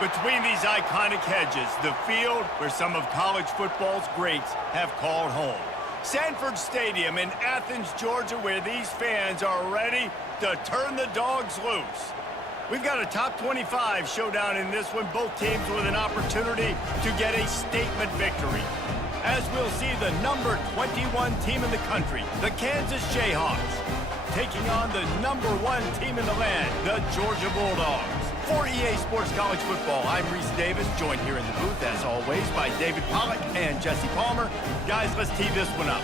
Between these iconic hedges, the field where some of college football's greats have called home. Sanford Stadium in Athens, Georgia, where these fans are ready to turn the dogs loose. We've got a top 25 showdown in this one, both teams with an opportunity to get a statement victory. As we'll see the number 21 team in the country, the Kansas Jayhawks, taking on the number 1 team in the land, the Georgia Bulldogs. For EA Sports College Football, I'm Reese Davis, joined here in the booth, as always, by David Pollack and Jesse Palmer. Guys, let's tee this one up.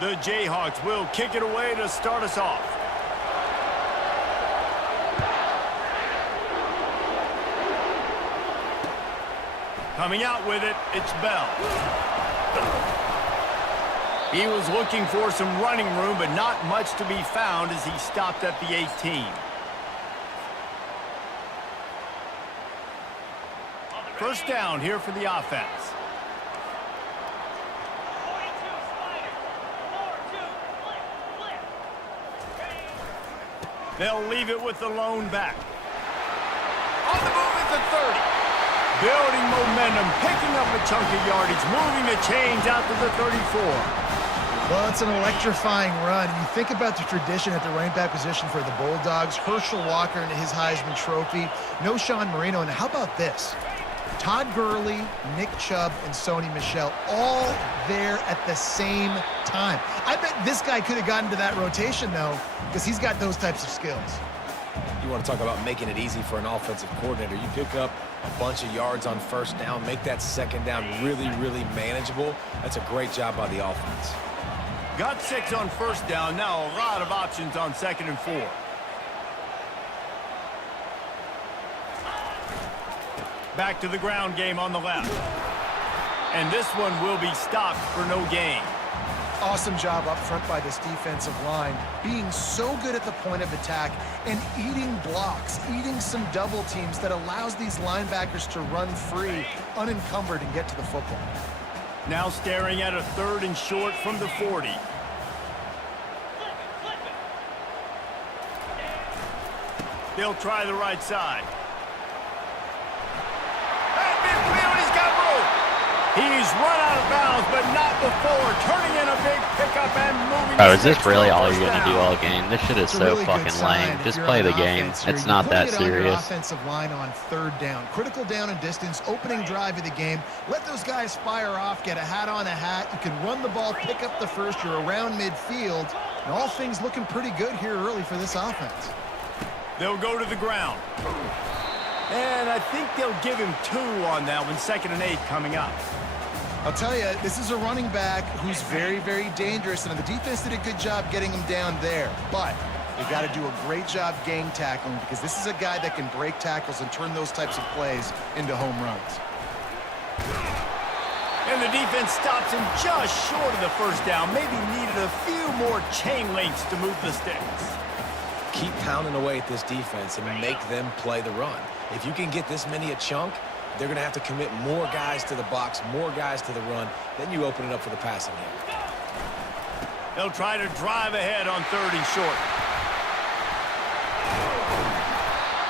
The Jayhawks will kick it away to start us off. Coming out with it, it's Bell. He was looking for some running room, but not much to be found as he stopped at the 18. First down here for the offense. They'll leave it with the lone back. On the move at the 30. Building momentum, picking up a chunk of yardage, moving the chains out to the 34. Well, it's an electrifying run. You think about the tradition at the running back position for the Bulldogs. Herschel Walker and his Heisman Trophy. No Sean Marino. And how about this? Todd Gurley, Nick Chubb, and Sony Michel all there at the same time. I bet this guy could have gotten to that rotation, though, because he's got those types of skills. You want to talk about making it easy for an offensive coordinator. You pick up a bunch of yards on first down, make that second down really, really manageable. That's a great job by the offense. Got 6 on first down. Now a lot of options on 2nd and 4. Back to the ground game on the left. And this one will be stopped for no gain. Awesome job up front by this defensive line, being so good at the point of attack and eating blocks, eating some double teams that allows these linebackers to run free, unencumbered, and get to the football. Now staring at a 3rd and short from the 40. They'll try the right side. At midfield, he's got room. He's run out of bounds, but not before turning in a big pickup and moving. Oh, is this really all you're going to do all game? This shit is so fucking lame. Just play the game. It's not that serious. Offensive line on 3rd down. Critical down and distance, opening drive of the game. Let those guys fire off, get a hat on a hat. You can run the ball, pick up the first. You're around midfield. And all things looking pretty good here early for this offense. They'll go to the ground. And I think they'll give him 2 on that one. 2nd and 8 coming up. I'll tell you, this is a running back who's very, very dangerous, and the defense did a good job getting him down there. But they've got to do a great job gang tackling because this is a guy that can break tackles and turn those types of plays into home runs. And the defense stops him just short of the first down. Maybe needed a few more chain links to move the sticks. Keep pounding away at this defense and make them play the run. If you can get this many a chunk, they're going to have to commit more guys to the box, more guys to the run. Then you open it up for the passing game. They'll try to drive ahead on 3rd and short.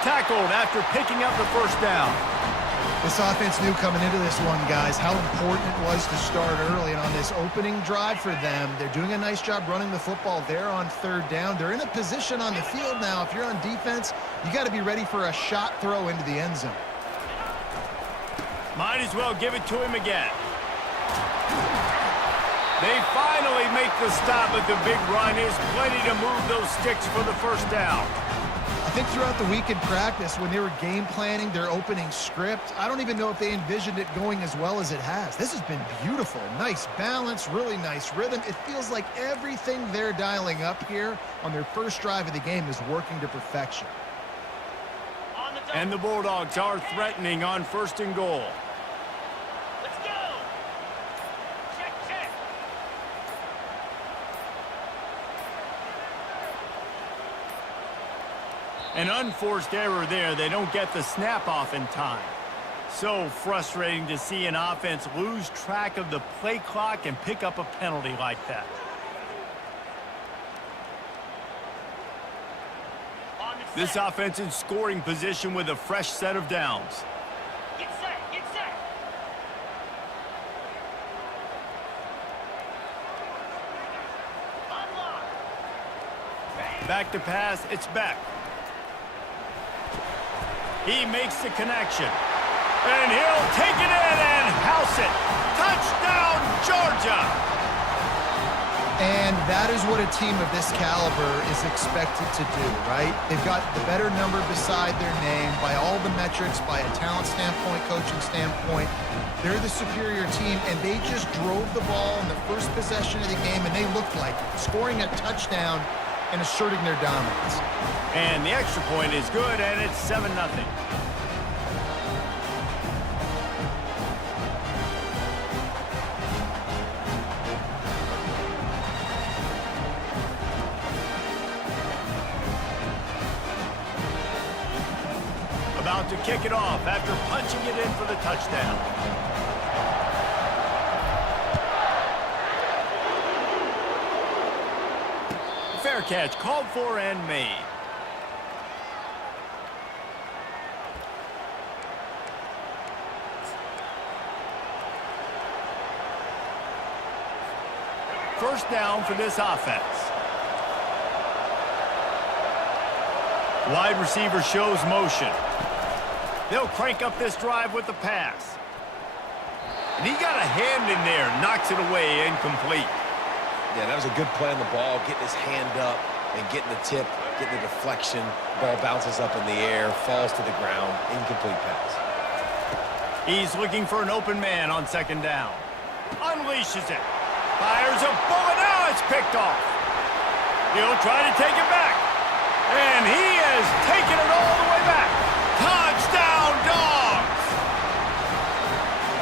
Tackled after picking up the first down. This offense knew coming into this one, guys, how important it was to start early. And on this opening drive for them, they're doing a nice job running the football there on 3rd down. They're in a position on the field now. If you're on defense, you got to be ready for a shot throw into the end zone. Might as well give it to him again. They finally make the stop, but the big run is plenty to move those sticks for the first down. I think throughout the week in practice, when they were game planning their opening script, I don't even know if they envisioned it going as well as it has. This has been beautiful. Nice balance, really nice rhythm. It feels like everything they're dialing up here on their first drive of the game is working to perfection. And the Bulldogs are threatening on 1st and goal. Let's go. Check. An unforced error there. They don't get the snap off in time. So frustrating to see an offense lose track of the play clock and pick up a penalty like that. This offense in scoring position with a fresh set of downs. Get set, get set. Unlock. Back to pass, it's Beck. He makes the connection. And he'll take it in and house it. Touchdown, Georgia! And that is what a team of this caliber is expected to do, right? They've got the better number beside their name by all the metrics, by a talent standpoint, coaching standpoint. They're the superior team, and they just drove the ball in the first possession of the game, and they looked like it, scoring a touchdown and asserting their dominance. And the extra point is good, and it's 7-0. About to kick it off after punching it in for the touchdown. Fair catch called for and made. First down for this offense. Wide receiver shows motion. They'll crank up this drive with the pass. And he got a hand in there, knocks it away, incomplete. Yeah, that was a good play on the ball, getting his hand up and getting the tip, getting the deflection. Ball bounces up in the air, falls to the ground, incomplete pass. He's looking for an open man on second down. Unleashes it. Fires a bullet. Now it's picked off. He'll try to take it back. And he has taken it all the way back. Touchdown, Dogs!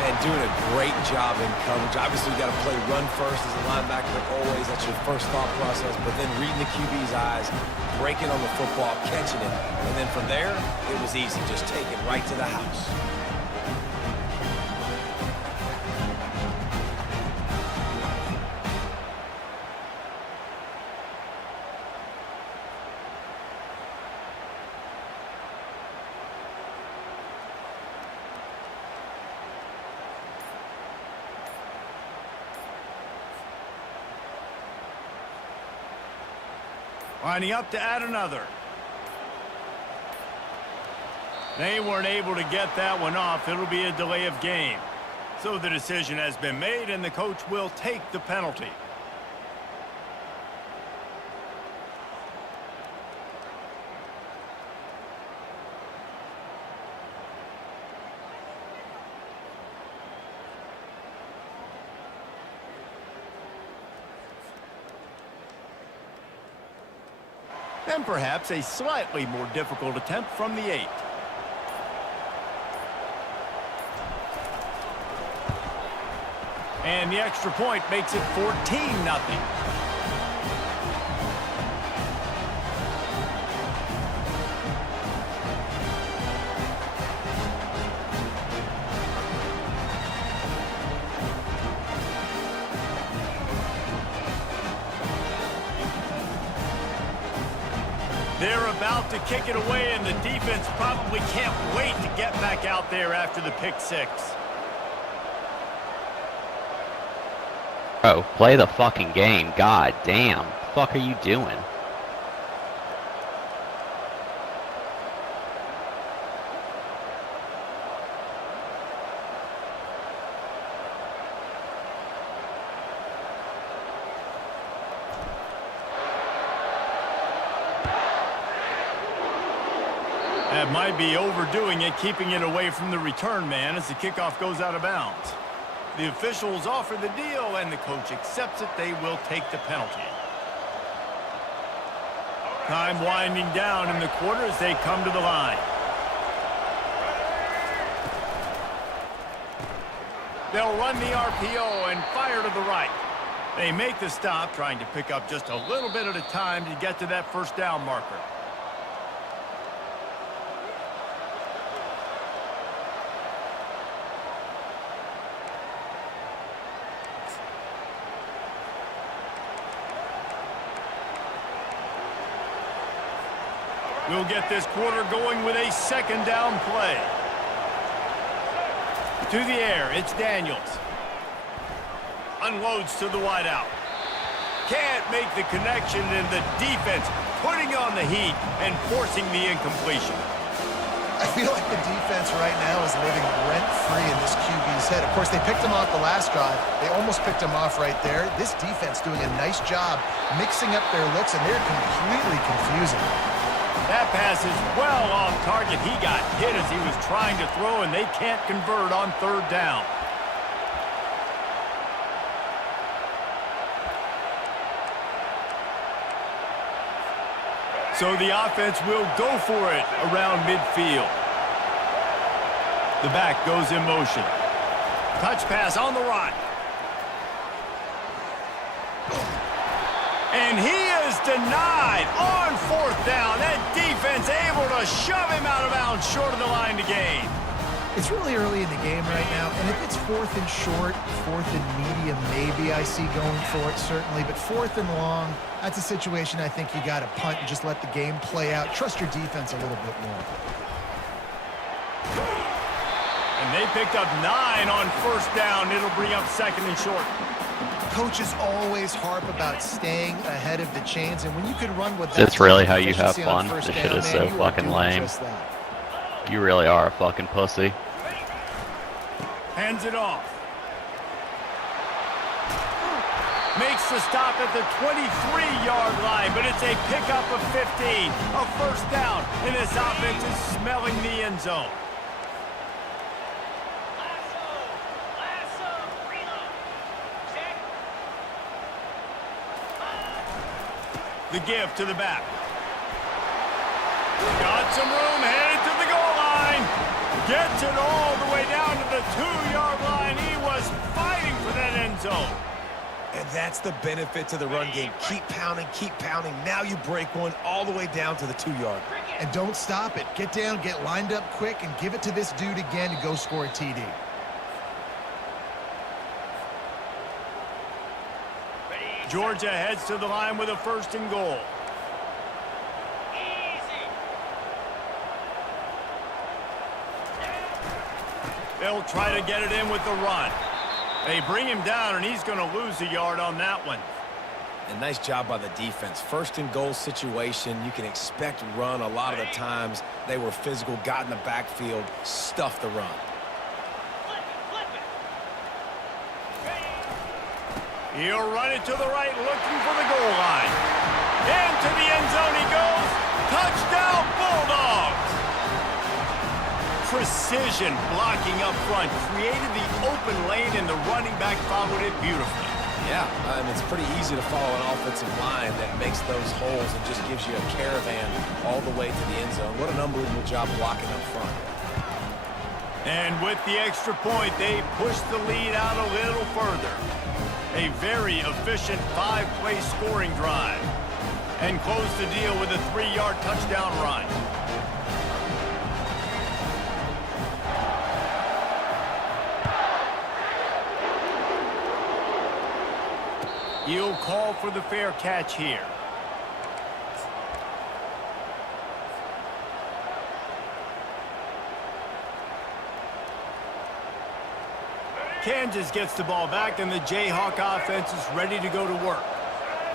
And doing a great job in coverage. Obviously, you got to play run first as a linebacker. Always, that's your first thought process. But then reading the QB's eyes, breaking on the football, catching it. And then from there, it was easy. Just take it right to the house. Lining up to add another. They weren't able to get that one off. It'll be a delay of game. So the decision has been made, and the coach will take the penalty. And perhaps a slightly more difficult attempt from the 8. And the extra point makes it 14-0. They're about to kick it away, and the defense probably can't wait to get back out there after the pick 6. Bro, play the fucking game. God damn. What the fuck are you doing? That might be overdoing it, keeping it away from the return man as the kickoff goes out of bounds. The officials offer the deal, and the coach accepts it. They will take the penalty. Time winding down in the quarter as they come to the line. They'll run the RPO and fire to the right. They make the stop, trying to pick up just a little bit at a time to get to that first down marker. We'll get this quarter going with a second down play. To the air, it's Daniels. Unloads to the wideout. Can't make the connection, and the defense putting on the heat and forcing the incompletion. I feel like the defense right now is living rent-free in this QB's head. Of course, they picked him off the last drive. They almost picked him off right there. This defense doing a nice job mixing up their looks, and they're completely confusing. That pass is well off target. He got hit as he was trying to throw, and they can't convert on third down. So the offense will go for it around midfield. The back goes in motion. Touch pass on the right. And he is denied on fourth down. That defense able to shove him out of bounds short of the line to gain. It's really early in the game right now, and if it's fourth and short, fourth and medium, maybe I see going for it, certainly. But fourth and long, that's a situation I think you got to punt and just let the game play out. Trust your defense a little bit more. And they picked up 9 on first down. It'll bring up second and short. Coaches always harp about staying ahead of the chains, and when you can run with that, that's really how you have fun. This shit is so fucking lame. You really are a fucking pussy. Hands it off. Makes the stop at the 23-yard line, but it's a pickup of 15. A first down, and this offense is smelling the end zone. The give to the back. Got some room, headed to the goal line. Gets it all the way down to the 2-yard line. He was fighting for that end zone. And that's the benefit to the run game. Keep pounding, keep pounding. Now you break one all the way down to the 2-yard. And don't stop it. Get down, get lined up quick, and give it to this dude again to go score a TD. Georgia heads to the line with a first and goal. They'll try to get it in with the run. They bring him down, and he's going to lose a yard on that one. And nice job by the defense. First and goal situation, you can expect run a lot of the times. They were physical, got in the backfield, stuffed the run. He'll run it to the right, looking for the goal line. Into the end zone he goes. Touchdown, Bulldogs! Precision blocking up front created the open lane, and the running back followed it beautifully. Yeah, and it's pretty easy to follow an offensive line that makes those holes and just gives you a caravan all the way to the end zone. What an unbelievable job blocking up front. And with the extra point, they push the lead out a little further. A very efficient 5-play scoring drive. And close the deal with a 3-yard touchdown run. He'll call for the fair catch here. Kansas gets the ball back, and the Jayhawk offense is ready to go to work.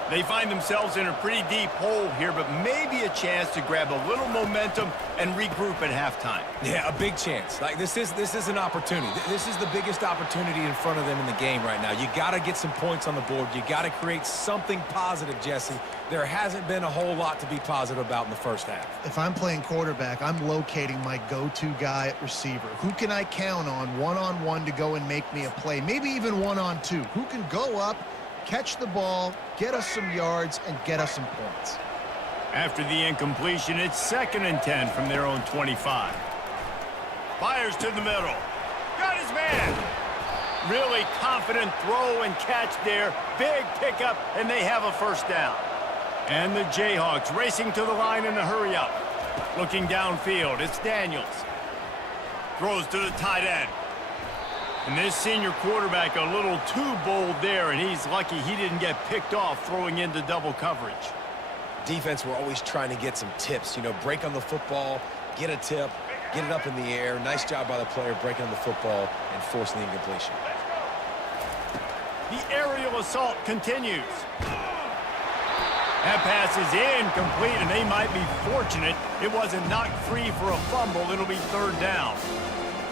They find themselves in a pretty deep hole here, but maybe a chance to grab a little momentum and regroup at halftime. Yeah, a big chance. Like this is an opportunity. This is the biggest opportunity in front of them in the game right now. You got to get some points on the board. You got to create something positive, Jesse. There hasn't been a whole lot to be positive about in the first half. If I'm playing quarterback, I'm locating my go-to guy at receiver. Who can I count on one-on-one to go and make me a play? Maybe even one-on-two. Who can go up, catch the ball, get us some yards, and get us some points. After the incompletion, it's 2nd and 10 from their own 25. Fires to the middle. Got his man. Really confident throw and catch there. Big pickup, and they have a first down. And the Jayhawks racing to the line in a hurry-up. Looking downfield, it's Daniels. Throws to the tight end. And this senior quarterback a little too bold there, and he's lucky he didn't get picked off throwing into double coverage. defense were always trying to get some tips. You know, break on the football, get a tip, get it up in the air. Nice job by the player breaking on the football and forcing the incompletion. The aerial assault continues. That pass is incomplete, and they might be fortunate it wasn't knocked free for a fumble. It'll be third down.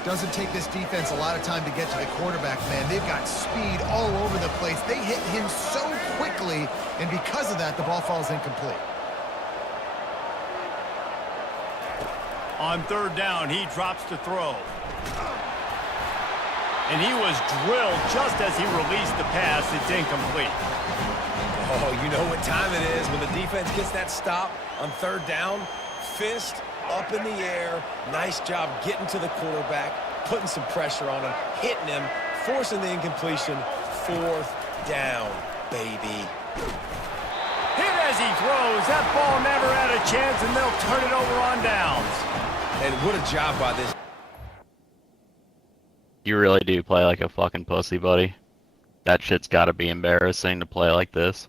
Doesn't take this defense a lot of time to get to the quarterback, man. They've got speed all over the place. They hit him so quickly, and because of that, the ball falls incomplete. On third down, he drops to throw. And he was drilled just as he released the pass. It's incomplete. Oh, you know what time it is when the defense gets that stop on third down. Fist up in the air. Nice job getting to the quarterback, putting some pressure on him, hitting him, forcing the incompletion. Fourth down, baby. Hit as he throws. That ball never had a chance, and they'll turn it over on downs. And what a job by this. You really do play like a fucking pussy, buddy. That shit's gotta be embarrassing to play like this.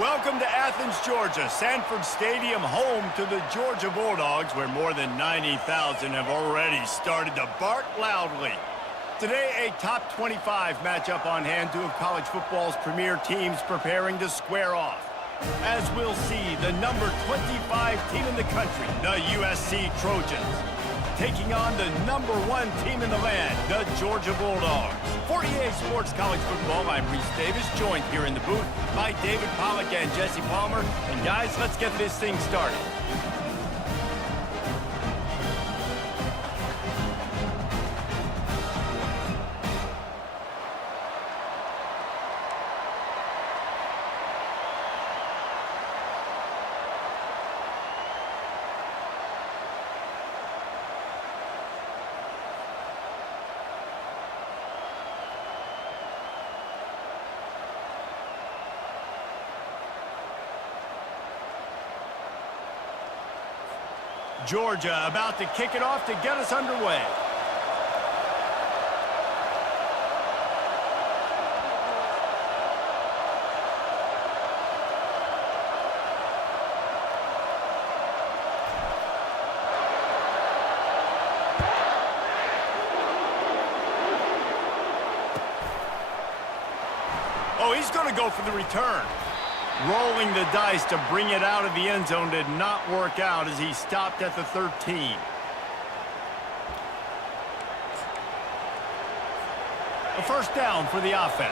Welcome to Athens, Georgia, Sanford Stadium, home to the Georgia Bulldogs, where more than 90,000 have already started to bark loudly. Today, a top 25 matchup on hand, two of college football's premier teams preparing to square off. As we'll see, the number 25 team in the country, the USC Trojans, taking on the number 1 team in the land, the Georgia Bulldogs. For EA Sports College Football, I'm Reese Davis, joined here in the booth by David Pollack and Jesse Palmer. And guys, let's get this thing started. Georgia about to kick it off to get us underway. Oh, he's going to go for the return. Rolling the dice to bring it out of the end zone did not work out as he stopped at the 13. A first down for the offense.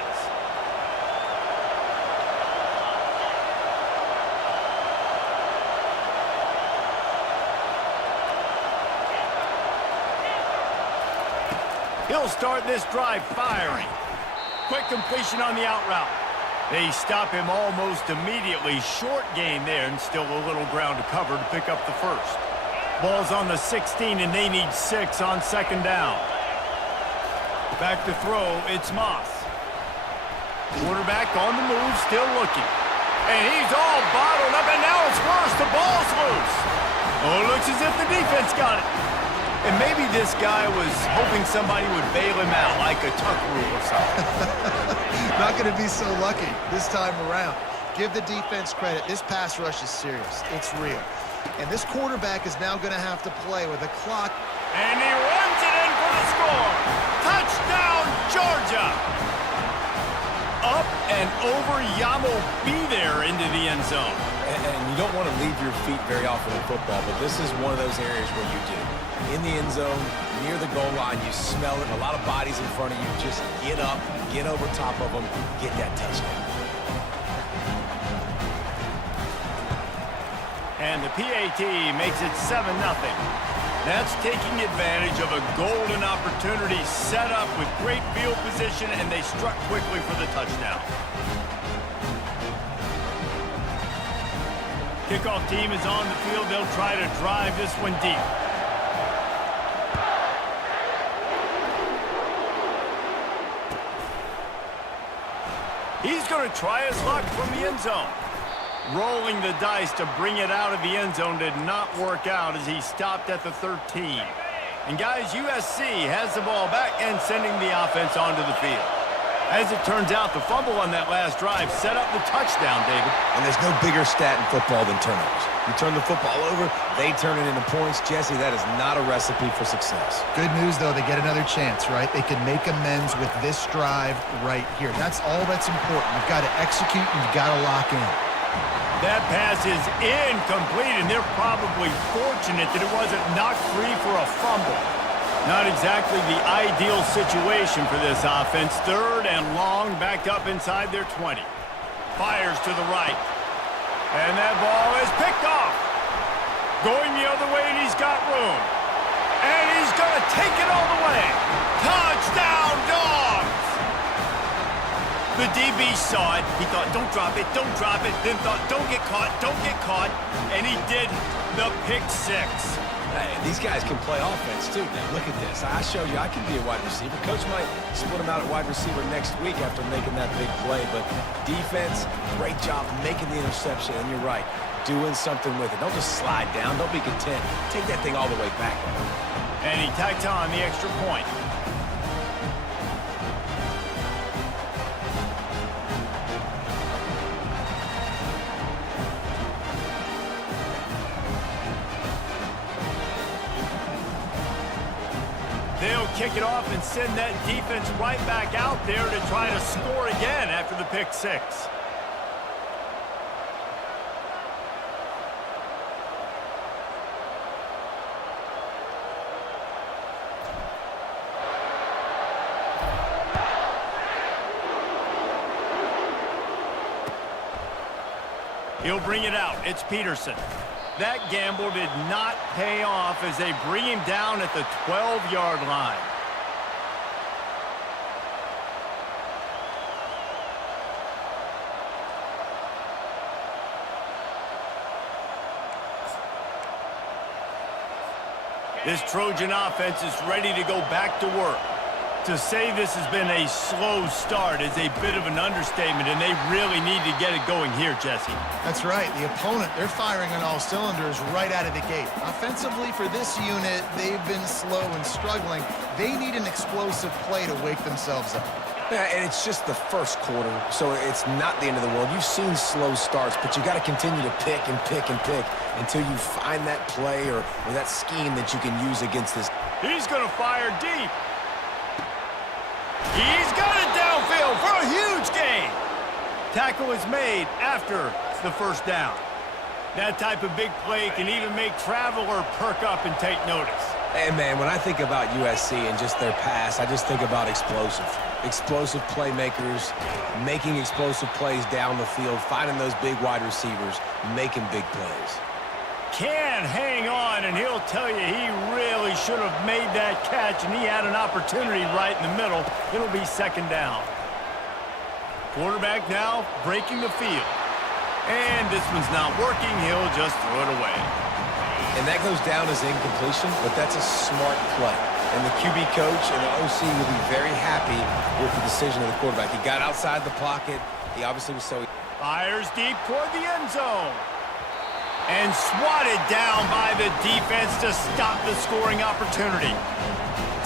He'll start this drive firing. Quick completion on the out route. They stop him almost immediately. Short gain there, and still a little ground to cover to pick up the first. Ball's on the 16, and they need 6 on second down. Back to throw, it's Moss. Quarterback on the move, still looking. And he's all bottled up, and now it's worse. The ball's loose. Oh, it looks as if the defense got it. And maybe this guy was hoping somebody would bail him out, like a tuck rule or something. Not going to be so lucky this time around. Give the defense credit. This pass rush is serious. It's real. And this quarterback is now going to have to play with a clock And he runs it in for the score. Touchdown, Georgia. Up and over Yamo be there into the end zone. And you don't want to leave your feet very often in football, but this is one of those areas where you do. In the end zone, near the goal line, you smell it. A lot of bodies in front of you. Just get up, get over top of them, get that touchdown. And the PAT makes it 7-0. That's taking advantage of a golden opportunity set up with great field position, and they struck quickly for the touchdown. Kickoff team is on the field. They'll try to drive this one deep. He's going to try his luck from the end zone. Rolling the dice to bring it out of the end zone did not work out as he stopped at the 13. And guys, USC has the ball back and sending the offense onto the field. As it turns out, the fumble on that last drive set up the touchdown, David. And there's no bigger stat in football than turnovers. You turn the football over, they turn it into points. Jesse, that is not a recipe for success. Good news, though, they get another chance, right? They can make amends with this drive right here. That's all that's important. You've got to execute and you've got to lock in. That pass is incomplete, and they're probably fortunate that it wasn't knocked free for a fumble. Not exactly the ideal situation for this offense. 3rd and long, back up inside their 20. Fires to the right. And that ball is picked off. Going the other way, and he's got room. And he's going to take it all the way. Touchdown, Dogs! The DB saw it. He thought, don't drop it, don't drop it. Then thought, don't get caught, don't get caught. And he did the pick 6. Hey, these guys can play offense, too. Now, look at this. I showed you I can be a wide receiver. Coach might split him out at wide receiver next week after making that big play. But defense, great job making the interception. And you're right, doing something with it. Don't just slide down. Don't be content. Take that thing all the way back. And he tacked on the extra point. They'll kick it off and send that defense right back out there to try to score again after the pick 6. He'll bring it out. It's Peterson. That gamble did not pay off as they bring him down at the 12-yard line. This Trojan offense is ready to go back to work. To say this has been a slow start is a bit of an understatement, and they really need to get it going here, Jesse. That's right. The opponent, they're firing on all cylinders right out of the gate. Offensively, for this unit, they've been slow and struggling. They need an explosive play to wake themselves up. Yeah, and it's just the first quarter, so it's not the end of the world. You've seen slow starts, but you got to continue to pick and pick and pick until you find that play or that scheme that you can use against this. He's going to fire deep. He's got it downfield for a huge gain. Tackle is made after the first down. That type of big play can even make traveler perk up and take notice. Hey, man, when I think about USC and just their pass, I just think about explosive. Explosive playmakers, making explosive plays down the field, finding those big wide receivers, making big plays. Can hang on, and he'll tell you he really should have made that catch, and he had an opportunity right in the middle. It'll be 2nd down. Quarterback now breaking the field. And this one's not working. He'll just throw it away. And that goes down as incompletion, but that's a smart play. And the QB coach and the OC will be very happy with the decision of the quarterback. He got outside the pocket. He obviously was so... Fires deep toward the end zone. And swatted down by the defense to stop the scoring opportunity.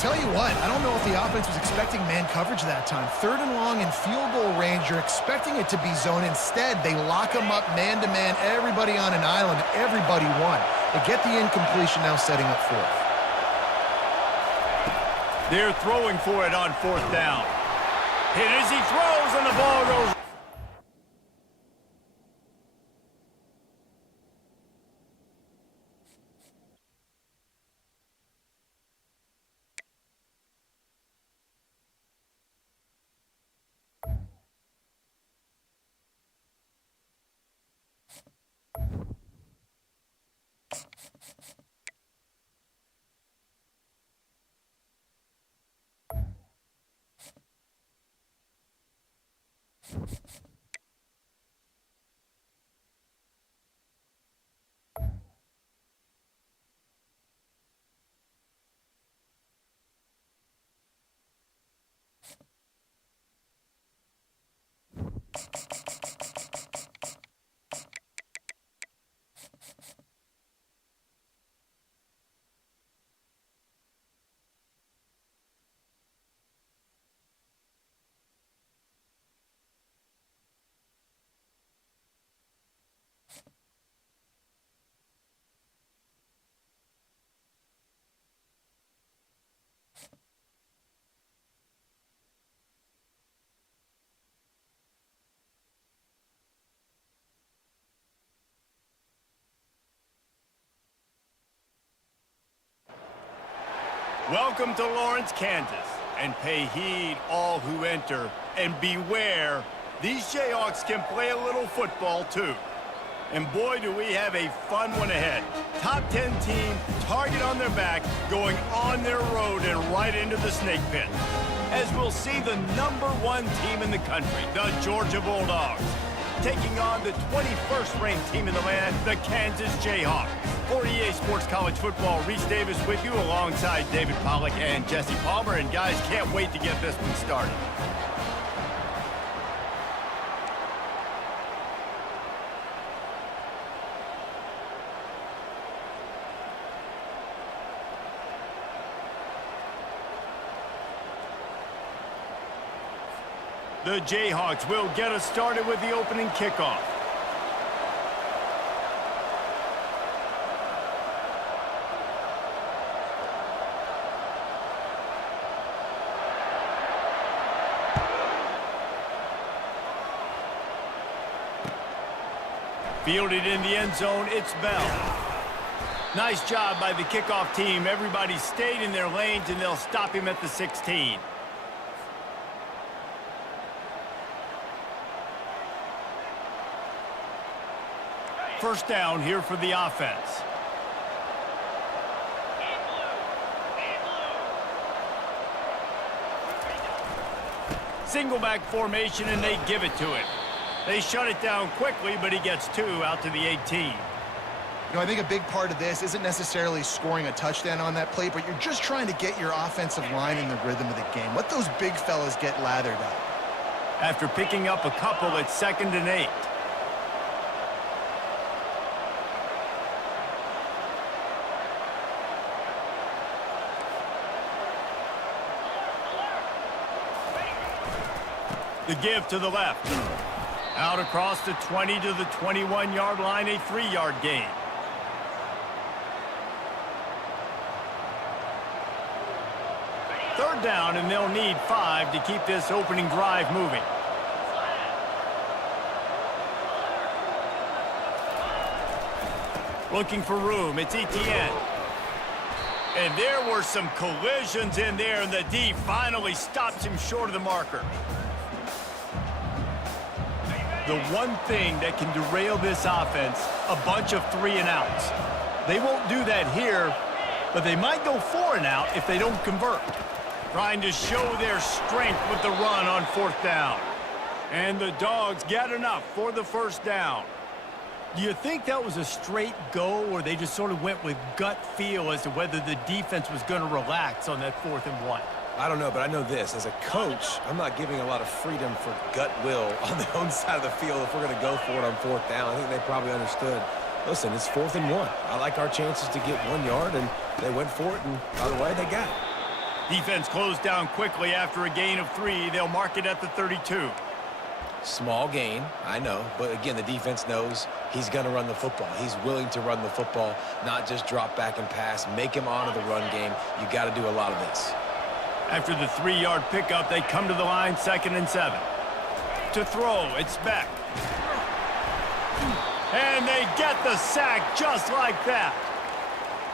Tell you what, I don't know if the offense was expecting man coverage that time. 3rd and long in field goal range, you're expecting it to be zone. Instead, they lock them up man-to-man, everybody on an island, everybody won. They get the incompletion, now setting up 4th. They're throwing for it on 4th down. Hit as he throws, and the ball goes. Welcome to Lawrence, Kansas, and pay heed all who enter, and beware, these Jayhawks can play a little football too. And boy, do we have a fun one ahead. Top 10 team, target on their back, going on their road and right into the snake pit. As we'll see the #1 team in the country, the Georgia Bulldogs, taking on the 21st ranked team in the land, the Kansas Jayhawks. For EA Sports College Football, Reese Davis with you alongside David Pollack and Jesse Palmer. And guys, can't wait to get this one started. The Jayhawks will get us started with the opening kickoff. Fielded in the end zone, it's Bell. Nice job by the kickoff team. Everybody stayed in their lanes, and they'll stop him at the 16. First down here for the offense. Single back formation, and they give it to him. They shut it down quickly, but he gets 2 out to the 18. You know, I think a big part of this isn't necessarily scoring a touchdown on that play, but you're just trying to get your offensive line in the rhythm of the game. Let those big fellas get lathered up. After picking up a couple, it's 2nd and 8. The give to the left. Out across the 20 to the 21-yard line, a 3-yard gain. Third down, and they'll need 5 to keep this opening drive moving. Looking for room, it's Etienne. And there were some collisions in there, and the D finally stops him short of the marker. The one thing that can derail this offense, a bunch of 3-and-outs. They won't do that here, but they might go 4-and-out if they don't convert. Trying to show their strength with the run on 4th down. And the Dogs get enough for the first down. Do you think that was a straight go, or they just sort of went with gut feel as to whether the defense was going to relax on that 4th and 1? I don't know, but I know this. As a coach, I'm not giving a lot of freedom for gut will on the own side of the field if we're going to go for it on 4th down. I think they probably understood. Listen, it's 4th and 1. I like our chances to get 1 yard, and they went for it, and by the way, they got it. Defense closed down quickly after a gain of 3. They'll mark it at the 32. Small gain, I know, but again, the defense knows he's going to run the football. He's willing to run the football, not just drop back and pass, make him honor the run game. You got to do a lot of this. After the 3-yard pickup, they come to the line, 2nd and 7. To throw, it's Beck. And they get the sack just like that.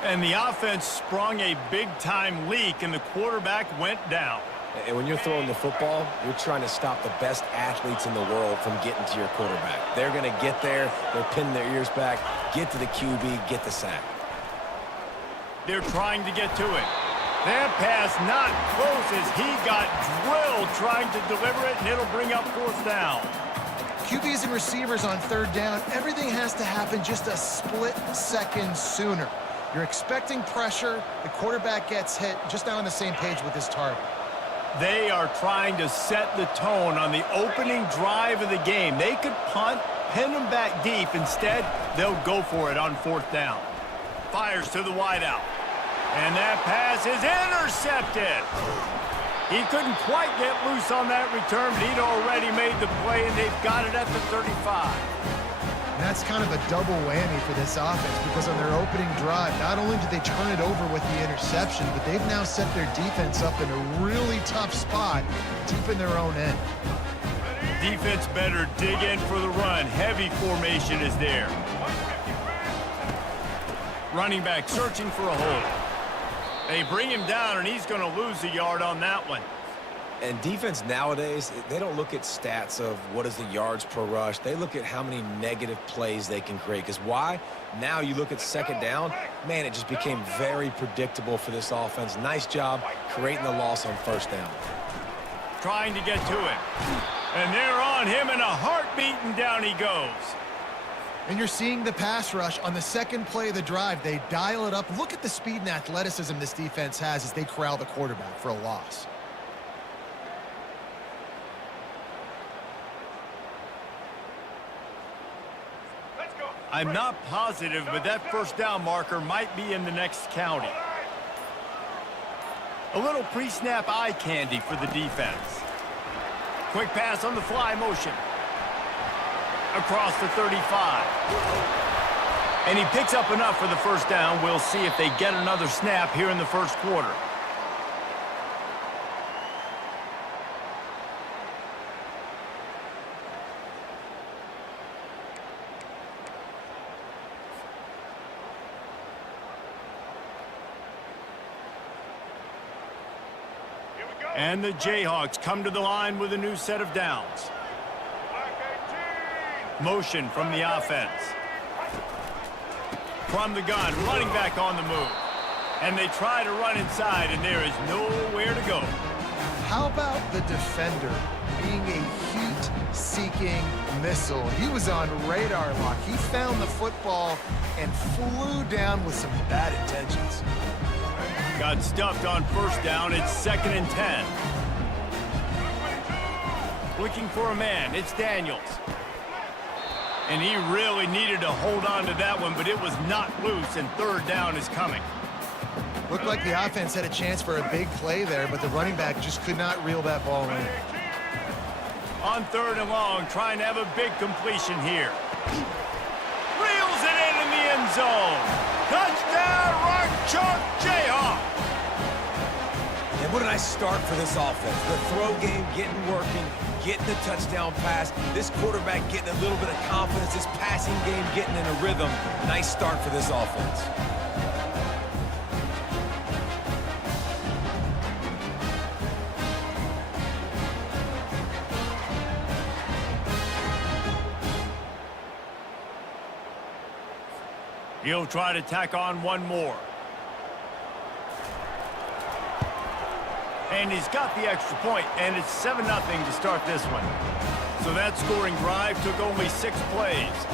And the offense sprung a big-time leak, and the quarterback went down. And when you're throwing the football, you're trying to stop the best athletes in the world from getting to your quarterback. They're going to get there. They're pinning their ears back, get to the QB, get the sack. They're trying to get to it. That pass not close as he got drilled trying to deliver it, and it'll bring up 4th down. QBs and receivers on 3rd down, everything has to happen just a split second sooner. You're expecting pressure, the quarterback gets hit, just not on the same page with his target. They are trying to set the tone on the opening drive of the game. They could punt, pin them back deep. Instead, they'll go for it on 4th down. Fires to the wideout. And that pass is intercepted. He couldn't quite get loose on that return, but he'd already made the play, and they've got it at the 35. And that's kind of a double whammy for this offense because on their opening drive, not only did they turn it over with the interception, but they've now set their defense up in a really tough spot deep in their own end. Defense better dig in for the run. Heavy formation is there. Running back searching for a hole. They bring him down, and he's going to lose a yard on that one. And defense nowadays, they don't look at stats of what is the yards per rush. They look at how many negative plays they can create. Because why? Now you look at 2nd down, man, it just became very predictable for this offense. Nice job creating the loss on 1st down. Trying to get to it. And they're on him in a heartbeat, and down he goes. And you're seeing the pass rush on the 2nd play of the drive. They dial it up. Look at the speed and athleticism this defense has as they corral the quarterback for a loss. I'm not positive, but that 1st down marker might be in the next county. A little pre-snap eye candy for the defense. Quick pass on the fly motion. Across the 35. And he picks up enough for the 1st down. We'll see if they get another snap here in the 1st quarter. And the Jayhawks come to the line with a new set of downs. Motion from the offense. From the gun, running back on the move. And they try to run inside, and there is nowhere to go. How about the defender being a heat-seeking missile? He was on radar lock. He found the football and flew down with some bad intentions. Got stuffed on 1st down. It's 2nd and 10. Looking for a man. It's Daniels. And he really needed to hold on to that one, but it was not loose, and 3rd down is coming. Looked like the offense had a chance for a big play there, but the running back just could not reel that ball in. On 3rd and long, trying to have a big completion here. Reels it in the end zone. Touchdown, Rock Chalk Jayhawk. And what a nice start for this offense. The throw game getting working, getting the touchdown pass. This quarterback getting a little bit of confidence. This passing game getting in a rhythm. Nice start for this offense. He'll try to tack on one more. And he's got the extra point, and it's 7-0 to start this one. So that scoring drive took only 6 plays.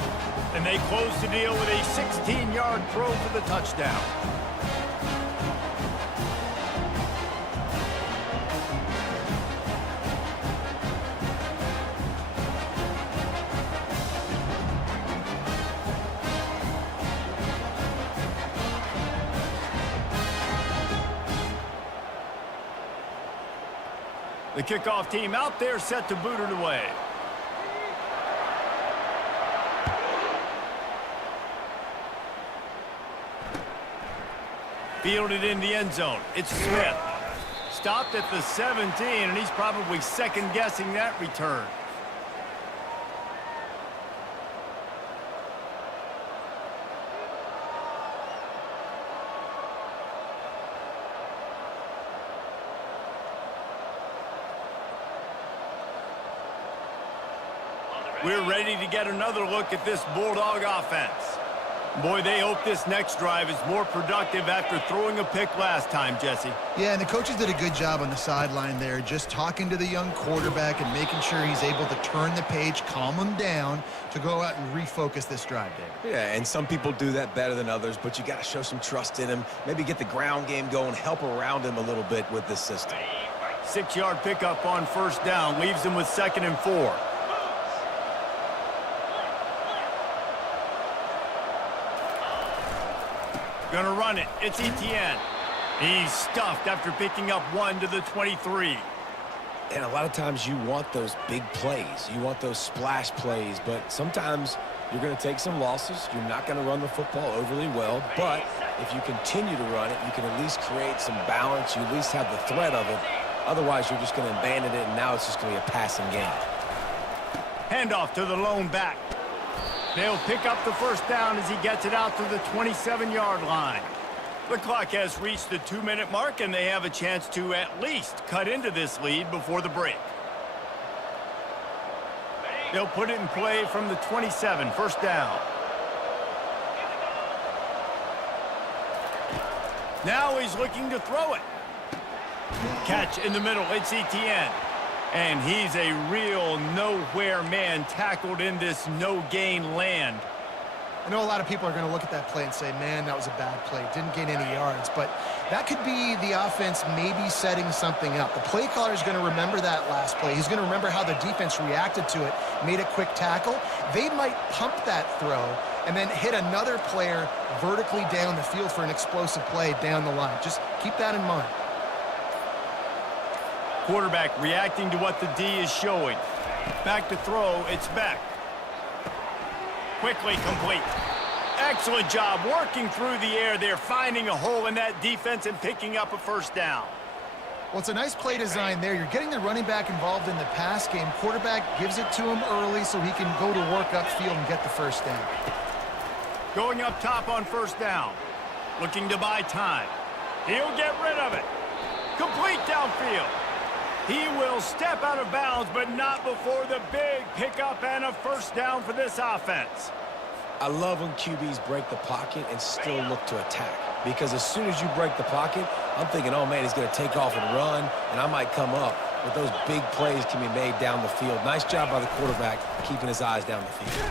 And they closed the deal with a 16-yard throw for the touchdown. The kickoff team out there set to boot it away. Fielded in the end zone. It's Smith. Stopped at the 17, and he's probably second-guessing that return. We're ready to get another look at this Bulldog offense. Boy, they hope this next drive is more productive after throwing a pick last time, Jesse. Yeah, and the coaches did a good job on the sideline there, just talking to the young quarterback and making sure he's able to turn the page, calm him down to go out and refocus this drive, David. Yeah, and some people do that better than others, but you got to show some trust in him. Maybe get the ground game going, help around him a little bit with this system. 6-yard pickup on first down leaves him with 2nd and 4. Gonna run it. It's Etienne. He's stuffed after picking up 1 to the 23. And a lot of times you want those big plays. You want those splash plays, but sometimes you're going to take some losses. You're not going to run the football overly well, but if you continue to run it, you can at least create some balance. You at least have the threat of it. Otherwise, you're just going to abandon it, and now it's just going to be a passing game. Handoff to the lone back. They'll pick up the first down as he gets it out to the 27-yard line. The clock has reached the 2-minute mark, and they have a chance to at least cut into this lead before the break. They'll put it in play from the 27, first down. Now he's looking to throw it. Catch in the middle, it's Etienne. And he's a real nowhere man tackled in this no-gain land. I know a lot of people are going to look at that play and say, man, that was a bad play. Didn't gain any yards. But that could be the offense maybe setting something up. The play caller is going to remember that last play. He's going to remember how the defense reacted to it, made a quick tackle. They might pump that throw and then hit another player vertically down the field for an explosive play down the line. Just keep that in mind. Quarterback reacting to what the D is showing. Back to throw, it's Beck. Quickly complete. Excellent job working through the air there, finding a hole in that defense and picking up a first down. Well, it's a nice play design there. You're getting the running back involved in the pass game. Quarterback gives it to him early so he can go to work upfield and get the first down. Going up top on first down. Looking to buy time. He'll get rid of it. Complete downfield. He will step out of bounds, but not before the big pickup and a first down for this offense. I love when QBs break the pocket and still look to attack. Because as soon as you break the pocket, I'm thinking, oh, man, he's going to take off and run, and I might come up. But those big plays can be made down the field. Nice job by the quarterback keeping his eyes down the field.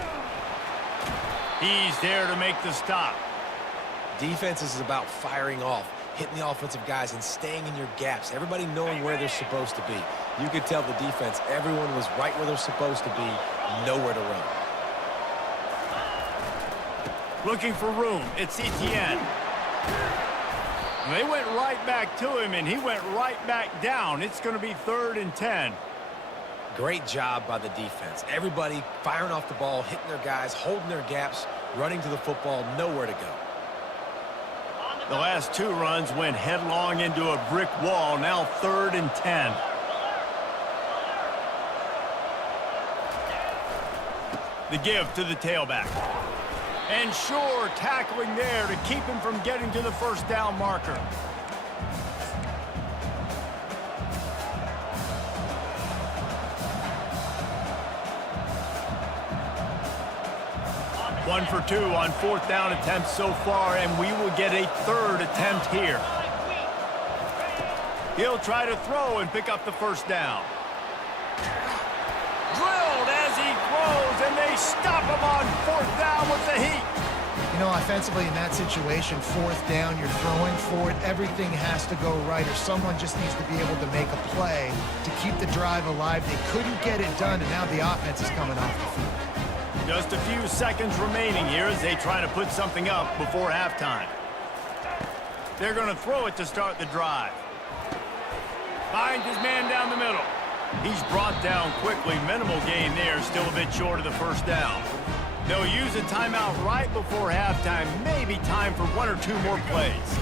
He's there to make the stop. Defense is about firing off, hitting the offensive guys and staying in your gaps, everybody knowing where they're supposed to be. You could tell the defense, everyone was right where they're supposed to be, nowhere to run. Looking for room, it's Etienne. They went right back to him, and he went right back down. It's going to be 3rd and 10. Great job by the defense. Everybody firing off the ball, hitting their guys, holding their gaps, running to the football, nowhere to go. The last 2 runs went headlong into a brick wall, now 3rd and 10. The give to the tailback. And sure, tackling there to keep him from getting to the first down marker. One for 2 on 4th down attempts so far, and we will get a 3rd attempt here. He'll try to throw and pick up the first down. Drilled as he throws, and they stop him on 4th down with the heat. You know, offensively in that situation, 4th down, you're throwing for it. Everything has to go right, or someone just needs to be able to make a play to keep the drive alive. They couldn't get it done, and now the offense is coming off the field. Just a few seconds remaining here as they try to put something up before halftime. They're going to throw it to start the drive. Finds his man down the middle. He's brought down quickly. Minimal gain there, still a bit short of the first down. They'll use a timeout right before halftime, maybe time for 1 or 2 more plays.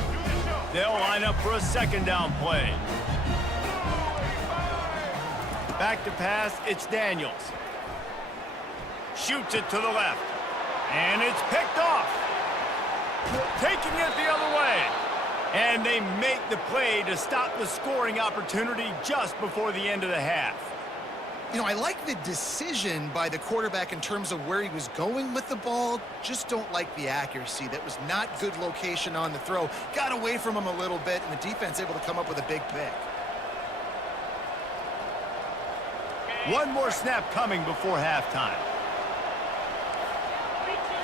They'll line up for a 2nd down play. Back to pass, it's Daniels. Shoots it to the left. And it's picked off. Taking it the other way. And they make the play to stop the scoring opportunity just before the end of the half. You know, I like the decision by the quarterback in terms of where he was going with the ball. Just don't like the accuracy. That was not good location on the throw. Got away from him a little bit, and the defense able to come up with a big pick. One more snap coming before halftime.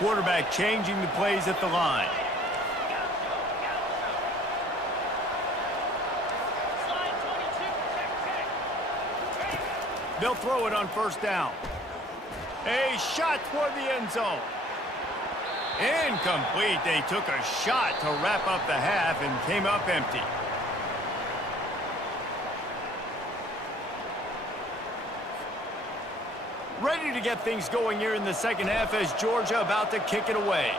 Quarterback changing the plays at the line. They'll throw it on first down. A shot toward the end zone. Incomplete. They took a shot to wrap up the half and came up empty. Ready to get things going here in the second half as Georgia about to kick it away.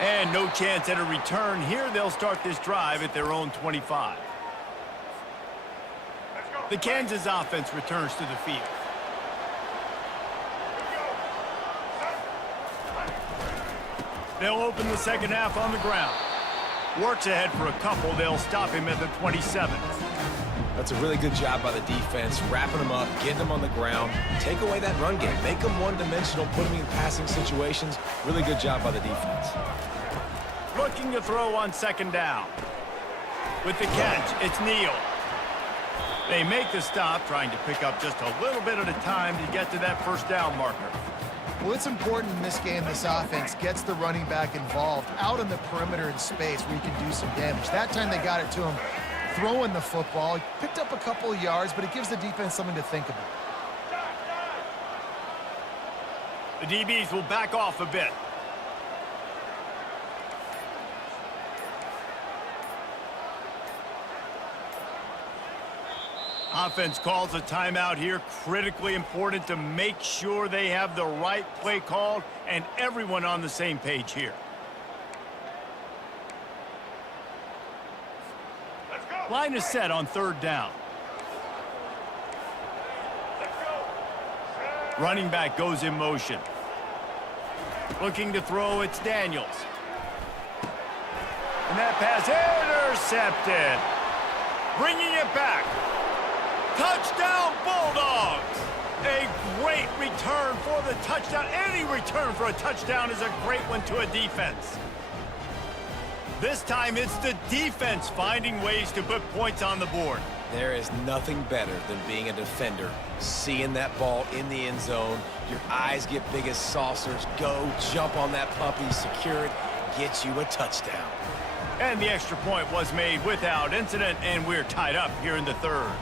And no chance at a return here. They'll start this drive at their own 25. The Kansas offense returns to the field. They'll open the second half on the ground. Works ahead for a couple. They'll stop him at the 27. That's a really good job by the defense, wrapping them up, getting them on the ground. Take away that run game. Make them one-dimensional, put them in passing situations. Really good job by the defense. Looking to throw on second down. With the catch, it's Neal. They make the stop, trying to pick up just a little bit at a time to get to that first down marker. Well, it's important in this game this offense gets the running back involved out on the perimeter in space where he can do some damage. That time they got it to him throwing the football. He picked up a couple of yards, but it gives the defense something to think about. The DBs will back off a bit. Offense calls a timeout here. Critically important to make sure they have the right play called and everyone on the same page here. Line is set on third down. Running back goes in motion. Looking to throw, it's Daniels. And that pass intercepted. Bringing it back. Touchdown, Bulldogs! A great return for the touchdown. Any return for a touchdown is a great one to a defense. This time, it's the defense finding ways to put points on the board. There is nothing better than being a defender, seeing that ball in the end zone. Your eyes get big as saucers. Go, jump on that puppy, secure it, get you a touchdown. And the extra point was made without incident, and we're tied up here in the third.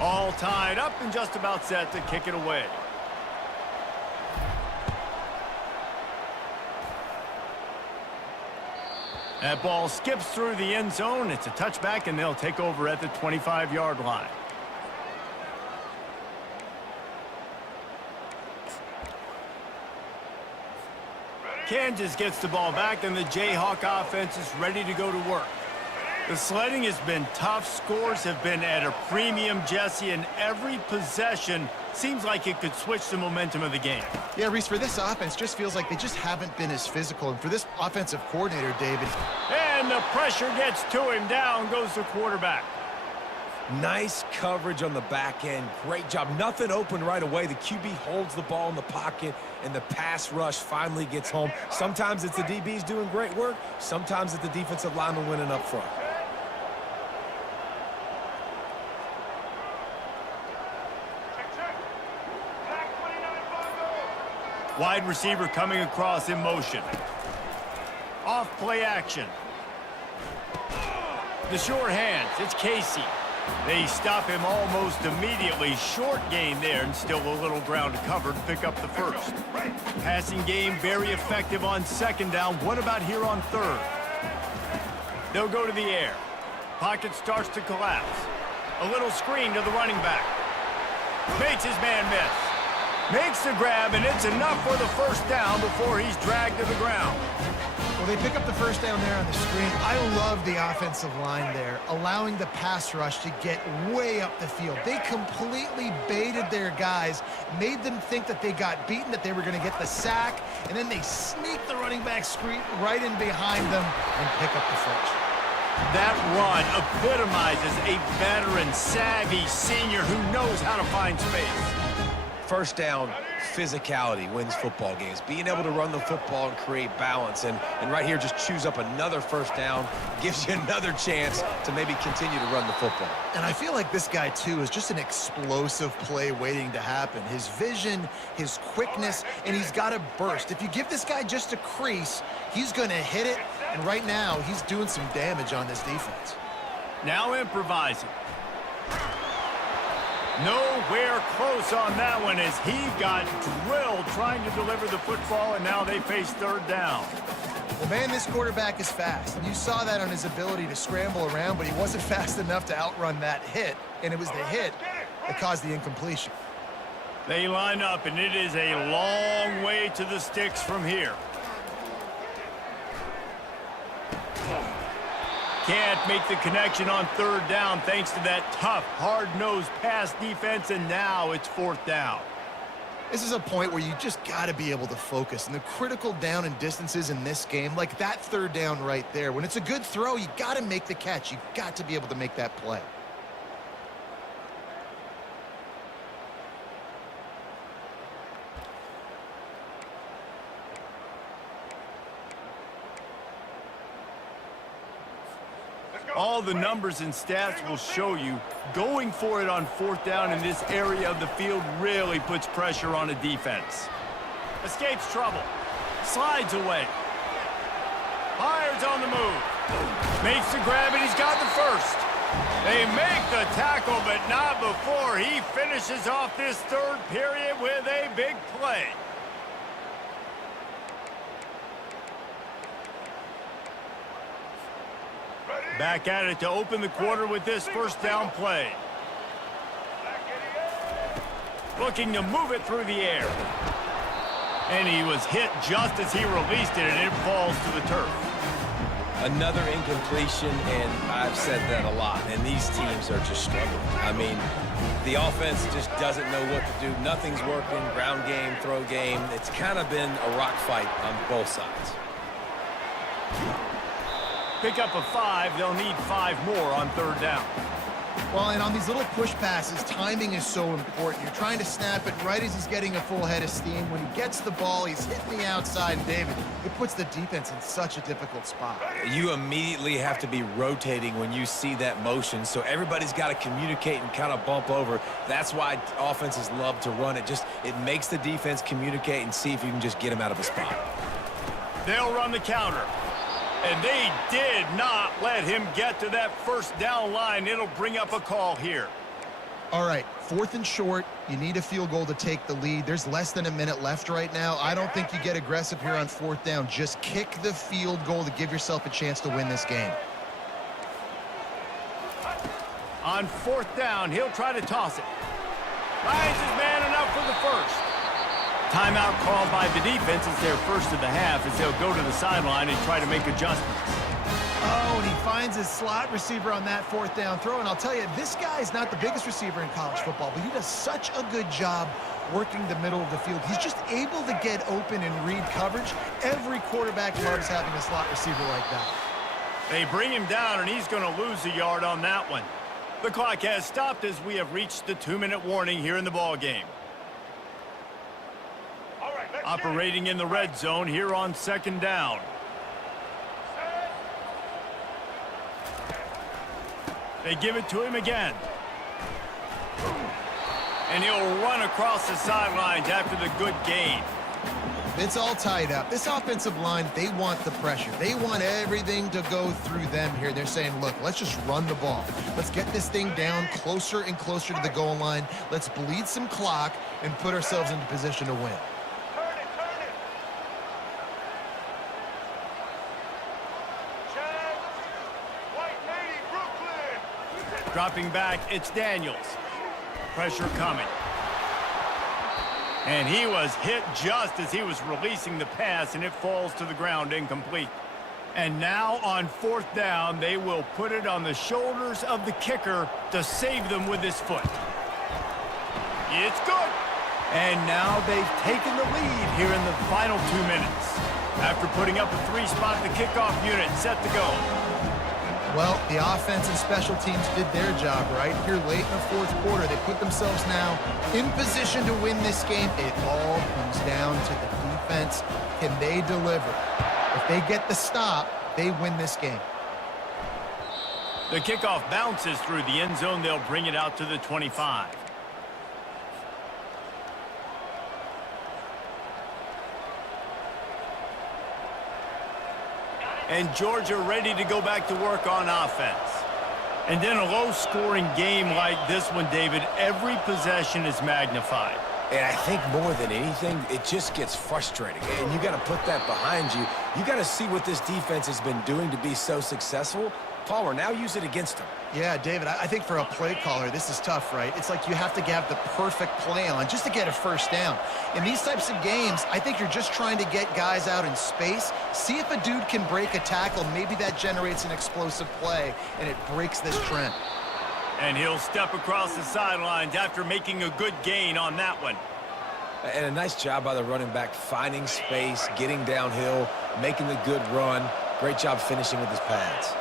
All tied up and just about set to kick it away. That ball skips through the end zone. It's a touchback, and they'll take over at the 25-yard line. Kansas gets the ball back, and the Jayhawk offense is ready to go to work. The sledding has been tough. Scores have been at a premium, Jesse, and every possession seems like it could switch the momentum of the game. Yeah, Reese, for this offense, just feels like they just haven't been as physical. And for this offensive coordinator, David. And the pressure gets to him. Down goes the quarterback. Nice coverage on the back end. Great job. Nothing open right away. The QB holds the ball in the pocket, and the pass rush finally gets home. Sometimes it's the DBs doing great work. Sometimes it's the defensive lineman winning up front. Wide receiver coming across in motion. Off play action. The short hands, it's Casey. They stop him almost immediately. Short gain there and still a little ground to cover to pick up the first. Passing game very effective on second down. What about here on third? They'll go to the air. Pocket starts to collapse. A little screen to the running back. Makes his man miss. Makes the grab, and it's enough for the first down before he's dragged to the ground. Well, they pick up the first down there on the screen. I love the offensive line there, allowing the pass rush to get way up the field. They completely baited their guys, made them think that they got beaten, that they were going to get the sack, and then they sneak the running back screen right in behind them and pick up the first. That run epitomizes a veteran, savvy senior who knows how to find space. First down, physicality wins football games. Being able to run the football and create balance. And right here, just choose up another first down, gives you another chance to maybe continue to run the football. And I feel like this guy, too, is just an explosive play waiting to happen. His vision, his quickness, and he's got a burst. If you give this guy just a crease, he's going to hit it. And right now, he's doing some damage on this defense. Now improvising. Nowhere close on that one as he got drilled trying to deliver the football, and now they face third down. Well, man, this quarterback is fast. And you saw that on his ability to scramble around, but he wasn't fast enough to outrun that hit. And it was the hit that caused the incompletion. They line up, and it is a long way to the sticks from here. Can't make the connection on third down thanks to that tough, hard-nosed pass defense, and now it's fourth down. This is a point where you just got to be able to focus. And the critical down and distances in this game, like that third down right there, when it's a good throw, you got to make the catch. You got to be able to make that play. All the numbers and stats will show you going for it on fourth down in this area of the field really puts pressure on a defense. Escapes trouble. Slides away. Fires on the move. Makes the grab, and he's got the first. They make the tackle, but not before he finishes off this third period with a big play. Back at it to open the quarter with this first down play. Looking to move it through the air. And he was hit just as he released it, and it falls to the turf. Another incompletion, and I've said that a lot, and these teams are just struggling. I mean, the offense just doesn't know what to do. Nothing's working, ground game, throw game. It's kind of been a rock fight on both sides. Pick up a 5. They'll need 5 more on third down. Well, and on these little push passes, timing is so important. You're trying to snap it right as he's getting a full head of steam. When he gets the ball, he's hitting the outside, and David, it puts the defense in such a difficult spot. You immediately have to be rotating when you see that motion, so everybody's got to communicate and kind of bump over. That's why offenses love to run it. It makes the defense communicate and see if you can just get him out of a spot. They'll run the counter. And they did not let him get to that first down line. It'll bring up a call here. All right, 4th and short. You need a field goal to take the lead. There's less than a minute left right now. I don't think you get aggressive here on 4th down. Just kick the field goal to give yourself a chance to win this game. On 4th down, he'll try to toss it. Finds his man enough for the first. Timeout called by the defense is their first of the half as they'll go to the sideline and try to make adjustments. Oh, and he finds his slot receiver on that 4th down throw. And I'll tell you, this guy is not the biggest receiver in college football, but he does such a good job working the middle of the field. He's just able to get open and read coverage. Every quarterback loves having a slot receiver like that. They bring him down, and he's going to lose a yard on that one. The clock has stopped as we have reached the 2-minute warning here in the ballgame. Operating in the red zone here on 2nd down. They give it to him again. And he'll run across the sidelines after the good gain. It's all tied up. This offensive line, they want the pressure. They want everything to go through them here. They're saying, look, let's just run the ball. Let's get this thing down closer and closer to the goal line. Let's bleed some clock and put ourselves into position to win. Dropping back, it's Daniels. Pressure coming. And he was hit just as he was releasing the pass, and it falls to the ground incomplete. And now on 4th down, they will put it on the shoulders of the kicker to save them with his foot. It's good. And now they've taken the lead here in the final 2 minutes. After putting up a 3-spot, the kickoff unit set to go. Well, the offense and special teams did their job, right? Here late in the 4th quarter, they put themselves now in position to win this game. It all comes down to the defense. Can they deliver? If they get the stop, they win this game. The kickoff bounces through the end zone. They'll bring it out to the 25. And Georgia ready to go back to work on offense. And in a low-scoring game like this one, David, every possession is magnified. And I think more than anything, it just gets frustrating. And you got to put that behind you. You got to see what this defense has been doing to be so successful. Palmer, now use it against them. Yeah, David, I think for a play caller, this is tough, right? It's like you have to have the perfect play on just to get a first down. In these types of games, I think you're just trying to get guys out in space, see if a dude can break a tackle. Maybe that generates an explosive play, and it breaks this trend. And he'll step across the sidelines after making a good gain on that one. And a nice job by the running back, finding space, getting downhill, making the good run. Great job finishing with his pads.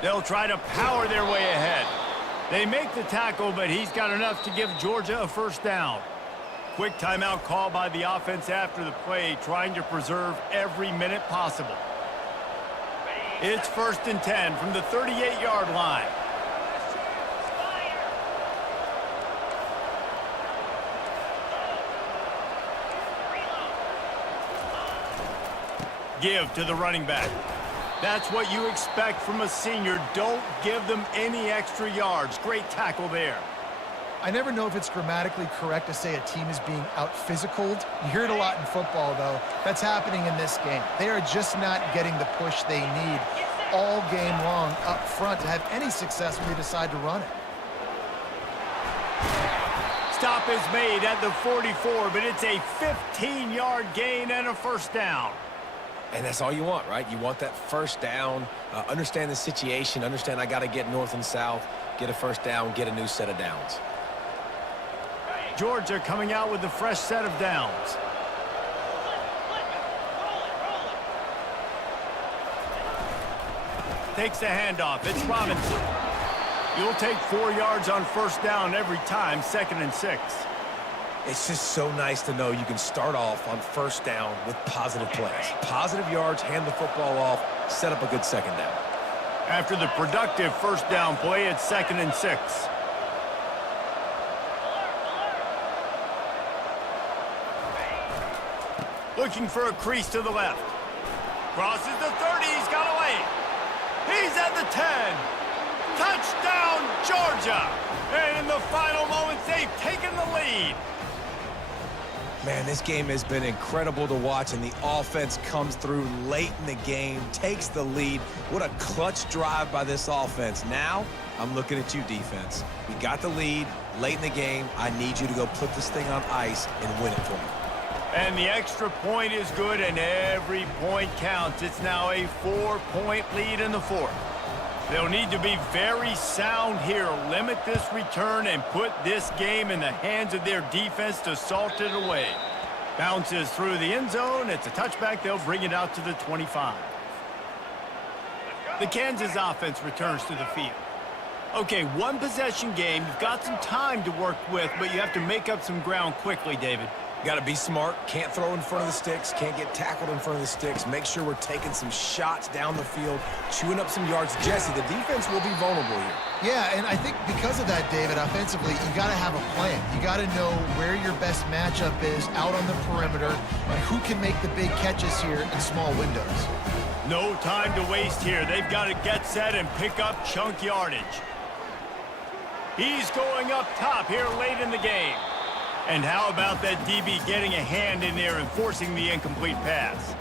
They'll try to power their way ahead. They make the tackle, but he's got enough to give Georgia a first down. Quick timeout call by the offense after the play, trying to preserve every minute possible. It's 1st and 10 from the 38-yard line. Give to the running back. That's what you expect from a senior. Don't give them any extra yards. Great tackle there. I never know if it's grammatically correct to say a team is being out-physicaled. You hear it a lot in football, though. That's happening in this game. They are just not getting the push they need all game long up front to have any success when they decide to run it. Stop is made at the 44, but it's a 15-yard gain and a first down. And that's all you want, right? You want that first down, understand the situation, understand I got to get north and south, get a first down, get a new set of downs. Georgia coming out with a fresh set of downs. Takes the handoff. It's Robinson. You'll take 4 yards on first down every time, 2nd and 6. It's just so nice to know you can start off on first down with positive plays. Positive yards, hand the football off, set up a good second down. After the productive first down play, it's 2nd and 6. Looking for a crease to the left. Crosses the 30, he's got away. He's at the 10. Touchdown, Georgia. And in the final moments, they've taken the lead. Man, this game has been incredible to watch, and the offense comes through late in the game, takes the lead. What a clutch drive by this offense. Now, I'm looking at you, defense. We got the lead late in the game. I need you to go put this thing on ice and win it for me. And the extra point is good, and every point counts. It's now a 4-point lead in the 4th. They'll need to be very sound here, limit this return, and put this game in the hands of their defense to salt it away. Bounces through the end zone. It's a touchback. They'll bring it out to the 25. The Kansas offense returns to the field. Okay, one possession game. You've got some time to work with, but you have to make up some ground quickly, David. Got to be smart. Can't throw in front of the sticks. Can't get tackled in front of the sticks. Make sure we're taking some shots down the field, chewing up some yards. Jesse, the defense will be vulnerable here. Yeah, and I think because of that, David, offensively, you got to have a plan. You got to know where your best matchup is out on the perimeter and who can make the big catches here in small windows. No time to waste here. They've got to get set and pick up chunk yardage. He's going up top here late in the game. And how about that DB getting a hand in there and forcing the incomplete pass?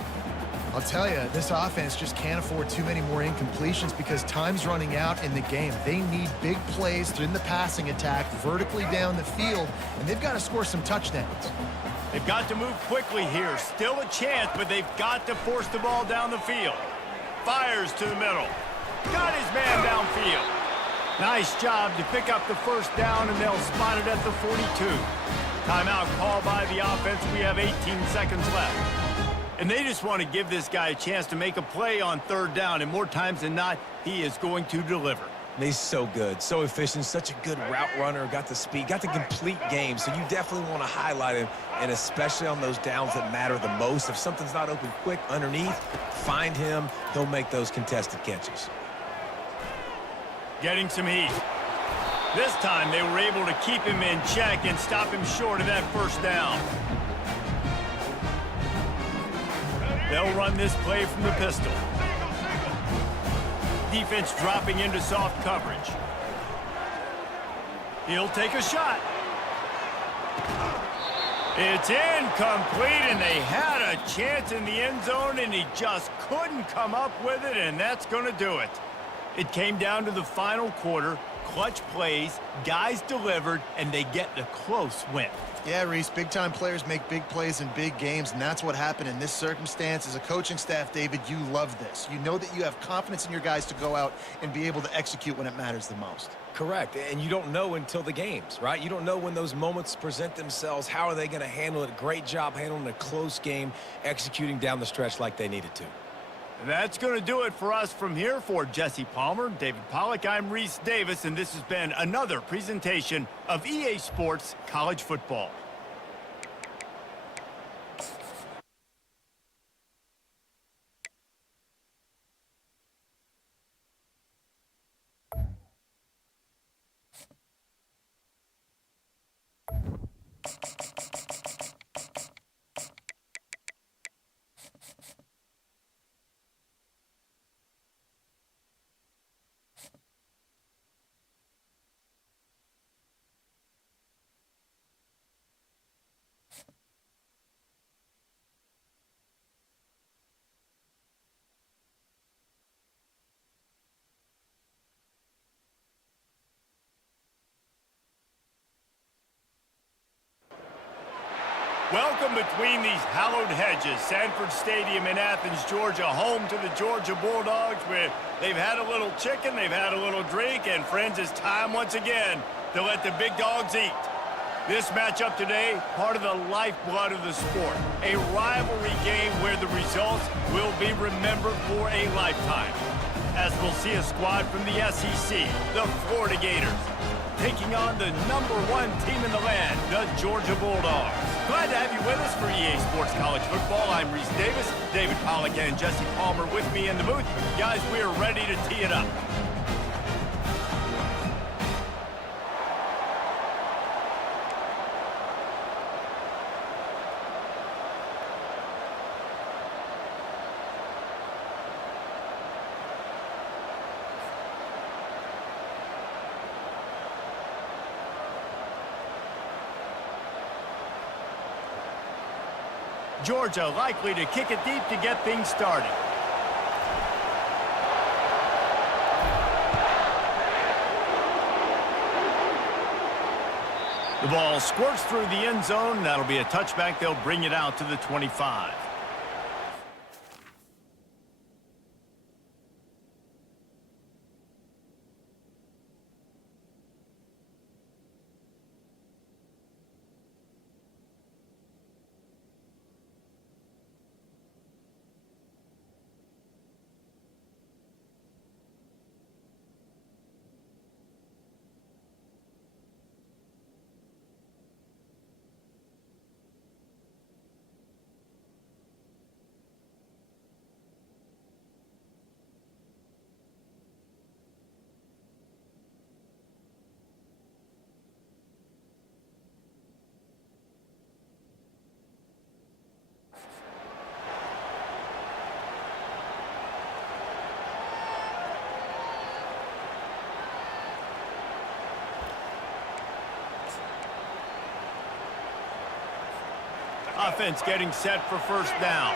I'll tell you, this offense just can't afford too many more incompletions because time's running out in the game. They need big plays in the passing attack, vertically down the field, and they've got to score some touchdowns. They've got to move quickly here. Still a chance, but they've got to force the ball down the field. Fires to the middle. Got his man downfield. Nice job to pick up the first down, and they'll spot it at the 42. Timeout called by the offense. We have 18 seconds left. And they just want to give this guy a chance to make a play on third down, and more times than not, he is going to deliver. He's so good, so efficient, such a good route runner, got the speed, got the complete game, so you definitely want to highlight him, and especially on those downs that matter the most. If something's not open quick underneath, find him. He'll make those contested catches. Getting some heat. This time they were able to keep him in check and stop him short of that first down. They'll run this play from the pistol. Defense dropping into soft coverage. He'll take a shot. It's incomplete, and they had a chance in the end zone, and he just couldn't come up with it, and that's going to do it. It came down to the final quarter. Clutch plays, guys delivered, and they get the close win. Yeah, Reese, big-time players make big plays in big games, and that's what happened in this circumstance. As a coaching staff, David, you love this. You know that you have confidence in your guys to go out and be able to execute when it matters the most. Correct, and you don't know until the games, right? You don't know when those moments present themselves. How are they going to handle it? Great job handling a close game, executing down the stretch like they needed to. That's going to do it for us from here. For Jesse Palmer, David Pollack, I'm Reese Davis, and this has been another presentation of EA Sports College Football. Welcome between these hallowed hedges. Sanford Stadium in Athens, Georgia, home to the Georgia Bulldogs, where they've had a little chicken, they've had a little drink, and friends, it's time once again to let the big dogs eat. This matchup today, part of the lifeblood of the sport. A rivalry game where the results will be remembered for a lifetime. As we'll see a squad from the SEC, the Florida Gators, taking on the #1 team in the land, the Georgia Bulldogs. Glad to have you with us for EA Sports College Football. I'm Reese Davis, David Pollack and Jesse Palmer with me in the booth. Guys, we're ready to tee it up. Georgia likely to kick it deep to get things started. The ball squirts through the end zone. That'll be a touchback. They'll bring it out to the 25. offense getting set for first down.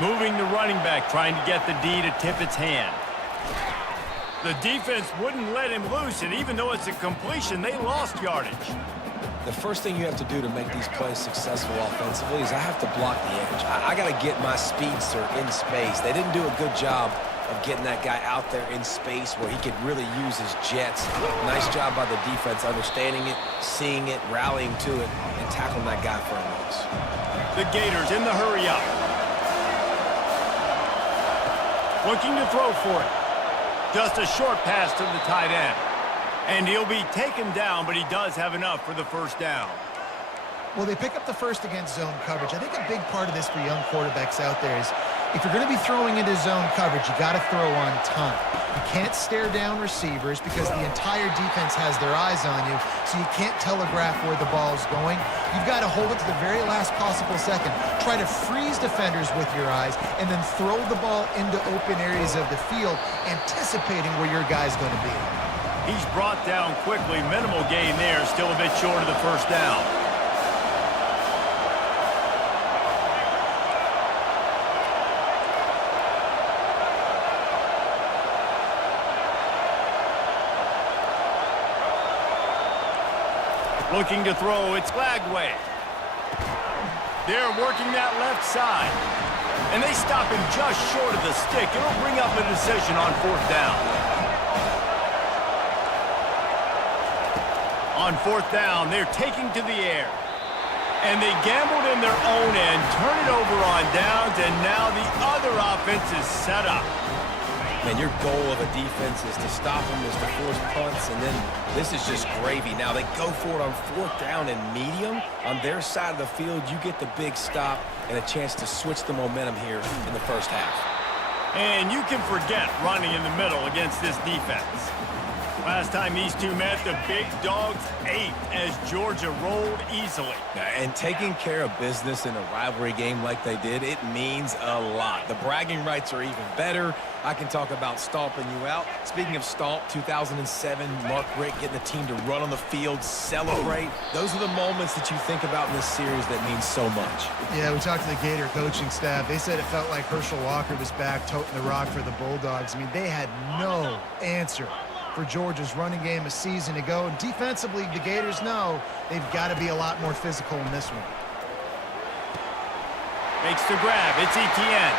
Moving the running back, trying to get the D to tip its hand. The defense wouldn't let him loose, and even though it's a completion, they lost yardage. The first thing you have to do to make these plays successful offensively is I have to block the edge. I got to get my speedster in space. They didn't do a good job of getting that guy out there in space where he could really use his jets. Nice job by the defense understanding it, seeing it, rallying to it, and tackling that guy for a loss. The Gators in the hurry up. Looking to throw for it. Just a short pass to the tight end. And he'll be taken down, but he does have enough for the first down. Well, they pick up the first against zone coverage. I think a big part of this for young quarterbacks out there is if you're going to be throwing into zone coverage, you got to throw on time. You can't stare down receivers because the entire defense has their eyes on you, so you can't telegraph where the ball's going. You've got to hold it to the very last possible second. Try to freeze defenders with your eyes and then throw the ball into open areas of the field, anticipating where your guy's going to be. He's brought down quickly. Minimal gain there. Still a bit short of the first down. Looking to throw. It's Glagway. They're working that left side. And they stop him just short of the stick. It'll bring up a decision on fourth down. On fourth down, they're taking to the air. And they gambled in their own end, turn it over on downs, and now the other offense is set up. Man, your goal of a defense is to stop them, is to force punts, and then this is just gravy. Now they go for it on fourth down and medium. On their side of the field, you get the big stop and a chance to switch the momentum here in the first half. And you can forget running in the middle against this defense. Last time these two met, the big dogs ate as Georgia rolled easily. And taking care of business in a rivalry game like they did, it means a lot. The bragging rights are even better. I can talk about stomping you out. Speaking of stomp, 2007, Mark Richt getting the team to run on the field, celebrate. Those are the moments that you think about in this series that mean so much. Yeah, we talked to the Gator coaching staff. They said it felt like Herschel Walker was back toting the rock for the Bulldogs. I mean, they had no answer for Georgia's running game a season ago. And defensively, the Gators know they've got to be a lot more physical in this one. Makes the grab. It's Etienne.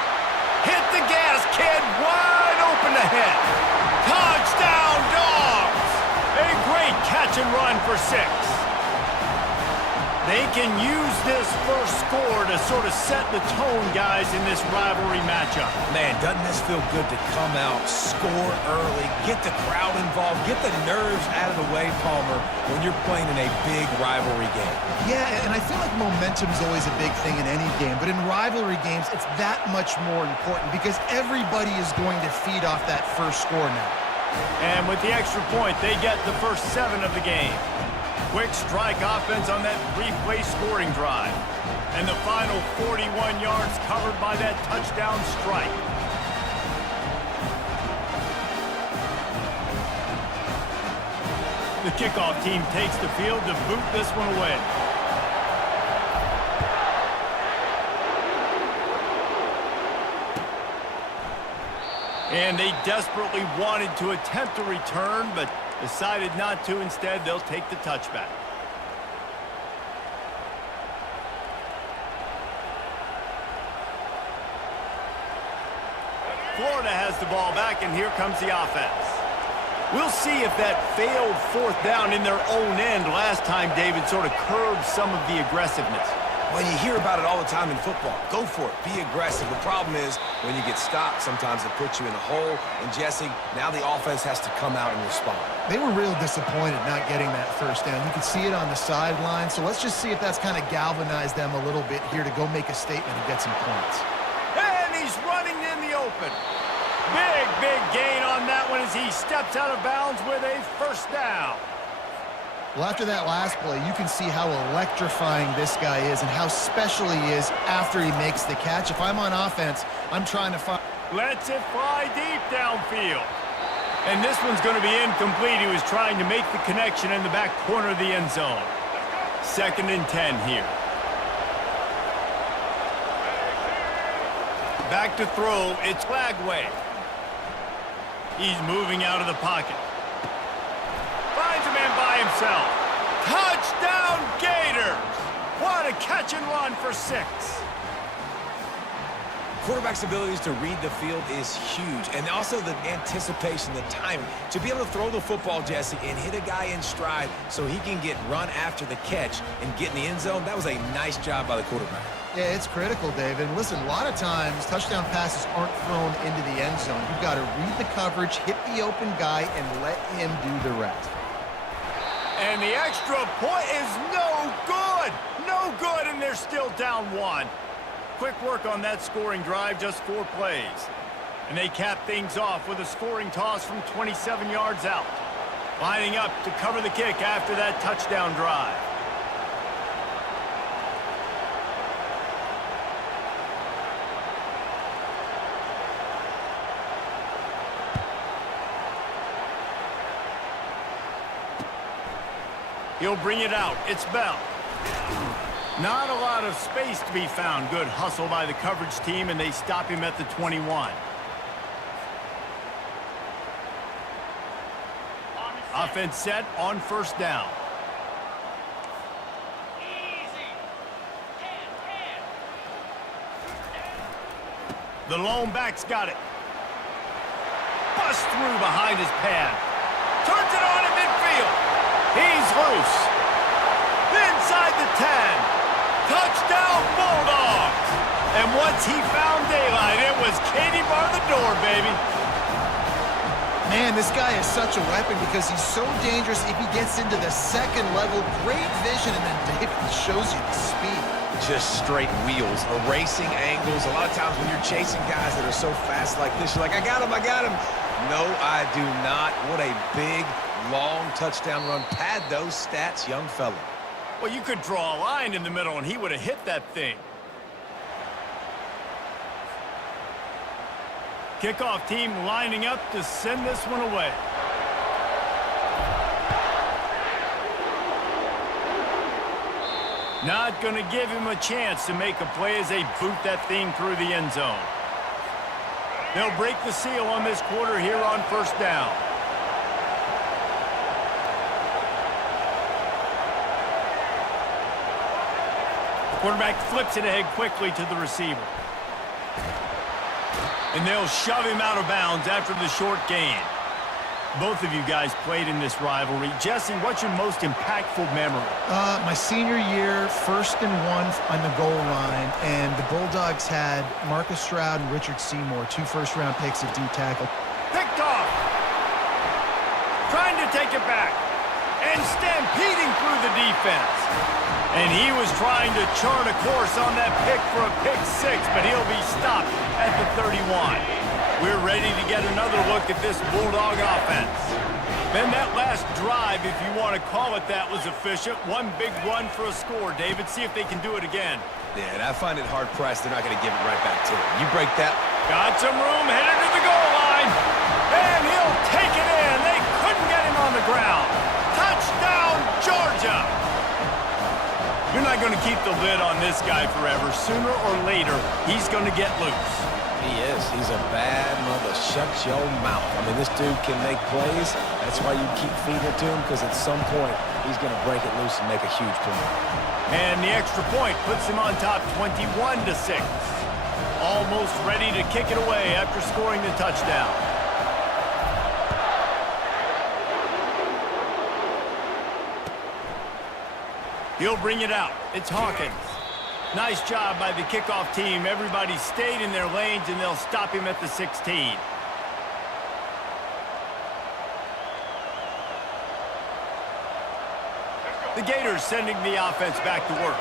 Hit the gas, kid. Wide open ahead. Touchdown, Dogs. A great catch and run for 6. They can use this first score to sort of set the tone, guys, in this rivalry matchup. Man, doesn't this feel good to come out, score early, get the crowd involved, get the nerves out of the way, Palmer, when you're playing in a big rivalry game? Yeah, and I feel like momentum's always a big thing in any game, but in rivalry games, it's that much more important because everybody is going to feed off that first score now. And with the extra point, they get the first 7 of the game. Quick strike offense on that 3-play scoring drive. And the final 41 yards covered by that touchdown strike. The kickoff team takes the field to boot this one away. And they desperately wanted to attempt a return, but decided not to. Instead, they'll take the touchback. Florida has the ball back, and here comes the offense. We'll see if that failed fourth down in their own end last time, David, sort of curbed some of the aggressiveness. Well, you hear about it all the time in football. Go for it. Be aggressive. The problem is when you get stopped, sometimes it puts you in a hole. And, Jesse, now the offense has to come out and respond. They were real disappointed not getting that first down. You could see it on the sideline. So let's just see if that's kind of galvanized them a little bit here to go make a statement and get some points. And he's running in the open. Big gain on that one as he steps out of bounds with a first down. Well, after that last play, you can see how electrifying this guy is and how special he is after he makes the catch. If I'm on offense, I'm trying to find... Lets it fly deep downfield. And this one's going to be incomplete. He was trying to make the connection in the back corner of the end zone. 2nd and 10 here. Back to throw. It's Flagway. He's moving out of the pocket. Finds a man by himself. Touchdown Gators! What a catch and run for 6. Quarterback's abilities to read the field is huge, and also the anticipation, the timing. To be able to throw the football, Jesse, and hit a guy in stride so he can get run after the catch and get in the end zone, that was a nice job by the quarterback. Yeah, it's critical, David. Listen, a lot of times touchdown passes aren't thrown into the end zone. You've got to read the coverage, hit the open guy, and let him do the rest. And the extra point is no good! No good, and they're still down 1. Quick work on that scoring drive, just 4 plays. And they cap things off with a scoring toss from 27 yards out. Lining up to cover the kick after that touchdown drive. He'll bring it out. It's Bell. Not a lot of space to be found. Good hustle by the coverage team, and they stop him at the 21. Offense set on 1st down. The lone back's got it. Bust through behind his pad. Turns it on in midfield. He's loose. Inside the 10. Touchdown Bulldogs! And once he found daylight, it was Katie bar the door, baby. Man, this guy is such a weapon because he's so dangerous if he gets into the 2nd level. Great vision, and then David shows you the speed. Just straight wheels, erasing angles. A lot of times when you're chasing guys that are so fast like this, you're like, I got him, I got him. No, I do not. What a big, long touchdown run. Pad those stats, young fella. Well, you could draw a line in the middle, and he would have hit that thing. Kickoff team lining up to send this one away. Not going to give him a chance to make a play as they boot that thing through the end zone. They'll break the seal on this quarter here on 1st down. Quarterback flips it ahead quickly to the receiver. And they'll shove him out of bounds after the short gain. Both of you guys played in this rivalry. Jesse, what's your most impactful memory? My senior year, 1st and 1 on the goal line, and the Bulldogs had Marcus Stroud and Richard Seymour, 2 first-round picks at D-tackle. Picked off. Trying to take it back. And stampeding through the defense. And he was trying to chart a course on that pick for a pick 6, but he'll be stopped at the 31. We're ready to get another look at this Bulldog offense. Then that last drive, if you want to call it that, was efficient. One big run for a score. David, see if they can do it again. Yeah, and I find it hard-pressed. They're not going to give it right back to him. You break that. Got some room, headed to the goal line. And he'll take it in. They couldn't get him on the ground. Touchdown, Georgia. You're not going to keep the lid on this guy forever. Sooner or later, he's going to get loose. He is. He's a bad mother. Shut your mouth. I mean, this dude can make plays. That's why you keep feeding it to him, because at some point, he's going to break it loose and make a huge play. And the extra point puts him on top 21-6. Almost ready to kick it away after scoring the touchdown. He'll bring it out. It's Hawkins. Nice job by the kickoff team. Everybody stayed in their lanes, and they'll stop him at the 16. The Gators sending the offense back to work.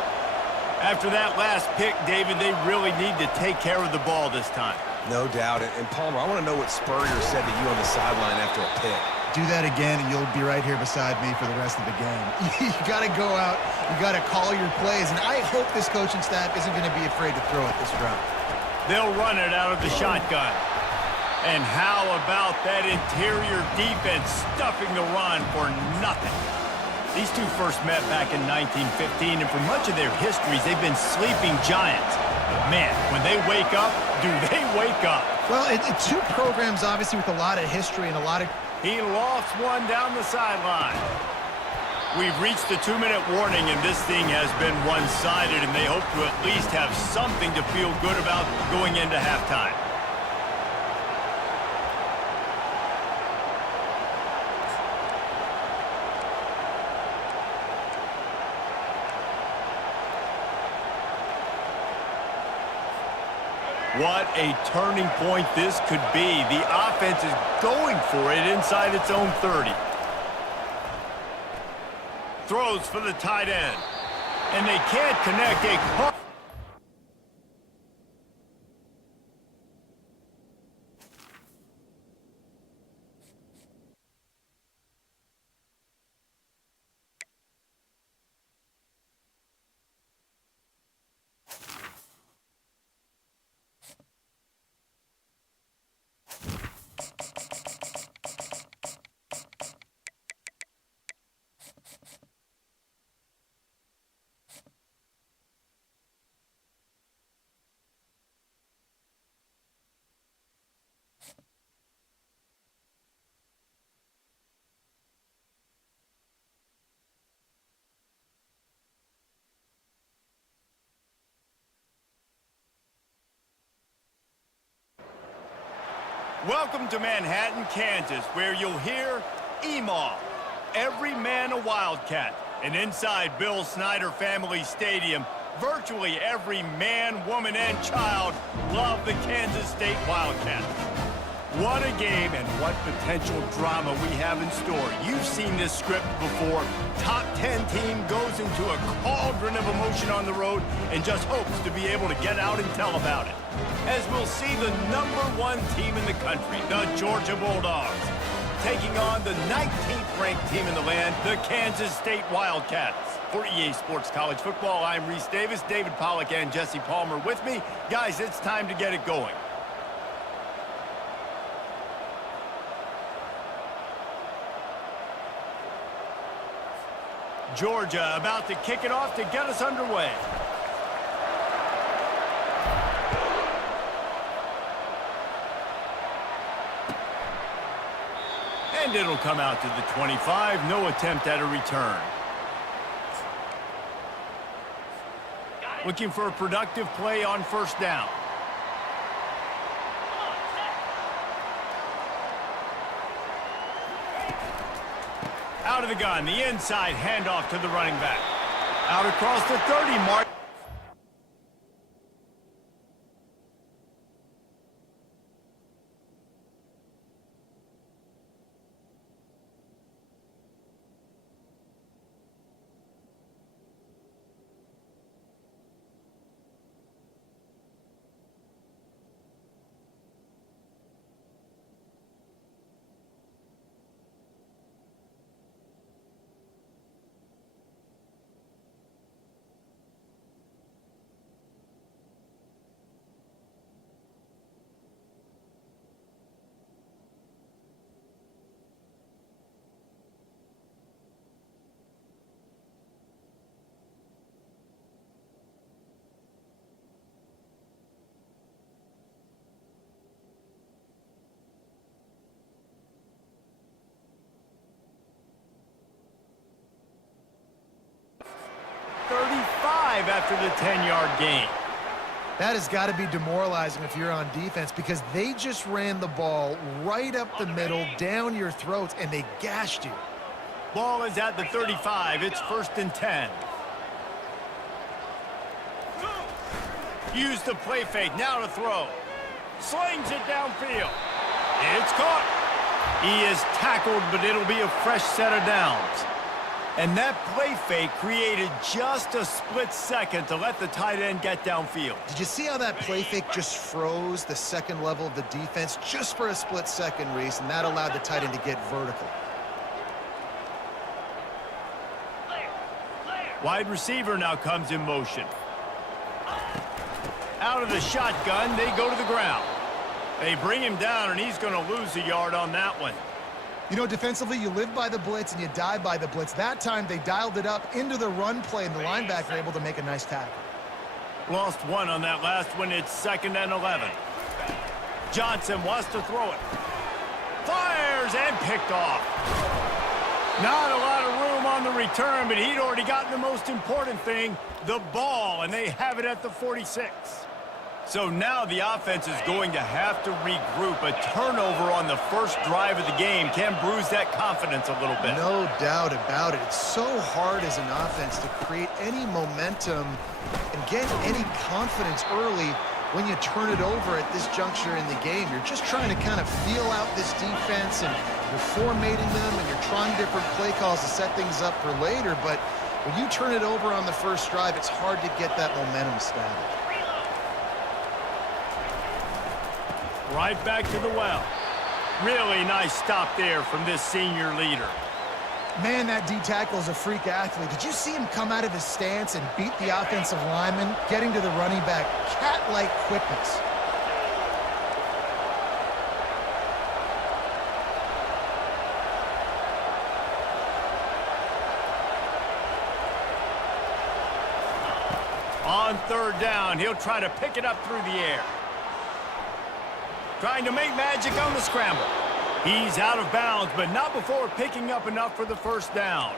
After that last pick, David, they really need to take care of the ball this time. No doubt. And Palmer, I want to know what Spurrier said to you on the sideline after a pick. Do that again, and you'll be right here beside me for the rest of the game. You got to go out. You got to call your plays, and I hope this coaching staff isn't going to be afraid to throw it this route. They'll run it out of the shotgun. And how about that interior defense stuffing the run for nothing? These two first met back in 1915, and for much of their histories, they've been sleeping giants. But man, when they wake up, do they wake up? Well, two programs, obviously, with a lot of history and a lot of... He lofts one down the sideline. We've reached the 2-minute warning, and this thing has been one-sided, and they hope to at least have something to feel good about going into halftime. What a turning point this could be. The offense is going for it inside its own 30. Throws for the tight end. And they can't connect a... Welcome to Manhattan, Kansas, where you'll hear EMAW, every man a Wildcat. And inside Bill Snyder Family Stadium, virtually every man, woman, and child love the Kansas State Wildcats. What a game and what potential drama we have in store. You've seen this script before. Top 10 team goes into a cauldron of emotion on the road and just hopes to be able to get out and tell about it. As we'll see the #1 team in the country, the Georgia Bulldogs, taking on the 19th ranked team in the land, the Kansas State Wildcats. For EA Sports College Football, I'm Reese Davis, David Pollack, and Jesse Palmer with me. Guys, it's time to get it going. Georgia about to kick it off to get us underway. And it'll come out to the 25. No attempt at a return. Looking for a productive play on first down. Out of the gun, the inside handoff to the running back. Out across the 30 mark. After the 10-yard gain. That has got to be demoralizing if you're on defense, because they just ran the ball right up the middle, down your throats, and they gashed you. Ball is at the 35. It's 1st and 10. Use the play fake. Now to throw. Slings it downfield. It's caught. He is tackled, but it'll be a fresh set of downs. And that play fake created just a split second to let the tight end get downfield. Did you see how that play fake just froze the second level of the defense just for a split second, Reese, and that allowed the tight end to get vertical. Wide receiver now comes in motion. Out of the shotgun, they go to the ground. They bring him down, and he's going to lose a yard on that one. You know, defensively, you live by the blitz and you die by the blitz. That time, they dialed it up into the run play, and the linebacker able to make a nice tackle. Lost one on that last one. It's 2nd and 11. Johnson wants to throw it. Fires and picked off. Not a lot of room on the return, but he'd already gotten the most important thing, the ball, and they have it at the 46. So now the offense is going to have to regroup. A turnover on the first drive of the game can bruise that confidence a little bit. No doubt about it. It's so hard as an offense to create any momentum and get any confidence early when you turn it over at this juncture in the game. You're just trying to kind of feel out this defense, and you're formatting them, and you're trying different play calls to set things up for later. But when you turn it over on the first drive, it's hard to get that momentum established. Right back to the well. Really nice stop there from this senior leader. Man, that D-tackle is a freak athlete. Did you see him come out of his stance and beat the offensive lineman, getting to the running back? Cat-like quickness. On 3rd down, he'll try to pick it up through the air. Trying to make magic on the scramble. He's out of bounds, but not before picking up enough for the first down.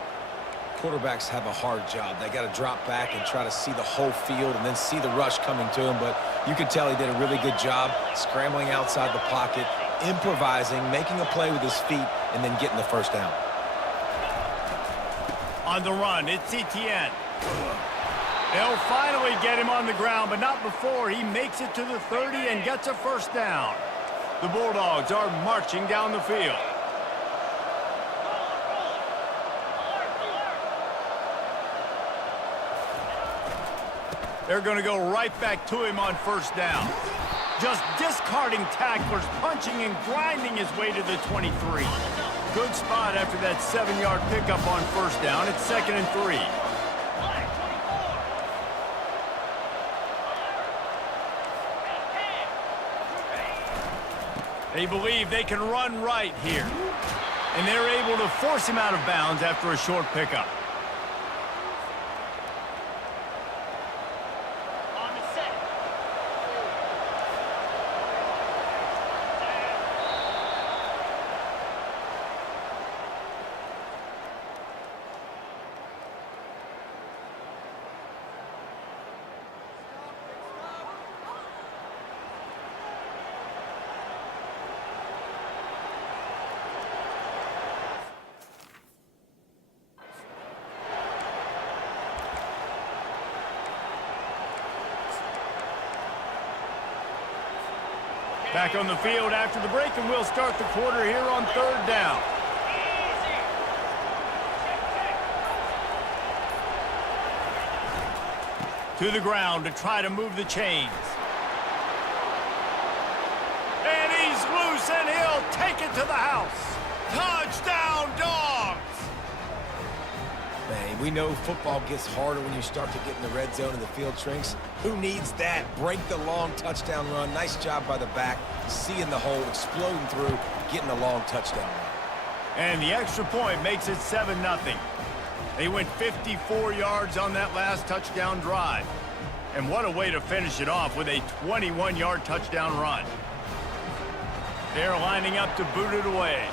Quarterbacks have a hard job. They got to drop back and try to see the whole field and then see the rush coming to him. But you could tell he did a really good job scrambling outside the pocket, improvising, making a play with his feet, and then getting the first down. On the run, it's Etienne. They'll finally get him on the ground, but not before he makes it to the 30 and gets a first down. The Bulldogs are marching down the field. They're going to go right back to him on first down. Just discarding tacklers, punching and grinding his way to the 23. Good spot after that 7-yard pickup on first down. It's 2nd and 3. They believe they can run right here. And they're able to force him out of bounds after a short pickup. On the set. Back on the field after the break, and we'll start the quarter here on 3rd down. To the ground to try to move the chains. And he's loose, and he'll take it to the house. Touchdown, Dogs! Man, we know football gets harder when you start to get in the red zone and the field shrinks. Who needs that? Break the long touchdown run. Nice job by the back, seeing the hole, exploding through, getting a long touchdown run. And the extra point makes it 7-0. They went 54 yards on that last touchdown drive. And what a way to finish it off with a 21-yard touchdown run. They're lining up to boot it away.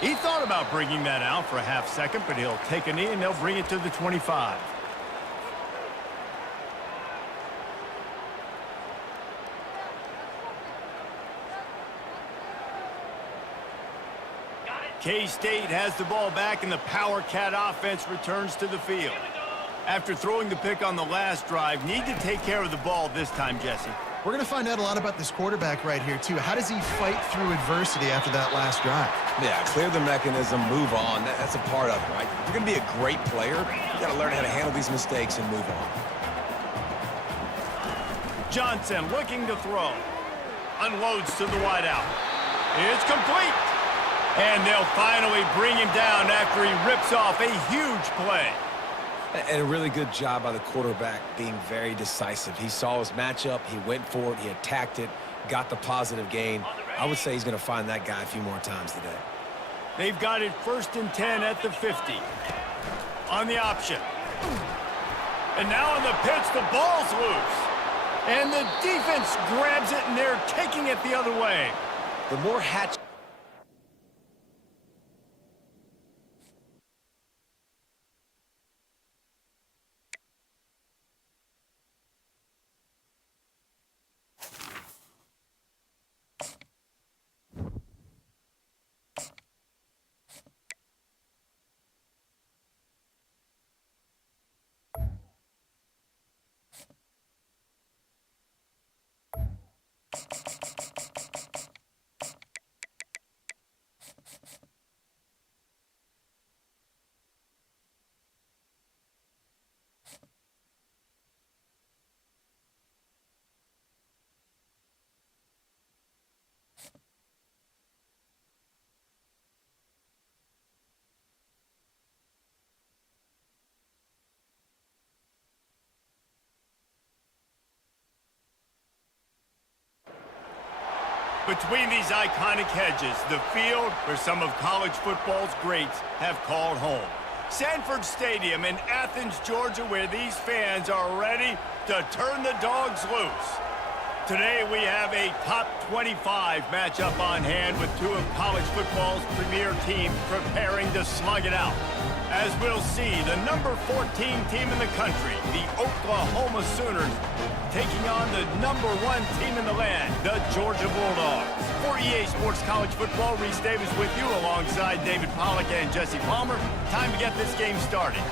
He thought about bringing that out for a half second, but he'll take a knee and they'll bring it to the 25. K-State has the ball back, and the Power Cat offense returns to the field. After throwing the pick on the last drive, need to take care of the ball this time, Jesse. We're going to find out a lot about this quarterback right here, too. How does he fight through adversity after that last drive? Yeah, clear the mechanism, move on. That's a part of it, right? If you're going to be a great player, you got to learn how to handle these mistakes and move on. Johnson looking to throw. Unloads to the wideout. It's complete. And they'll finally bring him down after he rips off a huge play. And a really good job by the quarterback being very decisive. He saw his matchup, he went for it, he attacked it, got the positive gain. I would say he's going to find that guy a few more times today. They've got it 1st and 10 at the 50. On the option. And now on the pitch, the ball's loose. And the defense grabs it, and they're taking it the other way. The more hatch... Between these iconic hedges, the field where some of college football's greats have called home. Sanford Stadium in Athens, Georgia, where these fans are ready to turn the dogs loose. Today we have a top 25 matchup on hand with two of college football's premier teams preparing to slug it out. As we'll see, the number 14 team in the country, the Oklahoma Sooners, taking on the number 1 team in the land, the Georgia Bulldogs. For EA Sports College Football, Reese Davis with you alongside David Pollack and Jesse Palmer. Time to get this game started.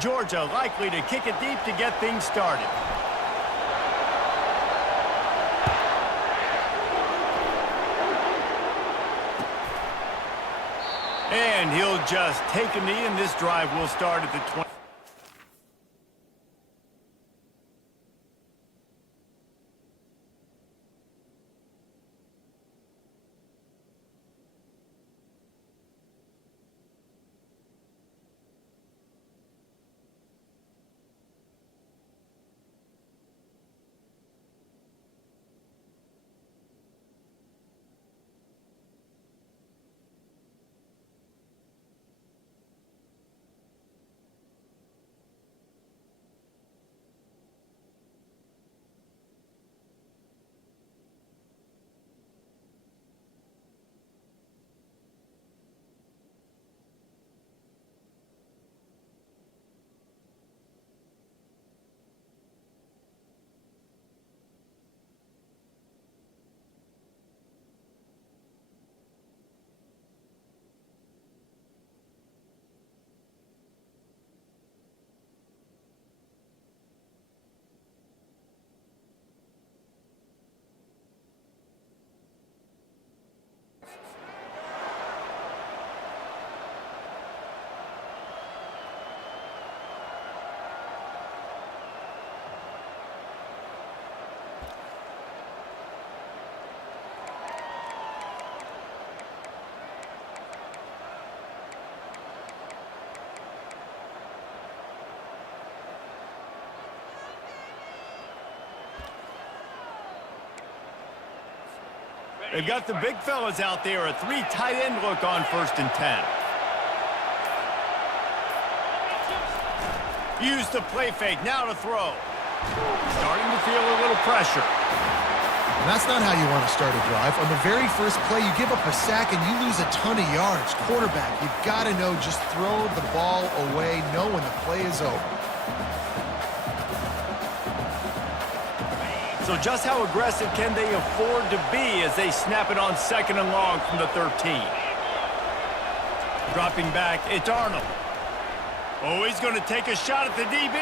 Georgia likely to kick it deep to get things started. And he'll just take a knee, and this drive will start at the 20. They've got the big fellas out there, a 3 tight end look on 1st and 10. Use the play fake, now to throw. Starting to feel a little pressure. And that's not how you want to start a drive. On the very first play, you give up a sack and you lose a ton of yards. Quarterback, you've got to know, just throw the ball away, know when the play is over. So just how aggressive can they afford to be as they snap it on 2nd and long from the 13? Dropping back, it's Arnold. Oh, he's going to take a shot at the DB.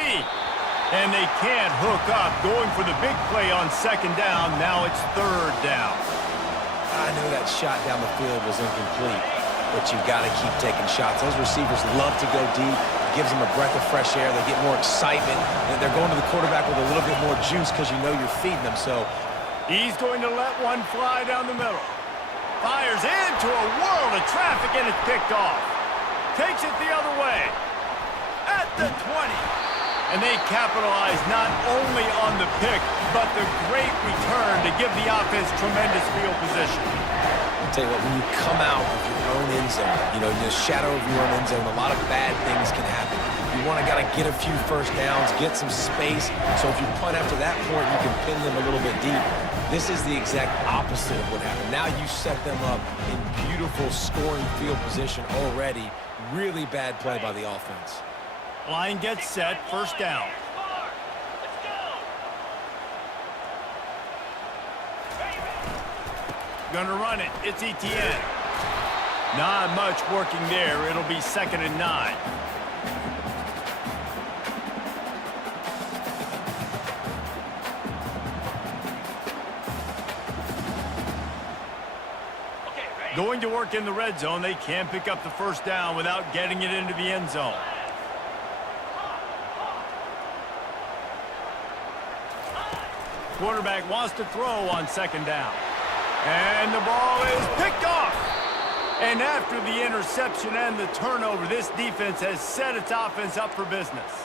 And they can't hook up, going for the big play on second down. Now it's third down. I know that shot down the field was incomplete, but you've got to keep taking shots. Those receivers love to go deep. It gives them a breath of fresh air. They get more excitement. And they're going to the quarterback with a little bit more juice because you know you're feeding them. So he's going to let one fly down the middle. Fires into a world of traffic, and it's picked off. Takes it the other way. At the 20. And they capitalize not only on the pick, but the great return to give the offense tremendous field position. I'll tell you what, when you come out of your own end zone, you know, in the shadow of your own end zone, a lot of bad things can happen. You want to get a few first downs, get some space. So if you punt after that point, you can pin them a little bit deep. This is the exact opposite of what happened. Now you set them up in beautiful scoring field position already. Really bad play by the offense. Line gets set, first down. Gonna run it, it's Etienne. Not much working there, it'll be 2nd and 9. Going to work in the red zone, they can't pick up the first down without getting it into the end zone. Quarterback wants to throw on 2nd down. And the ball is picked off. And after the interception and the turnover, this defense has set its offense up for business.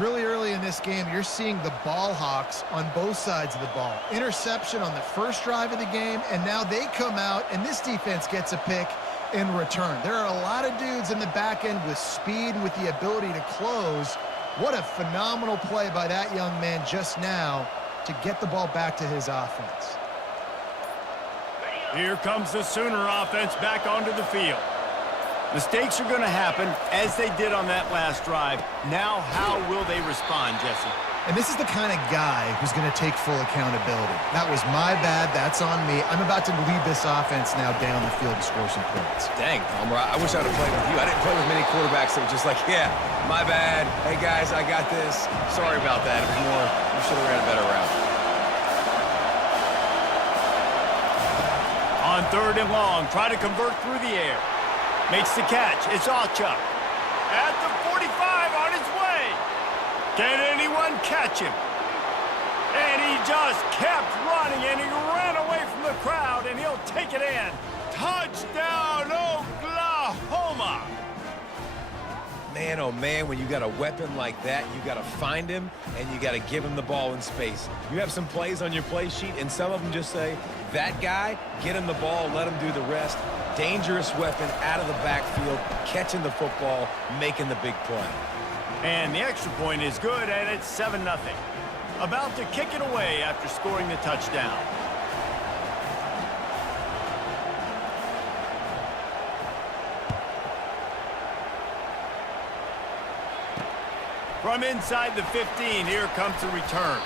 Really early in this game, you're seeing the ball hawks on both sides of the ball. Interception on the first drive of the game, and now they come out, and this defense gets a pick in return. There are a lot of dudes in the back end with speed and with the ability to close. What a phenomenal play by that young man just now to get the ball back to his offense. Here comes the Sooner offense back onto the field. Mistakes are going to happen, as they did on that last drive. Now, how will they respond, Jesse? And this is the kind of guy who's going to take full accountability. That was my bad. That's on me. I'm about to lead this offense now down the field to score some points. Dang, Palmer, I wish I would have played with you. I didn't play with many quarterbacks that were just like, yeah, my bad. Hey, guys, I got this. Sorry about that. It was more, you should have ran a better route. On 3rd and long, try to convert through the air. Makes the catch. It's Alchuk. At the 45 on his way. Can anyone catch him? And he just kept running, and he ran away from the crowd, and he'll take it in. Touchdown, Oklahoma! Man, oh man, when you got a weapon like that, you got to find him, and you got to give him the ball in space. You have some plays on your play sheet, and some of them just say, that guy, get him the ball, let him do the rest. Dangerous weapon out of the backfield, catching the football, making the big play. And the extra point is good, and it's 7-0. About to kick it away after scoring the touchdown. From inside the 15, here comes the return.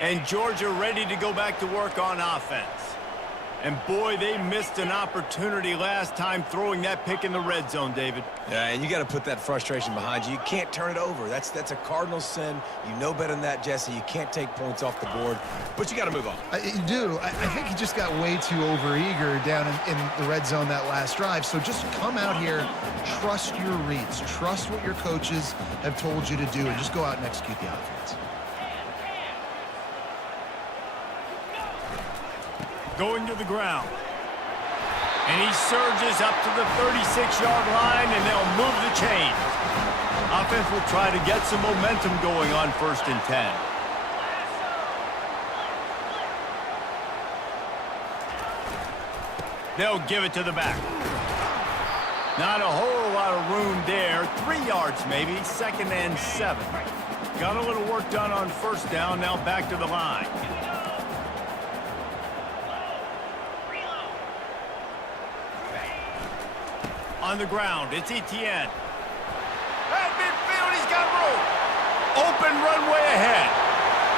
And Georgia ready to go back to work on offense. And boy, they missed an opportunity last time throwing that pick in the red zone, David. Yeah, and you got to put that frustration behind you. You can't turn it over. That's a cardinal sin. You know better than that, Jesse. You can't take points off the board, but you got to move on. You do. I think he just got way too overeager down in the red zone that last drive. So just come out here, trust your reads, trust what your coaches have told you to do, and just go out and execute the offense. Going to the ground. And he surges up to the 36-yard line, and they'll move the chains. Offense will try to get some momentum going on 1st and 10. They'll give it to the back. Not a whole lot of room there. 3 yards maybe, 2nd and 7. Got a little work done on 1st down, now back to the line. On the ground, it's Etienne. At midfield, he's got room. Open runway ahead.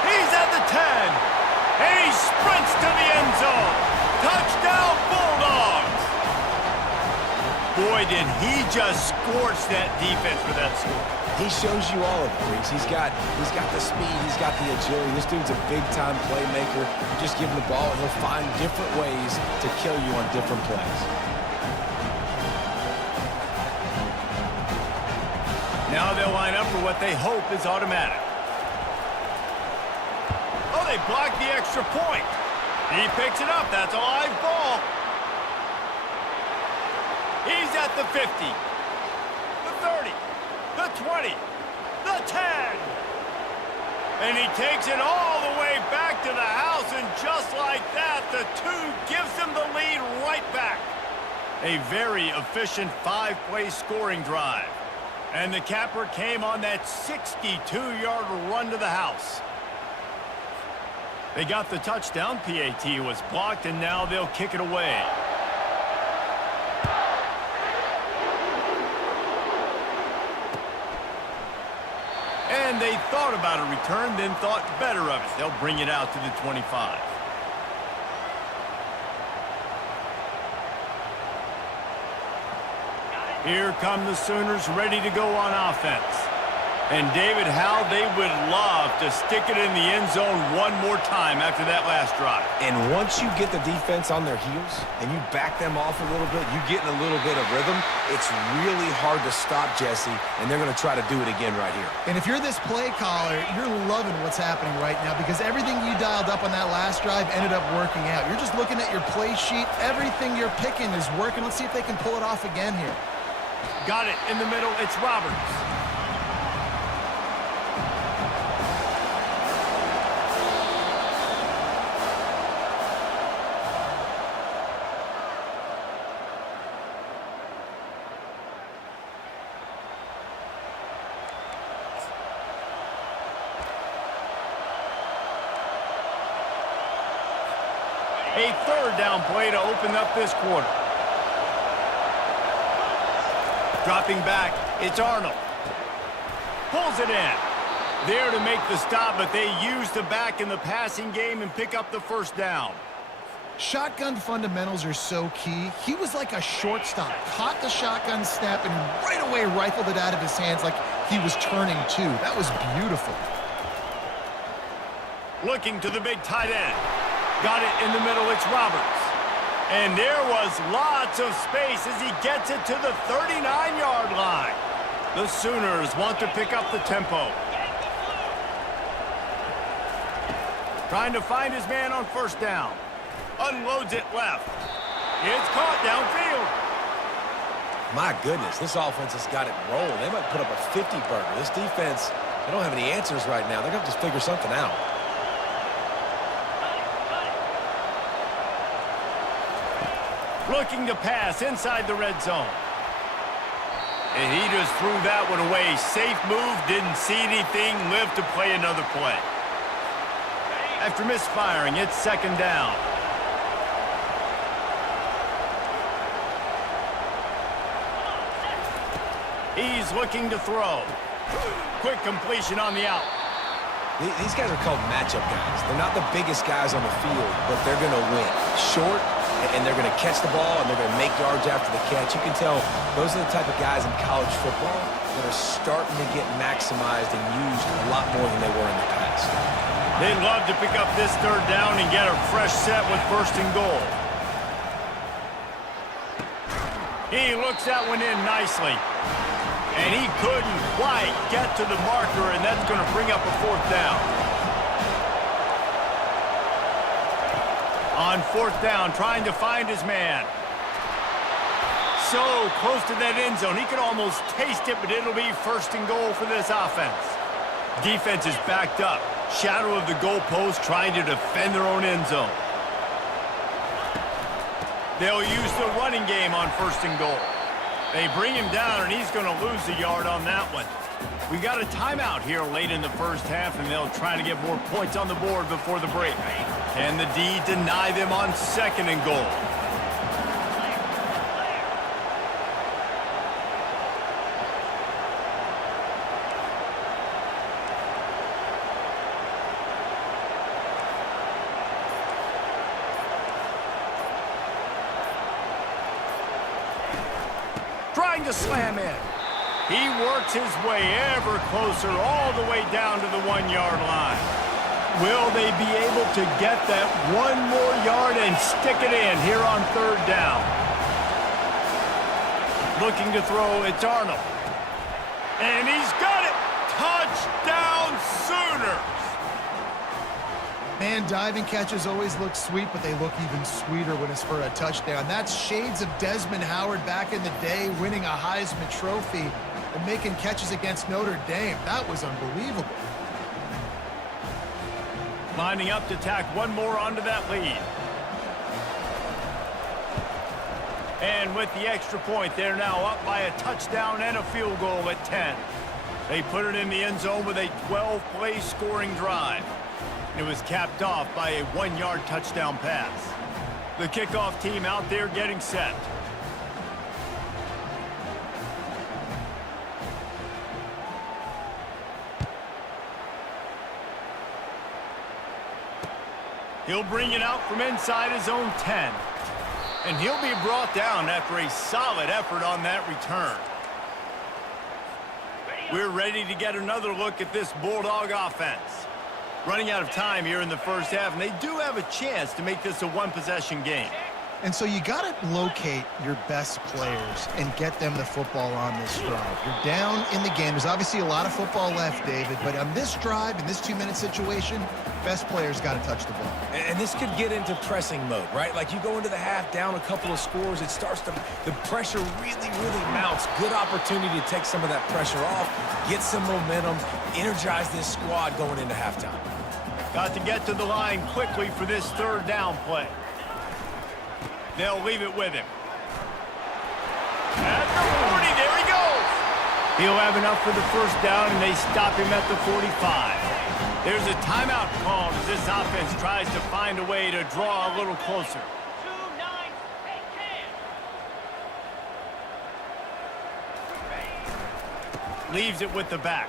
He's at the 10. And he sprints to the end zone. Touchdown, Bulldogs. Boy, did he just scorch that defense for that score. He shows you all of it, Reese. He's got the speed, he's got the agility. This dude's a big-time playmaker. You just give him the ball, and he'll find different ways to kill you on different plays. Now they'll line up for what they hope is automatic. Oh, they blocked the extra point. He picks it up. That's a live ball. He's at the 50, the 30, the 20, the 10. And he takes it all the way back to the house, and just like that, the 2 gives him the lead right back. A very efficient 5-play scoring drive. And the capper came on that 62-yard run to the house. They got the touchdown. PAT was blocked, and now they'll kick it away. And they thought about a return, then thought better of it. They'll bring it out to the 25. Here come the Sooners ready to go on offense. And David, how they would love to stick it in the end zone one more time after that last drive. And once you get the defense on their heels and you back them off a little bit, you get in a little bit of rhythm, it's really hard to stop, Jesse, and they're going to try to do it again right here. And if you're this play caller, you're loving what's happening right now because everything you dialed up on that last drive ended up working out. You're just looking at your play sheet. Everything you're picking is working. Let's see if they can pull it off again here. Got it in the middle. It's Roberts. A third down play to open up this quarter. Dropping back, it's Arnold. Pulls it in. There to make the stop, but they use the back in the passing game and pick up the first down. Shotgun fundamentals are so key. He was like a shortstop. Caught the shotgun snap and right away rifled it out of his hands like he was turning two. That was beautiful. Looking to the big tight end. Got it in the middle, it's Roberts. And there was lots of space as he gets it to the 39-yard line. The Sooners want to pick up the tempo. Trying to find his man on first down. Unloads it left. It's caught downfield. My goodness, this offense has got it rolling. They might put up a 50-burger. This defense, they don't have any answers right now. They're going to just figure something out. Looking to pass inside the red zone. And he just threw that one away. Safe move, didn't see anything, lived to play another play. After misfiring, it's second down. He's looking to throw. Quick completion on the out. These guys are called matchup guys. They're not the biggest guys on the field, but they're going to win. Short, and they're going to catch the ball, and they're going to make yards after the catch. You can tell those are the type of guys in college football that are starting to get maximized and used a lot more than they were in the past. They'd love to pick up this third down and get a fresh set with first and goal. He looks that one in nicely. And he couldn't quite get to the marker, and that's going to bring up a fourth down. On fourth down, trying to find his man. So close to that end zone. He could almost taste it, but it'll be first and goal for this offense. Defense is backed up. Shadow of the goalpost, trying to defend their own end zone. They'll use the running game on first and goal. They bring him down, and he's going to lose a yard on that one. We got a timeout here late in the first half, and they'll try to get more points on the board before the break. Can the D deny them on second and goal? trying to slam in. He works his way ever closer all the way down to the 1-yard line. Will they be able to get that one more yard and stick it in here on 3rd down? Looking to throw, it's Arnold. And he's got it! Touchdown Sooners! Man, diving catches always look sweet, but they look even sweeter when it's for a touchdown. That's shades of Desmond Howard back in the day, winning a Heisman Trophy and making catches against Notre Dame. That was unbelievable. Lining up to tack one more onto that lead. And with the extra point, they're now up by a touchdown and a field goal at 10. They put it in the end zone with a 12-play scoring drive. It was capped off by a 1-yard touchdown pass. The kickoff team out there getting set. He'll bring it out from inside his own 10. And he'll be brought down after a solid effort on that return. We're ready to get another look at this Bulldog offense. Running out of time here in the first half, and they do have a chance to make this a one-possession game. And so you got to locate your best players and get them the football on this drive. You're down in the game. There's obviously a lot of football left, David, but on this drive, in this 2-minute situation, best players got to touch the ball. And this could get into pressing mode, right? Like you go into the half down a couple of scores, it starts to, the pressure really mounts. Good opportunity to take some of that pressure off, get some momentum, energize this squad going into halftime. Got to get to the line quickly for this 3rd down play. They'll leave it with him. At the 40, there he goes. He'll have enough for the 1st down, and they stop him at the 45. There's a timeout called as this offense tries to find a way to draw a little closer. 2-9, Leaves it with the back.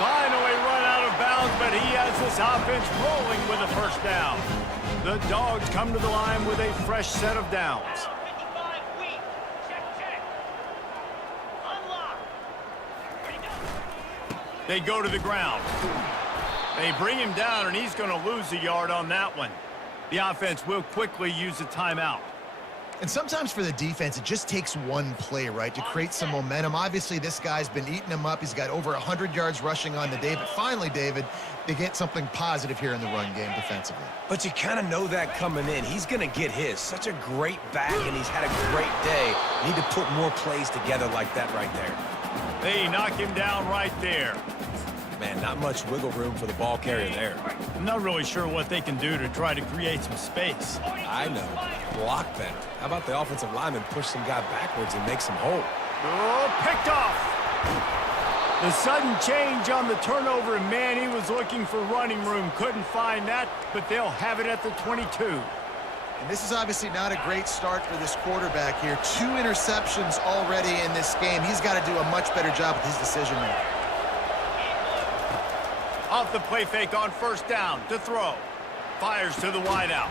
Finally run out of bounds, but he has this offense rolling with a 1st down. The Dogs come to the line with a fresh set of downs. 55, weak. Check. Unlock. Ready, go. They go to the ground. They bring him down, and he's going to lose a yard on that one. The offense will quickly use a timeout. And sometimes for the defense, it just takes one play, right, to create some momentum. Obviously, this guy's been eating them up. He's got over 100 yards rushing on the day. But finally, David, they get something positive here in the run game defensively. But you kind of know that coming in. He's going to get his. Such a great back, and he's had a great day. Need to put more plays together like that right there. They knock him down right there. Man, not much wiggle room for the ball carrier there. I'm not really sure what they can do to try to create some space. I know. Block better. How about the offensive lineman push some guy backwards and make some hole? Oh, picked off. The sudden change on the turnover, and man, he was looking for running room. Couldn't find that, but they'll have it at the 22. And this is obviously not a great start for this quarterback here. 2 interceptions already in this game. He's got to do a much better job with his decision making. Off the play fake on 1st down to throw. Fires to the wideout.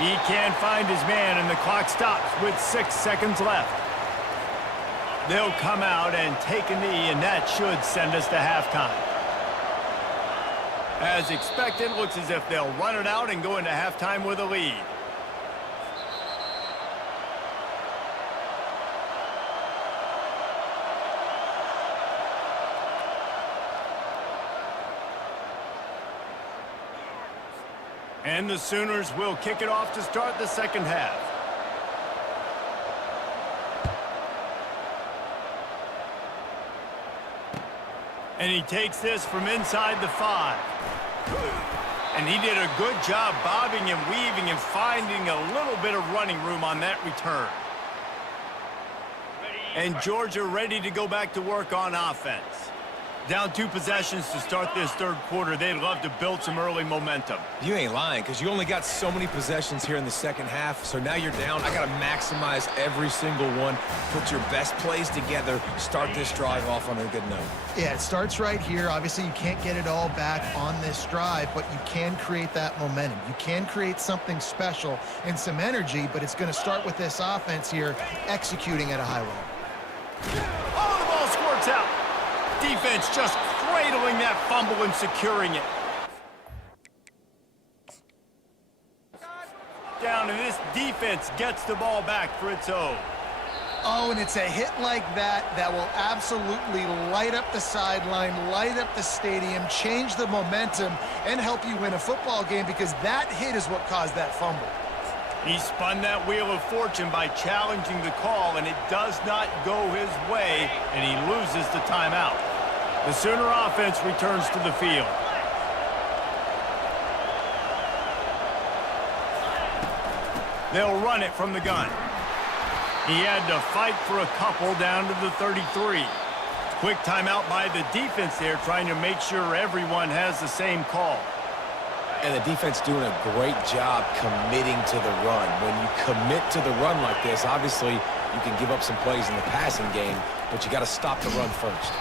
He can't find his man, and the clock stops with 6 seconds left. They'll come out and take a knee, and that should send us to halftime. As expected, looks as if they'll run it out and go into halftime with a lead. And the Sooners will kick it off to start the 2nd half. And he takes this from inside the 5. And he did a good job bobbing and weaving and finding a little bit of running room on that return. And Georgia ready to go back to work on offense. Down 2 possessions to start this third quarter. They'd love to build some early momentum. You ain't lying, because you only got so many possessions here in the second half, so now you're down. I got to maximize every single one, put your best plays together, start this drive off on a good note. Yeah, it starts right here. Obviously, you can't get it all back on this drive, but you can create that momentum. You can create something special and some energy, but it's going to start with this offense here executing at a high level. Oh, the ball squirts out. Defense just cradling that fumble and securing it. Down, and this defense gets the ball back for its own. Oh, and it's a hit like that that will absolutely light up the sideline, light up the stadium, change the momentum, and help you win a football game, because that hit is what caused that fumble. He spun that wheel of fortune by challenging the call, and it does not go his way, and he loses the timeout. The Sooner offense returns to the field. They'll run it from the gun. He had to fight for a couple down to the 33. Quick timeout by the defense there, trying to make sure everyone has the same call. And the defense doing a great job committing to the run. When you commit to the run like this, obviously you can give up some plays in the passing game, but you got to stop the run first.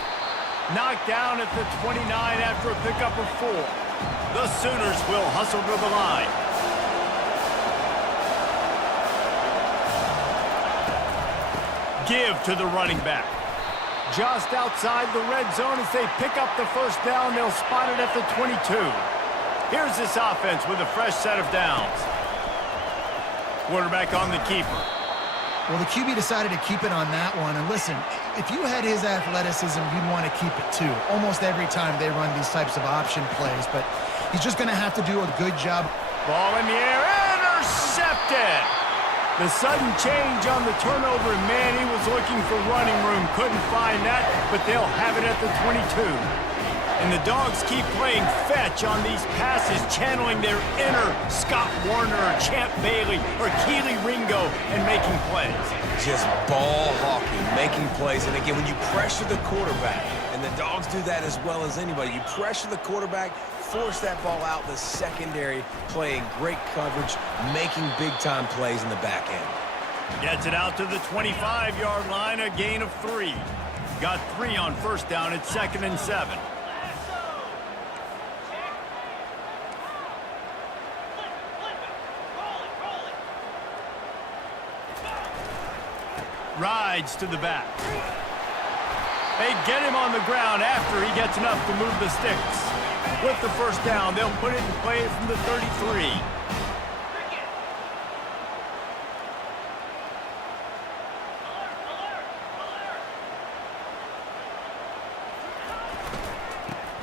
Knocked down at the 29 after a pickup of 4. The Sooners will hustle to the line. Give to the running back. Just outside the red zone as they pick up the first down. They'll spot it at the 22. Here's this offense with a fresh set of downs. Quarterback on the keeper. Well, the QB decided to keep it on that one. And listen, if you had his athleticism, you'd want to keep it too. Almost every time they run these types of option plays. But he's just going to have to do a good job. Ball in the air. Intercepted. The sudden change on the turnover, and man, he was looking for running room. Couldn't find that, but they'll have it at the 22. And the Dogs keep playing fetch on these passes, channeling their inner Scott Warner or Champ Bailey or Keely Ringo and making plays. Just ball hawking, making plays. And again, when you pressure the quarterback, and the Dogs do that as well as anybody, you pressure the quarterback, force that ball out in the secondary, playing great coverage, making big-time plays in the back end. Gets it out to the 25-yard line, a gain of 3. Got 3 on first down. It's 2nd and 7. Rides to the back. They get him on the ground after he gets enough to move the sticks. With the first down, they'll put it in play from the 33.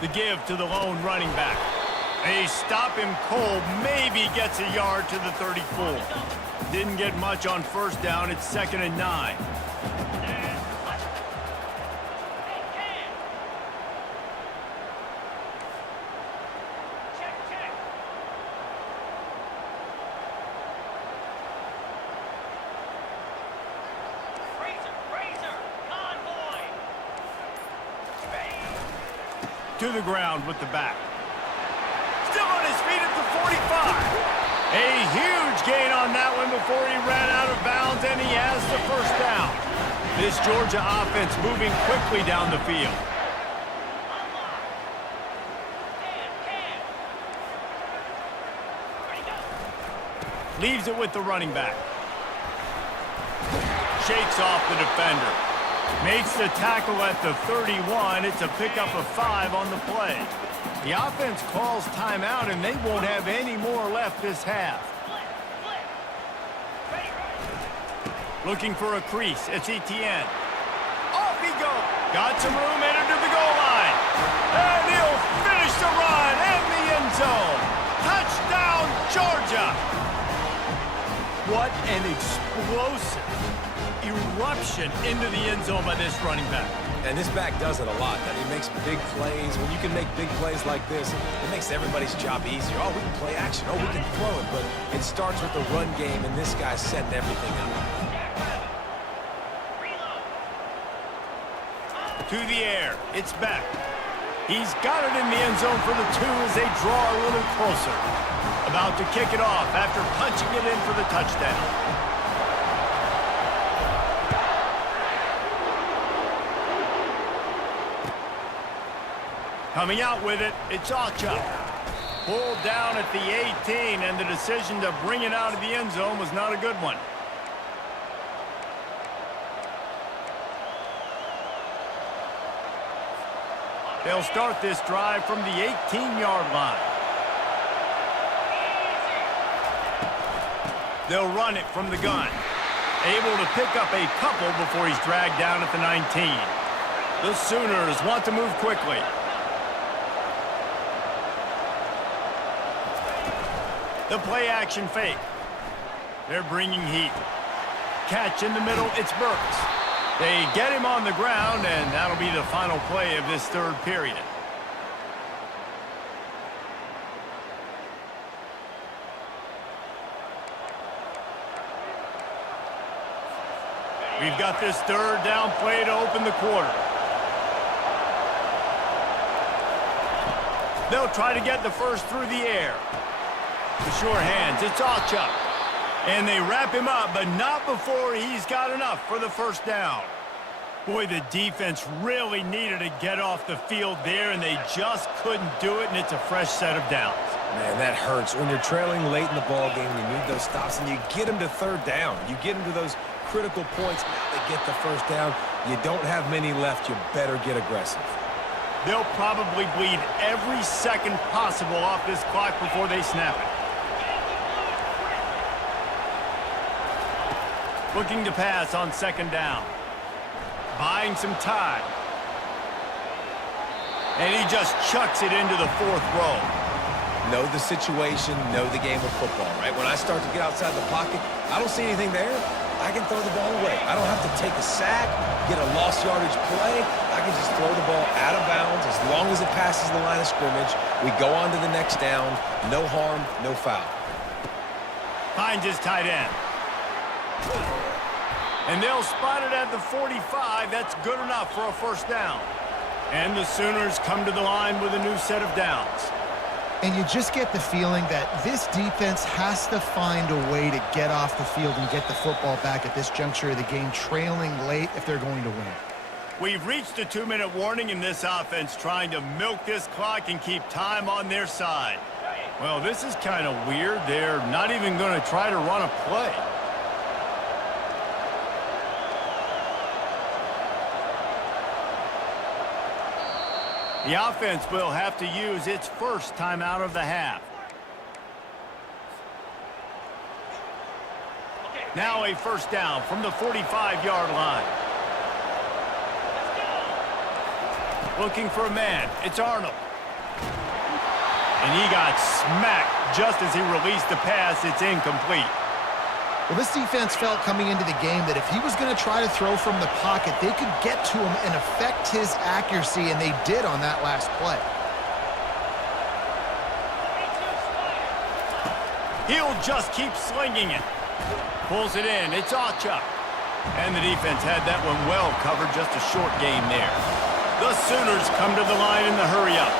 The give to the lone running back. They stop him cold, maybe gets a yard to the 34. Didn't get much on first down. It's 2nd and 9. To the ground with the back. Still on his feet at the 45. A huge gain on that one before he ran out of bounds, and he has the first down. This Georgia offense moving quickly down the field. Leaves it with the running back. Shakes off the defender. Makes the tackle at the 31. It's a pickup of 5 on the play. The offense calls timeout, and they won't have any more left this half. Looking for a crease. It's Etienne. Off he goes. Got some room, headed to the goal line. And he'll finish the run in the end zone. Touchdown, Georgia. What an explosive eruption into the end zone by this running back. And this back does it a lot. I mean, he makes big plays. When you can make big plays like this, it makes everybody's job easier. Oh, we can play action. Oh, we can throw it. But it starts with the run game, and this guy's setting everything up. To the air. It's back. He's got it in the end zone for the 2 as they draw a little closer. About to kick it off after punching it in for the touchdown. Coming out with it, it's Ocha. Pulled down at the 18, and the decision to bring it out of the end zone was not a good one. They'll start this drive from the 18-yard line. They'll run it from the gun. Able to pick up a couple before he's dragged down at the 19. The Sooners want to move quickly. The play action fake. They're bringing heat. Catch in the middle, it's Burks. They get him on the ground, and that'll be the final play of this third period. We've got this third down play to open the quarter. They'll try to get the first through the air. The sure hands, it's Ocha. And they wrap him up, but not before he's got enough for the first down. Boy, the defense really needed to get off the field there, and they just couldn't do it, and it's a fresh set of downs. Man, that hurts. When you're trailing late in the ball game, you need those stops, and you get them to third down. You get them to those critical points. Now they get the first down. You don't have many left. You better get aggressive. They'll probably bleed every second possible off this clock before they snap it. Looking to pass on second down. Buying some time. And he just chucks it into the fourth row. Know the situation, know the game of football, right? When I start to get outside the pocket, I don't see anything there. I can throw the ball away. I don't have to take a sack, get a lost yardage play. I can just throw the ball out of bounds as long as it passes the line of scrimmage. We go on to the next down. No harm, no foul. Finds his tight end. And they'll spot it at the 45. That's good enough for a first down. And the Sooners come to the line with a new set of downs. And you just get the feeling that this defense has to find a way to get off the field and get the football back at this juncture of the game, trailing late if they're going to win. We've reached a 2-minute warning in this offense, trying to milk this clock and keep time on their side. Well, this is kind of weird. They're not even going to try to run a play. The offense will have to use its first timeout of the half. Now a first down from the 45-yard line. Looking for a man. It's Arnold. And he got smacked just as he released the pass. It's incomplete. Well, this defense felt coming into the game that if he was going to try to throw from the pocket, they could get to him and affect his accuracy, and they did on that last play. He'll just keep slinging it. Pulls it in. It's Ocha. And the defense had that one well covered. Just a short gain there. The Sooners come to the line in the hurry-up.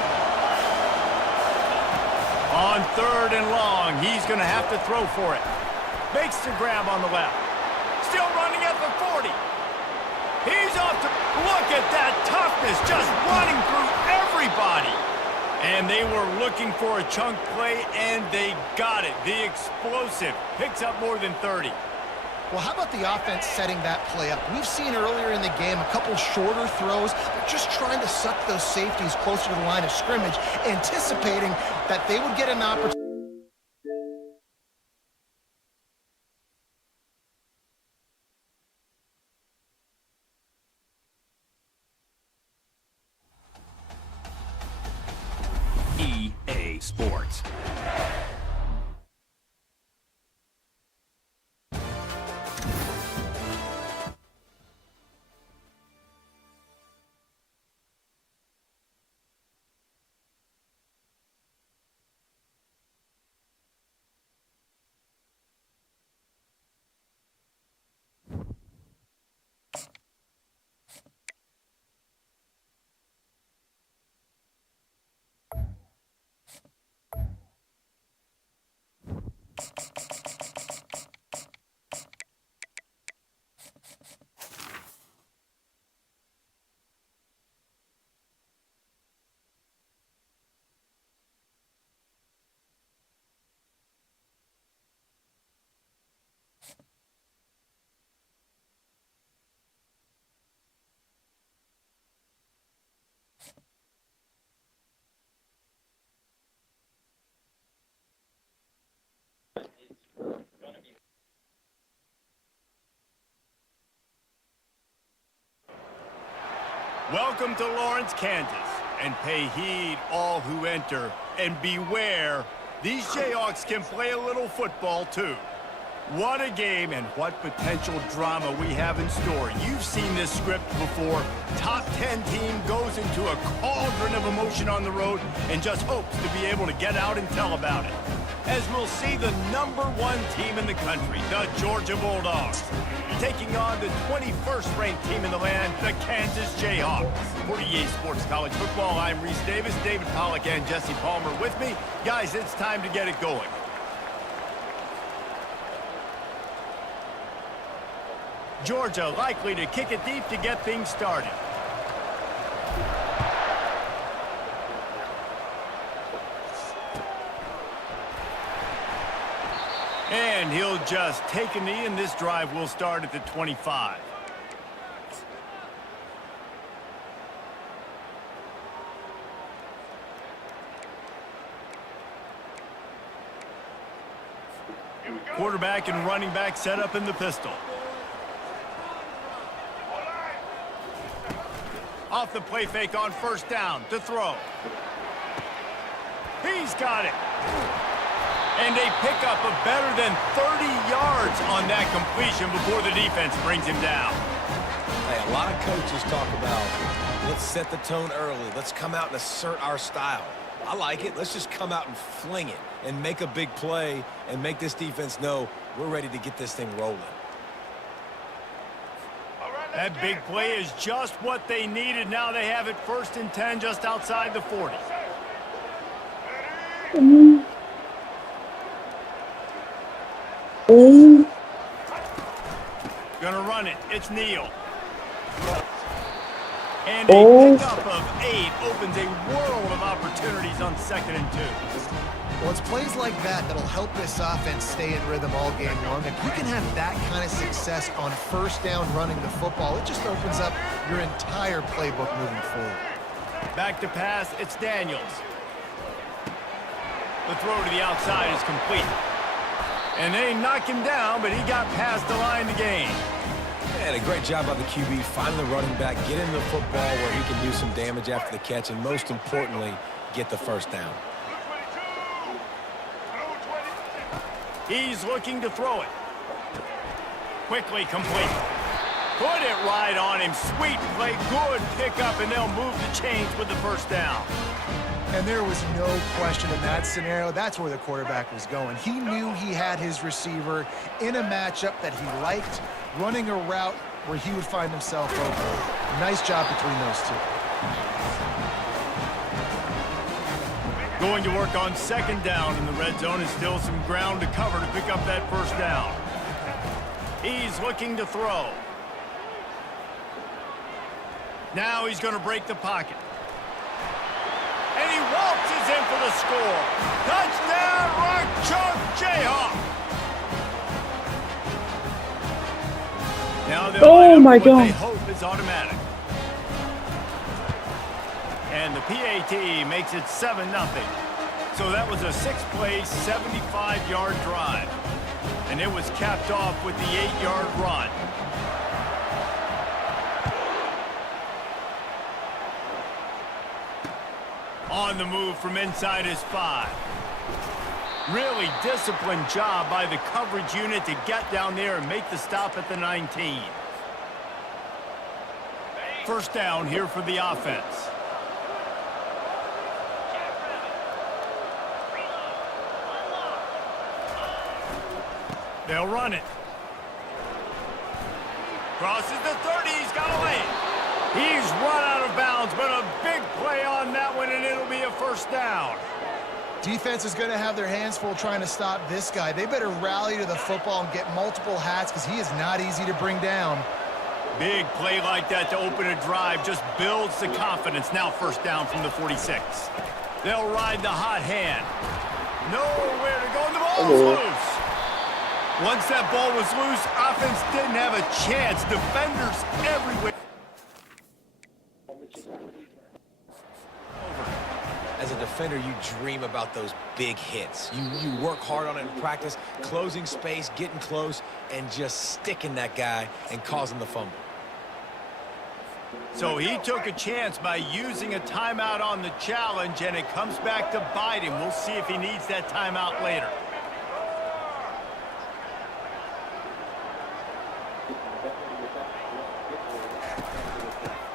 On third and long, he's going to have to throw for it. Makes the grab on the left. Still running at the 40. He's off to... Look at that toughness, just running through everybody. And they were looking for a chunk play, and they got it. The explosive picks up more than 30. Well, how about the offense setting that play up? We've seen earlier in the game a couple shorter throws. They're just trying to suck those safeties closer to the line of scrimmage, anticipating that they would get an opportunity. EA Sports. Welcome to Lawrence, Kansas, and pay heed all who enter, and beware, these Jayhawks can play a little football too. What a game and what potential drama we have in store. You've seen this script before. Top 10 team goes into a cauldron of emotion on the road and just hopes to be able to get out and tell about it. As we'll see the #1 team in the country, the Georgia Bulldogs, taking on the 21st ranked team in the land, the Kansas Jayhawks. For EA Sports College Football, I'm Reese Davis, David Pollack and Jesse Palmer with me. Guys, it's time to get it going. Georgia likely to kick it deep to get things started. And he'll just take a knee, and this drive will start at the 25. Quarterback and running back set up in the pistol. Off the play fake on first down to throw. He's got it. And a pickup of better than 30 yards on that completion before the defense brings him down. Hey, a lot of coaches talk about, let's set the tone early. Let's come out and assert our style. I like it. Let's just come out and fling it and make a big play and make this defense know we're ready to get this thing rolling. That big play is just what they needed. Now they have it 1st and 10 just outside the 40. Gonna run it. It's Neal. And a pickup of 8 opens a world of opportunities on 2nd and 2. Well, it's plays like that that'll help this offense stay in rhythm all game long. If you can have that kind of success on first down running the football, it just opens up your entire playbook moving forward. Back to pass, it's Daniels. The throw to the outside is complete. And they knock him down, but he got past the line to gain. And a great job by the QB, finding the running back, get him the football where he can do some damage after the catch, and most importantly, get the first down. He's looking to throw it. Quickly complete. Put it right on him. Sweet play, good pickup, and they'll move the chains with the first down. And there was no question in that scenario. That's where the quarterback was going. He knew he had his receiver in a matchup that he liked, running a route where he would find himself open. Nice job between those two. Going to work on 2nd down in the red zone, and still some ground to cover to pick up that first down. He's looking to throw. Now he's going to break the pocket. And he waltzes in for the score. Touchdown, Rock Chalk Jayhawk. Now oh my God. They hope is automatic. And the PAT makes it 7-0. So that was a 6-play, 75-yard drive. And it was capped off with the 8-yard run. On the move from inside his 5. Really disciplined job by the coverage unit to get down there and make the stop at the 19. First down here for the offense. They'll run it. Crosses the 30. He's got a lane. He's run out of bounds, but a big play on that one, and it'll be a first down. Defense is going to have their hands full trying to stop this guy. They better rally to the football and get multiple hats because he is not easy to bring down. Big play like that to open a drive just builds the confidence. Now first down from the 46. They'll ride the hot hand. Nowhere to go, and the ball's loose. Once that ball was loose, offense didn't have a chance. Defenders everywhere. As a defender, you dream about those big hits. You work hard on it in practice, closing space, getting close, and just sticking that guy and causing the fumble. So he took a chance by using a timeout on the challenge, and it comes back to bite him. We'll see if he needs that timeout later.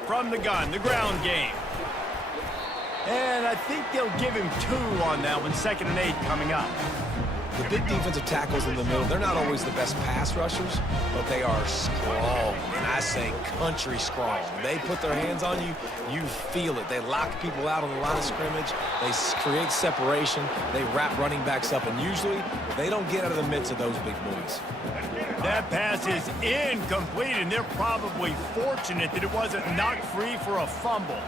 From the gun, the ground game. And I think they'll give him 2 on that one, 2nd and 8 coming up. The big defensive tackles in the middle, they're not always the best pass rushers, but they are strong, and I say country strong. They put their hands on you, you feel it. They lock people out on the line of scrimmage. They create separation. They wrap running backs up, and usually they don't get out of the midst of those big boys. That pass is incomplete, and they're probably fortunate that it wasn't knocked free for a fumble.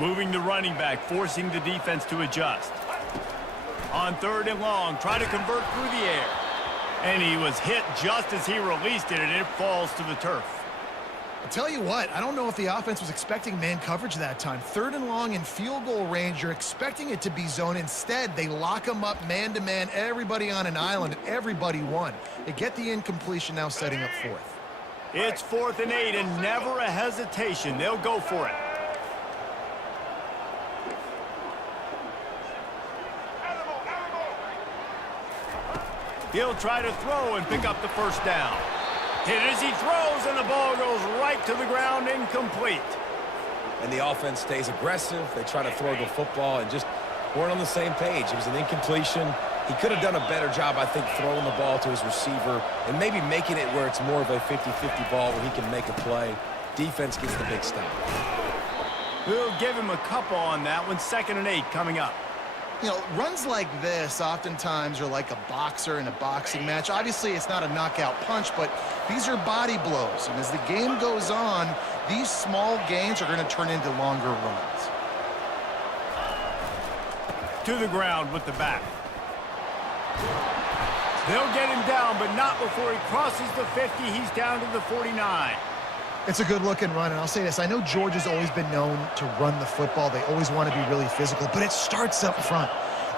Moving the running back, forcing the defense to adjust. On 3rd and long, try to convert through the air. And he was hit just as he released it, and it falls to the turf. I'll tell you what, I don't know if the offense was expecting man coverage that time. 3rd and long in field goal range, you're expecting it to be zone. Instead, they lock them up man-to-man, everybody on an island, and everybody won. They get the incompletion now setting up 4th. It's 4th and 8, and never a hesitation. They'll go for it. He'll try to throw and pick up the 1st down. Hit as he throws, and the ball goes right to the ground, incomplete. And the offense stays aggressive. They try to throw the football and just weren't on the same page. It was an incompletion. He could have done a better job, I think, throwing the ball to his receiver and maybe making it where it's more of a 50-50 ball where he can make a play. Defense gets the big stop. We'll give him a couple on that one. 2nd and 8 coming up. You know, runs like this oftentimes are like a boxer in a boxing match. Obviously, it's not a knockout punch, but these are body blows. And as the game goes on, these small gains are going to turn into longer runs. To the ground with the back. They'll get him down, but not before he crosses the 50. He's down to the 49. It's a good-looking run, and I'll say this. I know Georgia's always been known to run the football. They always want to be really physical, but it starts up front.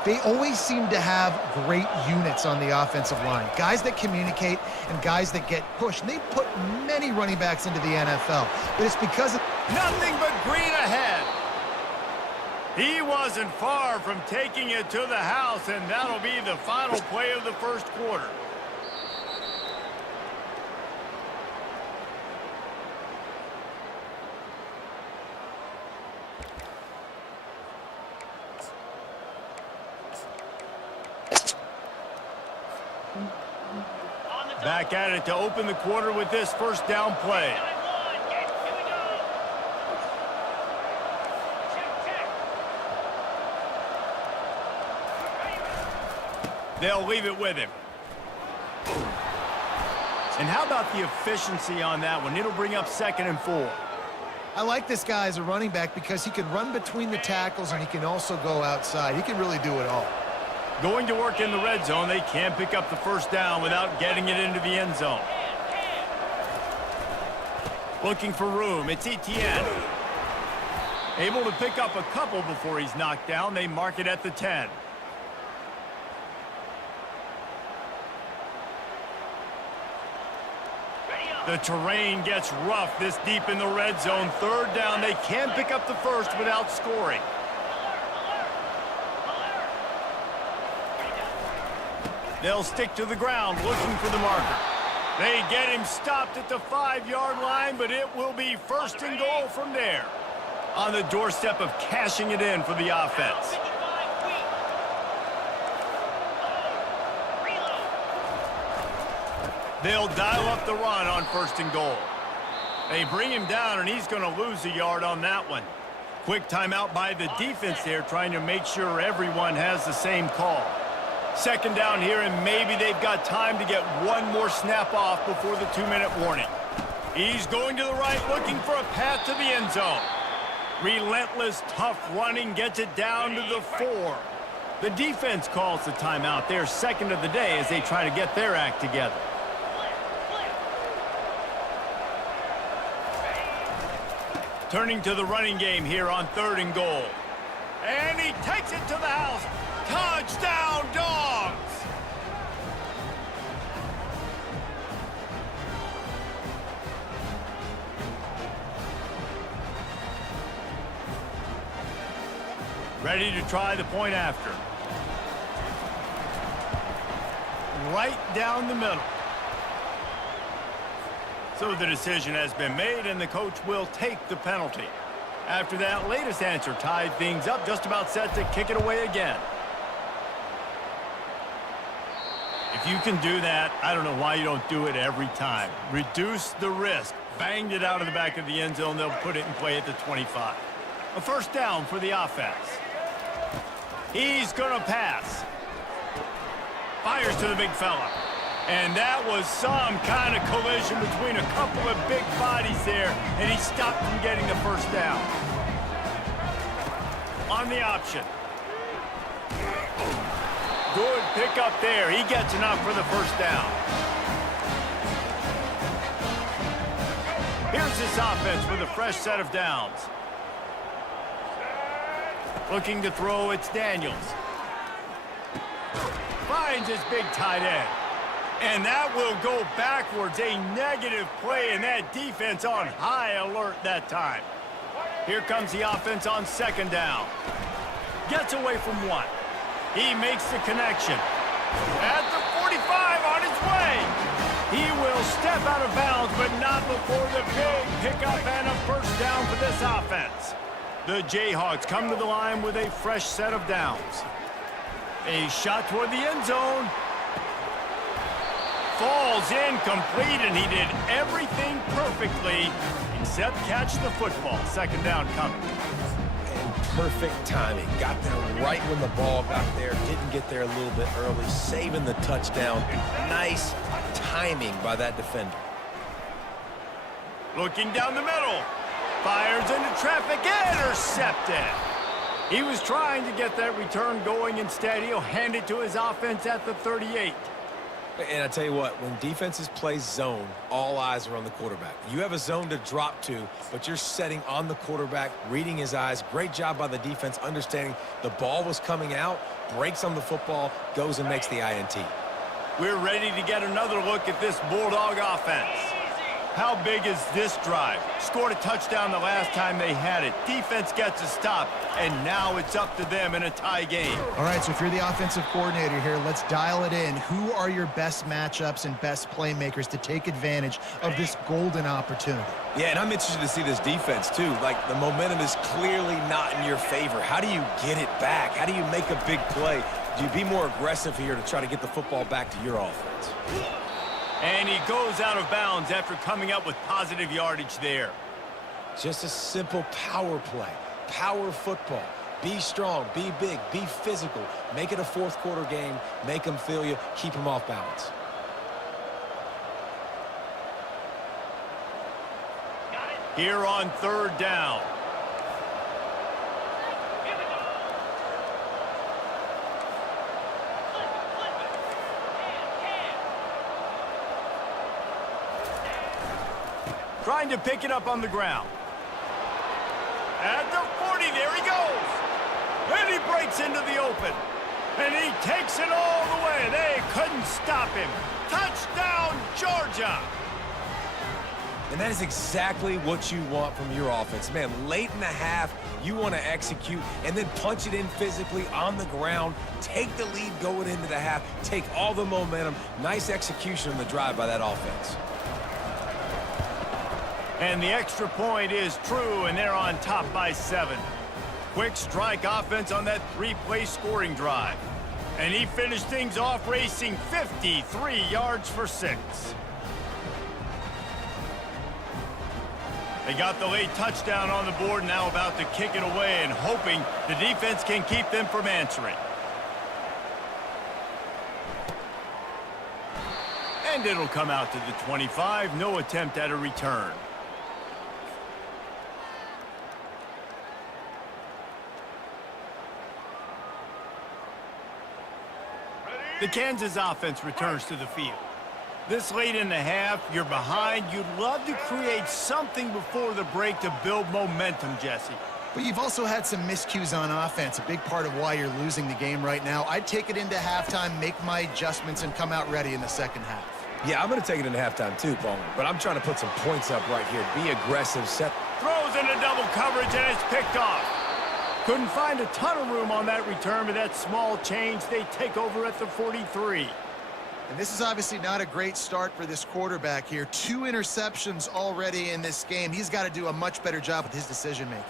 They always seem to have great units on the offensive line, guys that communicate and guys that get pushed. And they put many running backs into the NFL, but it's because of nothing but green ahead. He wasn't far from taking it to the house, and that'll be the final play of the 1st quarter. Back at it to open the quarter with this 1st down play. They'll leave it with him. And how about the efficiency on that one? It'll bring up 2nd and 4. I like this guy as a running back because he can run between the tackles and he can also go outside. He can really do it all. Going to work in the red zone. They can't pick up the 1st down without getting it into the end zone. Looking for room. It's Etienne. Able to pick up a couple before he's knocked down. They mark it at the 10. The terrain gets rough this deep in the red zone. 3rd down. They can't pick up the 1st without scoring. They'll stick to the ground looking for the marker. They get him stopped at the 5-yard line, but it will be 1st and goal from there. On the doorstep of cashing it in for the offense. They'll dial up the run on 1st and goal. They bring him down, and he's going to lose a yard on that one. Quick timeout by the defense there, trying to make sure everyone has the same call. 2nd down here, and maybe they've got time to get one more snap off before the 2-minute warning. He's going to the right, looking for a path to the end zone. Relentless, tough running gets it down to the 4. The defense calls the timeout. They're 2nd of the day as they try to get their act together. Turning to the running game here on 3rd and goal. And he takes it to the house. Touchdown, Dogs! Ready to try the point after. Right down the middle. So the decision has been made, and the coach will take the penalty. After that latest answer tied things up, just about set to kick it away again. If you can do that, I don't know why you don't do it every time. Reduce the risk. Banged it out of the back of the end zone. They'll put it in play at the 25. A first down for the offense. He's going to pass. Fires to the big fella. And that was some kind of collision between a couple of big bodies there, and he stopped from getting the first down. On the option. Good pick up there. He gets enough for the first down. Here's this offense with a fresh set of downs. Looking to throw, it's Daniels. Finds his big tight end. And that will go backwards. A negative play, and that defense on high alert that time. Here comes the offense on second down. Gets away from one. He makes the connection. At the 45 on his way. He will step out of bounds, but not before the big pickup and a first down for this offense. The Jayhawks come to the line with a fresh set of downs. A shot toward the end zone. Falls incomplete, and he did everything perfectly except catch the football. Second down coming. And perfect timing. Got there right when the ball got there. Didn't get there a little bit early. Saving the touchdown. Nice timing by that defender. Looking down the middle. Fires into traffic. Intercepted. He was trying to get that return going. Instead, he'll hand it to his offense at the 38. And I tell you what, when defenses play zone, all eyes are on the quarterback. You have a zone to drop to, but you're setting on the quarterback, reading his eyes. Great job by the defense, understanding the ball was coming out, breaks on the football, goes and makes the INT. We're ready to get another look at this Bulldog offense. How big is this drive? Scored a touchdown the last time they had it. Defense gets a stop, and now it's up to them in a tie game. All right, so if you're the offensive coordinator here, let's dial it in. Who are your best matchups and best playmakers to take advantage of this golden opportunity? Yeah, and I'm interested to see this defense, too. Like, the momentum is clearly not in your favor. How do you get it back? How do you make a big play? Do you be more aggressive here to try to get the football back to your offense? And he goes out of bounds after coming up with positive yardage there. Just a simple power play. Power football. Be strong, be big, be physical. Make it a fourth quarter game. Make them feel you. Keep them off balance. Here on third down. Trying to pick it up on the ground. At the 40, there he goes. And he breaks into the open. And he takes it all the way. They couldn't stop him. Touchdown, Georgia. And that is exactly what you want from your offense. Man, late in the half, you want to execute and then punch it in physically on the ground. Take the lead going into the half. Take all the momentum. Nice execution on the drive by that offense. And the extra point is true, and they're on top by 7. Quick strike offense on that 3-play scoring drive. And he finished things off racing 53 yards for 6. They got the late touchdown on the board, now about to kick it away and hoping the defense can keep them from answering. And it'll come out to the 25, no attempt at a return. The Kansas offense returns to the field. This late in the half, you're behind. You'd love to create something before the break to build momentum, Jesse. But you've also had some miscues on offense, a big part of why you're losing the game right now. I'd take it into halftime, make my adjustments, and come out ready in the second half. Yeah, I'm going to take it into halftime too, Bowman. But I'm trying to put some points up right here. Be aggressive. Set. Throws into double coverage, and it's picked off. Couldn't find a ton of room on that return, but that small change, they take over at the 43. And this is obviously not a great start for this quarterback here. 2 interceptions already in this game. He's got to do a much better job with his decision-making.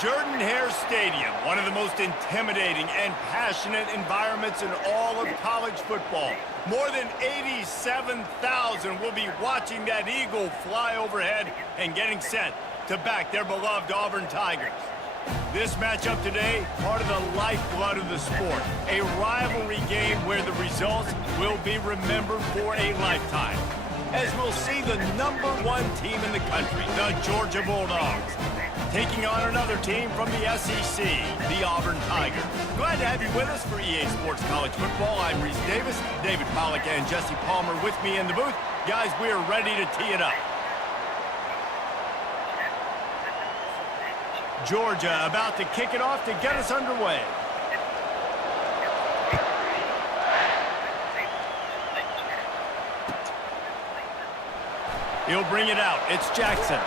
Jordan-Hare Stadium, one of the most intimidating and passionate environments in all of college football. More than 87,000 will be watching that eagle fly overhead and getting set to back their beloved Auburn Tigers. This matchup today, part of the lifeblood of the sport. A rivalry game where the results will be remembered for a lifetime. As we'll see the #1 team in the country, the Georgia Bulldogs, taking on another team from the SEC, the Auburn Tigers. Glad to have you with us for EA Sports College Football. I'm Reese Davis, David Pollack and Jesse Palmer with me in the booth. Guys, we are ready to tee it up. Georgia about to kick it off to get us underway. He'll bring it out. It's Jackson.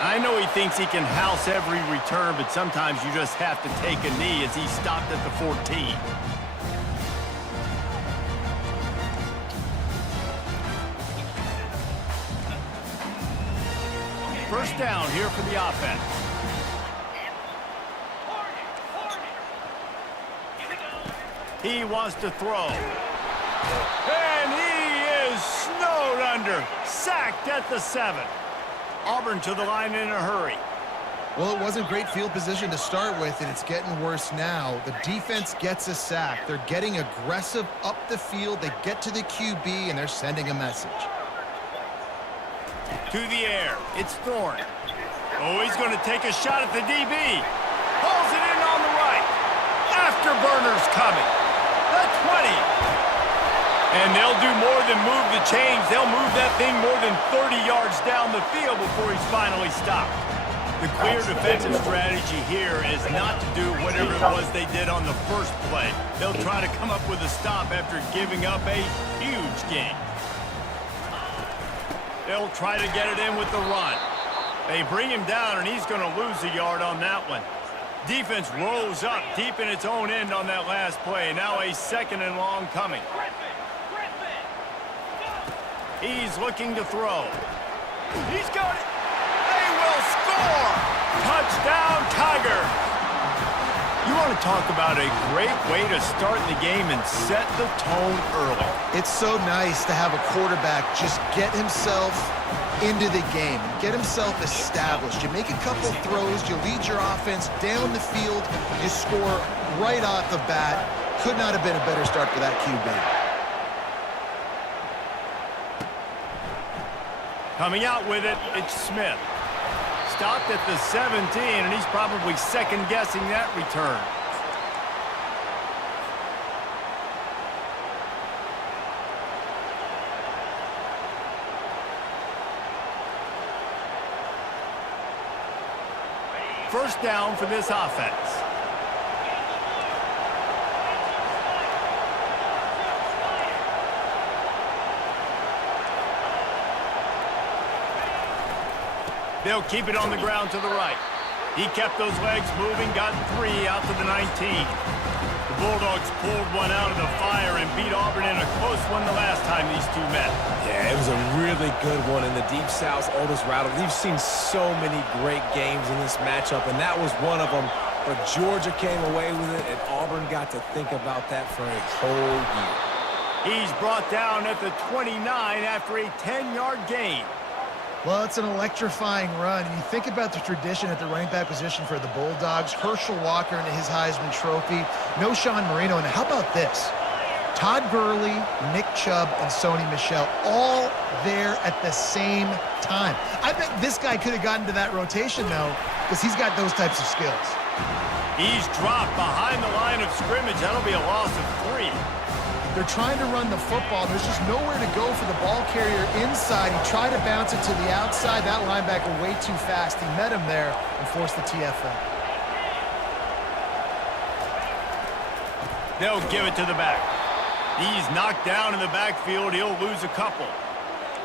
I know he thinks he can house every return, but sometimes you just have to take a knee as he stopped at the 14. First down here for the offense. He wants to throw. And he is snowed under. Sacked at the 7. Auburn to the line in a hurry. Well, it wasn't great field position to start with, and it's getting worse now. The defense gets a sack. They're getting aggressive up the field. They get to the QB, and they're sending a message. To the air. It's Thorne. Oh, he's going to take a shot at the DB. Pulls it in on the right. Afterburners coming. The 20. And they'll do more than move the chains. They'll move that thing more than 30 yards down the field before he's finally stopped. The clear defensive strategy here is not to do whatever it was they did on the first play. They'll try to come up with a stop after giving up a huge gain. They'll try to get it in with the run. They bring him down, and he's going to lose a yard on that one. Defense rolls up deep in its own end on that last play. Now a 2nd and long coming. He's looking to throw. He's got it. They will score. Touchdown, Tigers. You want to talk about a great way to start the game and set the tone early. It's so nice to have a quarterback just get himself into the game and get himself established. You make a couple throws, you lead your offense down the field, you score right off the bat. Could not have been a better start for that QB. Coming out with it, it's Smith. Stopped at the 17, and he's probably second-guessing that return. First down for this offense. They'll keep it on the ground to the right. He kept those legs moving, got 3 out to the 19. The Bulldogs pulled one out of the fire and beat Auburn in a close one the last time these two met. Yeah, it was a really good one in the Deep South's oldest rivalry. We've seen so many great games in this matchup, and that was one of them. But Georgia came away with it, and Auburn got to think about that for a whole year. He's brought down at the 29 after a 10-yard gain. Well, it's an electrifying run. And you think about the tradition at the running back position for the Bulldogs. Herschel Walker and his Heisman Trophy. No Sean Marino. And how about this? Todd Gurley, Nick Chubb, and Sony Michel all there at the same time. I bet this guy could have gotten to that rotation, though, because he's got those types of skills. He's dropped behind the line of scrimmage. That'll be a loss of 3. They're trying to run the football. There's just nowhere to go for the ball carrier inside. He tried to bounce it to the outside. That linebacker way too fast. He met him there and forced the TFL. They'll give it to the back. He's knocked down in the backfield. He'll lose a couple.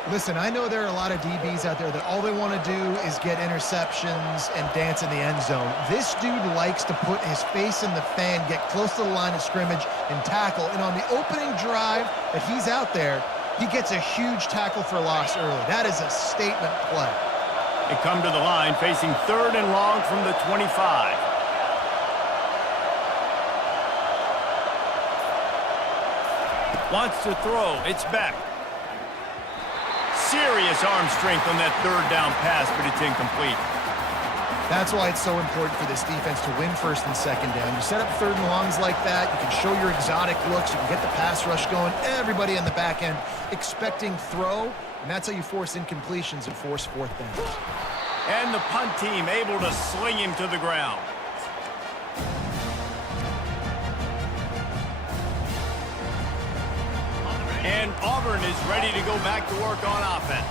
Listen, I know there are a lot of DBs out there that all they want to do is get interceptions and dance in the end zone. This dude likes to put his face in the fan, get close to the line of scrimmage, and tackle. And on the opening drive that he's out there, he gets a huge tackle for loss early. That is a statement play. They come to the line facing 3rd and long from the 25. Wants to throw. It's back. Serious arm strength on that 3rd down pass, but it's incomplete. That's why it's so important for this defense to win 1st and 2nd down. You set up 3rd and longs like that, you can show your exotic looks, you can get the pass rush going, everybody on the back end expecting throw, and that's how you force incompletions and force 4th downs. And the punt team able to sling him to the ground. And Auburn is ready to go back to work on offense.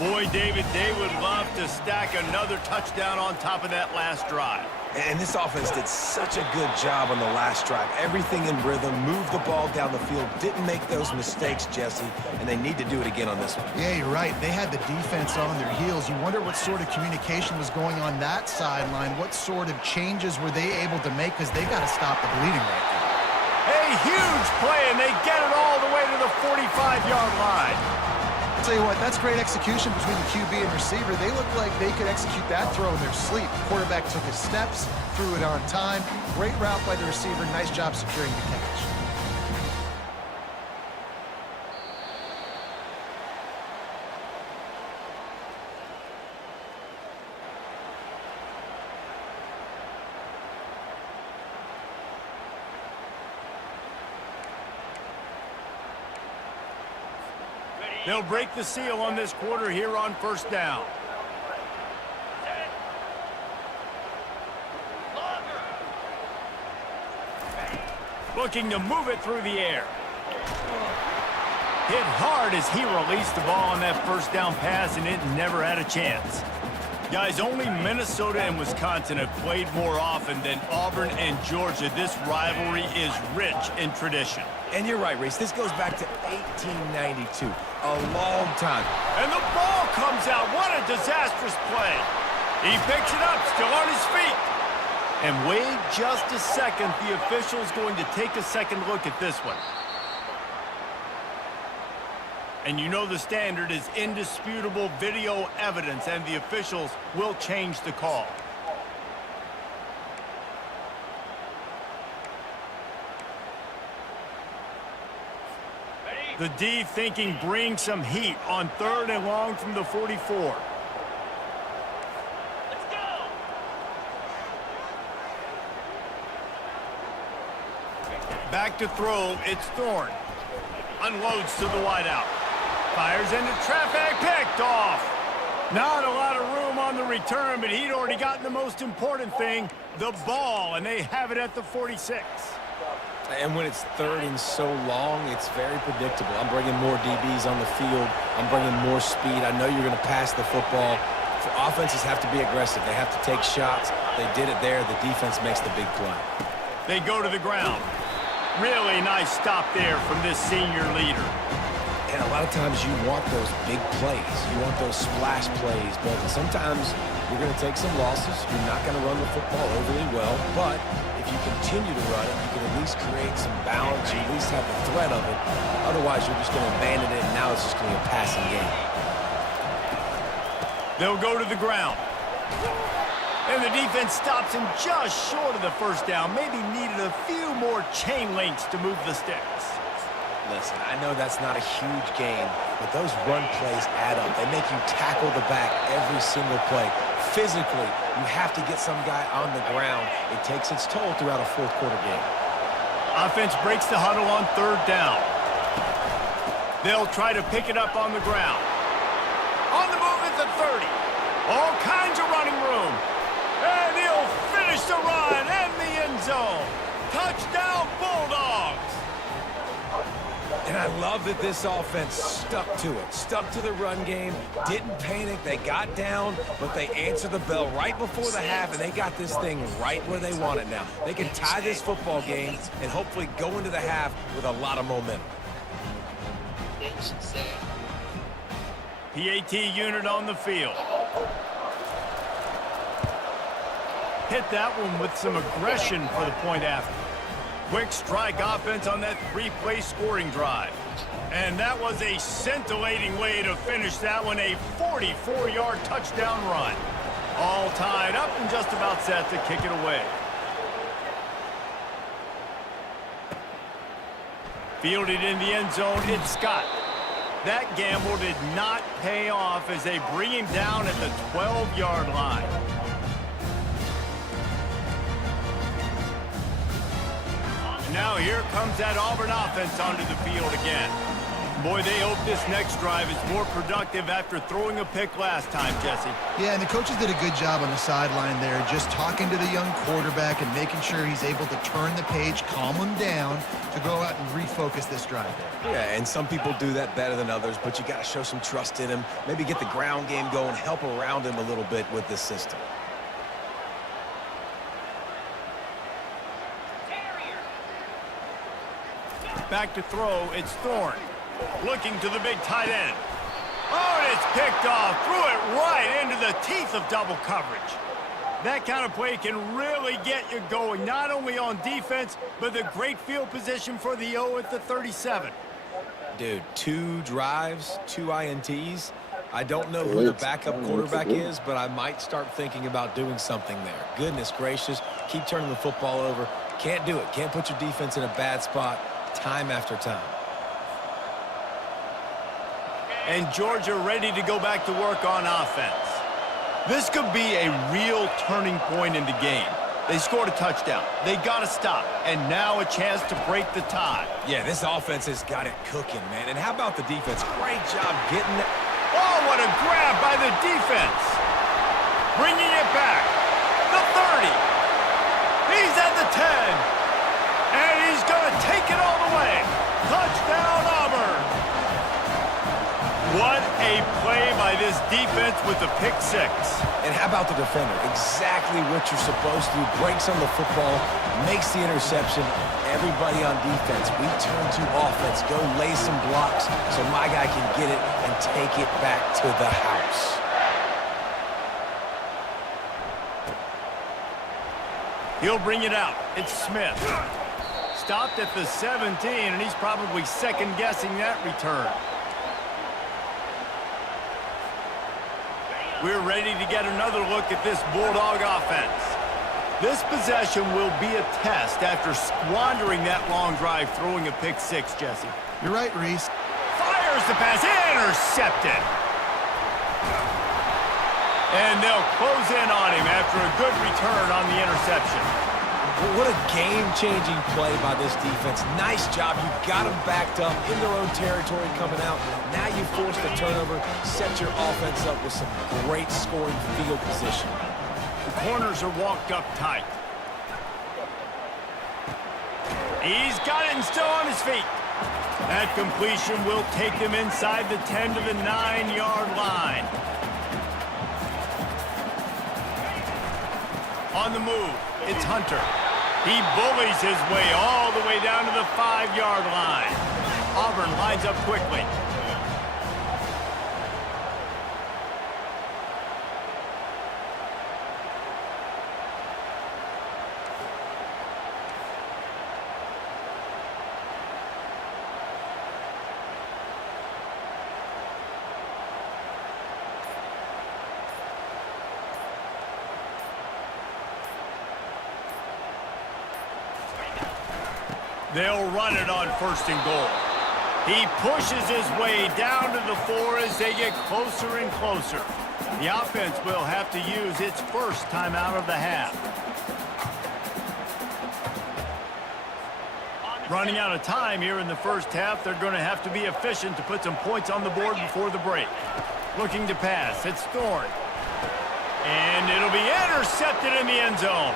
Boy, David, they would love to stack another touchdown on top of that last drive. And this offense did such a good job on the last drive. Everything in rhythm, moved the ball down the field, didn't make those mistakes, Jesse, and they need to do it again on this one. Yeah, you're right. They had the defense on their heels. You wonder what sort of communication was going on that sideline. What sort of changes were they able to make, because they got to stop the bleeding right now. A huge play, and they get it all the way to the 45-yard line. I'll tell you what, that's great execution between the QB and receiver. They look like they could execute that throw in their sleep. The quarterback took his steps, threw it on time. Great route by the receiver. Nice job securing the catch. They'll break the seal on this quarter here on 1st down. Looking to move it through the air. Hit hard as he released the ball on that 1st down pass, and it never had a chance. Guys, only Minnesota and Wisconsin have played more often than Auburn and Georgia. This rivalry is rich in tradition. And you're right, Reese. This goes back to 1892. A long time. And the ball comes out. What a disastrous play. He picks it up, still on his feet. And wait just a second. The official's going to take a second look at this one. And you know the standard is indisputable video evidence, and the officials will change the call. The D thinking bring some heat on 3rd and long from the 44. Let's go! Back to throw, it's Thorne. Unloads to the wideout. Fires into traffic, picked off. Not a lot of room on the return, but he'd already gotten the most important thing, the ball, and they have it at the 46. And when it's 3rd and so long, it's very predictable. I'm bringing more DBs on the field. I'm bringing more speed. I know you're going to pass the football. Offenses have to be aggressive. They have to take shots. They did it there. The defense makes the big play. They go to the ground. Really nice stop there from this senior leader. And a lot of times you want those big plays. You want those splash plays. But sometimes you're going to take some losses. You're not going to run the football overly well. But if you continue to run it, you can at least create some balance. You at least have the threat of it. Otherwise, you're just going to abandon it, and now it's just going to be a passing game. They'll go to the ground. And the defense stops him just short of the first down. Maybe needed a few more chain links to move the sticks. Listen, I know that's not a huge game, but those run plays add up. They make you tackle the back every single play. Physically, you have to get some guy on the ground. It takes its toll throughout a fourth quarter game. Offense breaks the huddle on third down. They'll try to pick it up on the ground. On the move at the 30. All kinds of running room. And he'll finish the run and the end zone. Touchdown, Bulldogs. And I love that this offense stuck to it, stuck to the run game, didn't panic. They got down, but they answered the bell right before the half, and they got this thing right where they want it now. They can tie this football game and hopefully go into the half with a lot of momentum. PAT unit on the field. Hit that one with some aggression for the point after. Quick strike offense on that three-play scoring drive. And that was a scintillating way to finish that one, a 44-yard touchdown run. All tied up and just about set to kick it away. Fielded in the end zone, it's Scott. That gamble did not pay off as they bring him down at the 12-yard line. Now here comes that Auburn offense onto the field again. Boy, they hope this next drive is more productive after throwing a pick last time, Jesse. Yeah, and the coaches did a good job on the sideline there, just talking to the young quarterback and making sure he's able to turn the page, calm him down to go out and refocus this drive there. Yeah, and some people do that better than others, but you got to show some trust in him, maybe get the ground game going, help around him a little bit with this system. Back to throw, it's Thorne. Looking to the big tight end. Oh, and it's picked off. Threw it right into the teeth of double coverage. That kind of play can really get you going, not only on defense, but the great field position for the O at the 37. Dude, 2 drives, 2 INTs. I don't know who the backup quarterback is, but I might start thinking about doing something there. Goodness gracious, keep turning the football over. Can't do it. Can't put your defense in a bad spot time after time. And Georgia ready to go back to work on offense. This could be a real turning point in the game. They scored a touchdown. They got to stop. And now a chance to break the tie. Yeah, this offense has got it cooking, man. And how about the defense? Great job getting it. Oh, what a grab by the defense. Bringing it back. The 30. He's at the 10. And he's going to take it all the way. Touchdown, Auburn. What a play by this defense with the pick 6. And how about the defender? Exactly what you're supposed to do. Breaks on the football, makes the interception. Everybody on defense, we turn to offense. Go lay some blocks so my guy can get it and take it back to the house. He'll bring it out. It's Smith. Stopped at the 17, and he's probably second-guessing that return. We're ready to get another look at this Bulldog offense. This possession will be a test after squandering that long drive, throwing a pick 6, Jesse. You're right, Reese. Fires the pass, intercepted. And they'll close in on him after a good return on the interception. What a game-changing play by this defense. Nice job. You got them backed up in their own territory coming out. Now you force the turnover, set your offense up with some great scoring field position. The corners are walked up tight. He's got it and still on his feet. That completion will take him inside the 10 to the 9-yard line. On the move, it's Hunter. He bullies his way all the way down to the 5-yard line. Auburn lines up quickly. They'll run it on 1st and goal. He pushes his way down to the 4 as they get closer and closer. The offense will have to use its first timeout of the half. Running out of time here in the first half, they're going to have to be efficient to put some points on the board before the break. Looking to pass, it's Thorne. And it'll be intercepted in the end zone.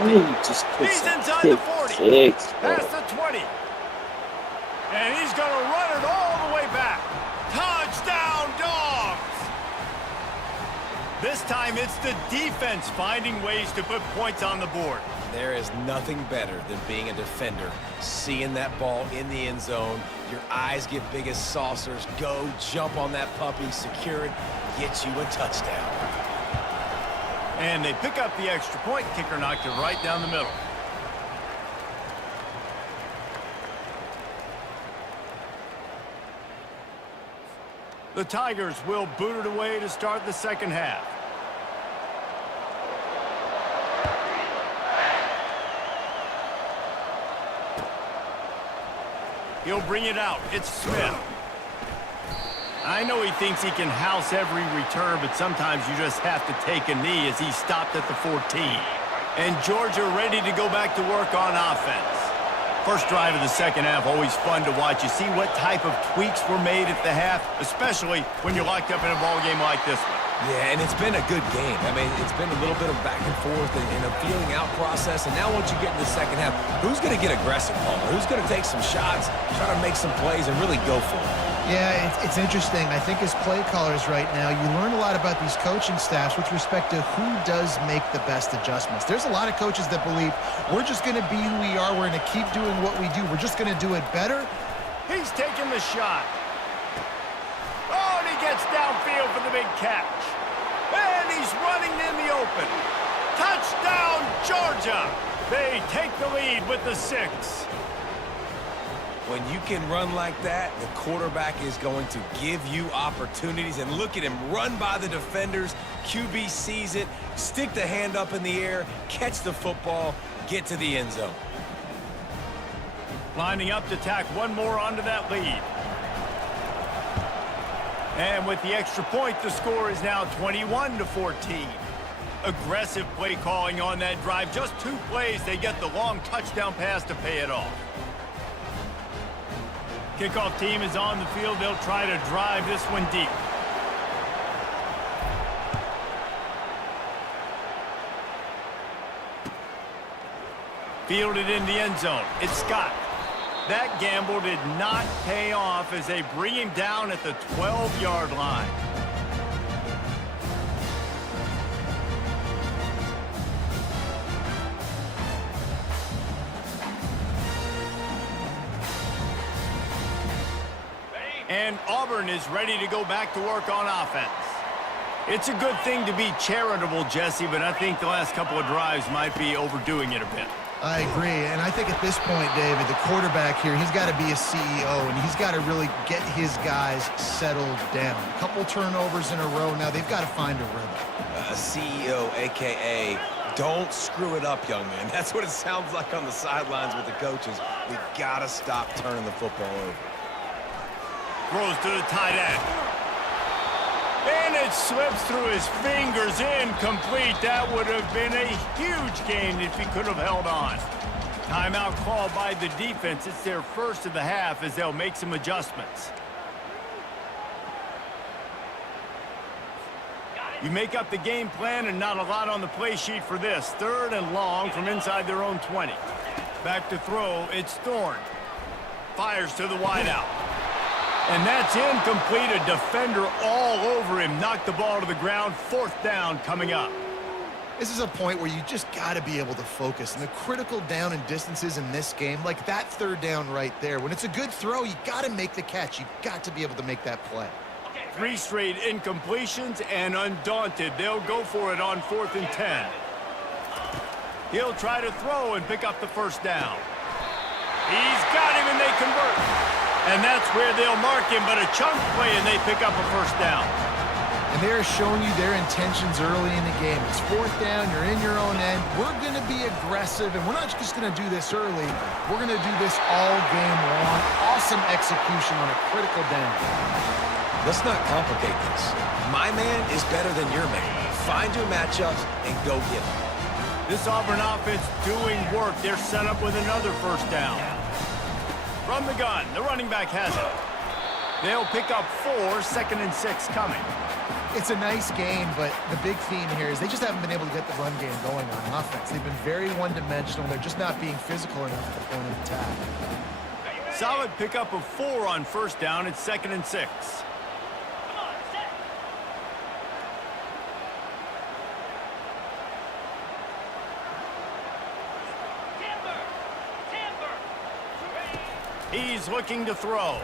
He's inside the 40, past the 20. And he's going to run it all the way back. Touchdown, Dogs! This time it's the defense finding ways to put points on the board. There is nothing better than being a defender, seeing that ball in the end zone. Your eyes get big as saucers. Go, jump on that puppy, secure it, get you a touchdown. And they pick up the extra point. Kicker knocked it right down the middle. The Tigers will boot it away to start the second half. He'll bring it out. It's Smith. I know he thinks he can house every return, but sometimes you just have to take a knee as he stopped at the 14. And Georgia ready to go back to work on offense. First drive of the second half, always fun to watch. You see what type of tweaks were made at the half, especially when you're locked up in a ball game like this one. Yeah, and it's been a good game. I mean, it's been a little bit of back and forth and a feeling out process. And now once you get in the second half, who's going to get aggressive, Paul? Who's going to take some shots, try to make some plays, and really go for it? Yeah, it's interesting. I think as play callers right now, you learn a lot about these coaching staffs with respect to who does make the best adjustments. There's a lot of coaches that believe we're just going to be who we are. We're going to keep doing what we do. We're just going to do it better. He's taking the shot. Oh, and he gets downfield for the big catch. And he's running in the open. Touchdown, Georgia. They take the lead with the 6. When you can run like that, the quarterback is going to give you opportunities. And look at him run by the defenders. QB sees it, stick the hand up in the air, catch the football, get to the end zone. Lining up to tack one more onto that lead. And with the extra point, the score is now 21-14. Aggressive play calling on that drive. Just 2 plays, they get the long touchdown pass to pay it off. Kickoff team is on the field. They'll try to drive this one deep. Fielded in the end zone. It's Scott. That gamble did not pay off as they bring him down at the 12-yard line. And Auburn is ready to go back to work on offense. It's a good thing to be charitable, Jesse, but I think the last couple of drives might be overdoing it a bit. I agree, and I think at this point, David, the quarterback here, he's got to be a CEO, and he's got to really get his guys settled down. A couple turnovers in a row. Now they've got to find a rhythm. A CEO, a.k.a. don't screw it up, young man. That's what it sounds like on the sidelines with the coaches. We've got to stop turning the football over. Throws to the tight end. And it slips through his fingers, incomplete. That would have been a huge gain if he could have held on. Timeout called by the defense. It's their first of the half as they'll make some adjustments. You make up the game plan and not a lot on the play sheet for this. 3rd and long from inside their own 20. Back to throw, it's Thorne. Fires to the wideout. And that's incomplete. A defender all over him. Knocked the ball to the ground. 4th down coming up. This is a point where you just got to be able to focus. And the critical down and distances in this game, like that 3rd down right there, when it's a good throw, you got to make the catch. You got to be able to make that play. 3 straight incompletions, and undaunted, they'll go for it on 4th and 10. He'll try to throw and pick up the 1st down. He's got him, and they convert. And that's where they'll mark him, but a chunk play, and they pick up a 1st down. And they're showing you their intentions early in the game. It's fourth down, you're in your own end. We're going to be aggressive, and we're not just going to do this early. We're going to do this all game long. Awesome execution on a critical down. Let's not complicate this. My man is better than your man. Find your matchups and go get them. This Auburn offense doing work. They're set up with another first down. From the gun, the running back has it. They'll pick up 4, 2nd and 6 coming. It's a nice game, but the big theme here is they just haven't been able to get the run game going on offense. They've been very one-dimensional. They're just not being physical enough at the point of attack. Solid pickup of 4 on first down. It's 2nd and 6. He's looking to throw.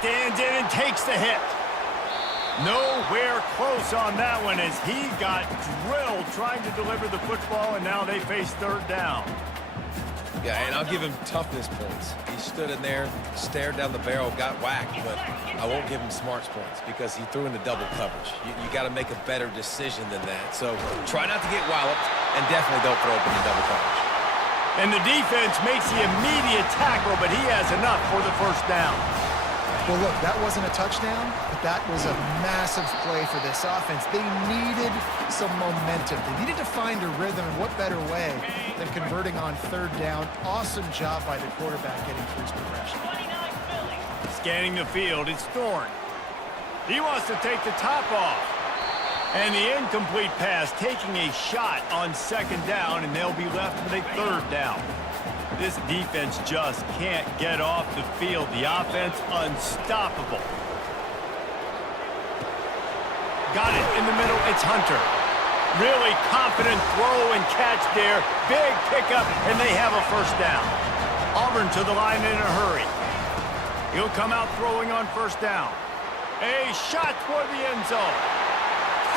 Stands in and takes the hit. Nowhere close on that one as he got drilled trying to deliver the football, and now they face third down. Yeah, and I'll give him toughness points. He stood in there, stared down the barrel, got whacked, but I won't give him smarts points because he threw into double coverage. You got to make a better decision than that. So try not to get walloped, and definitely don't throw up into double coverage. And the defense makes the immediate tackle, but he has enough for the first down. Well, look, that wasn't a touchdown, but that was a massive play for this offense. They needed some momentum. They needed to find a rhythm, and what better way than converting on third down. Awesome job by the quarterback getting through his progression. Scanning the field, it's Thorne. He wants to take the top off. And the incomplete pass taking a shot on second down, and they'll be left with a third down. This defense just can't get off the field. The offense unstoppable. Got it in the middle. It's Hunter. Really confident throw and catch there. Big pickup, and they have a first down. Auburn to the line in a hurry. He'll come out throwing on first down. A shot toward the end zone.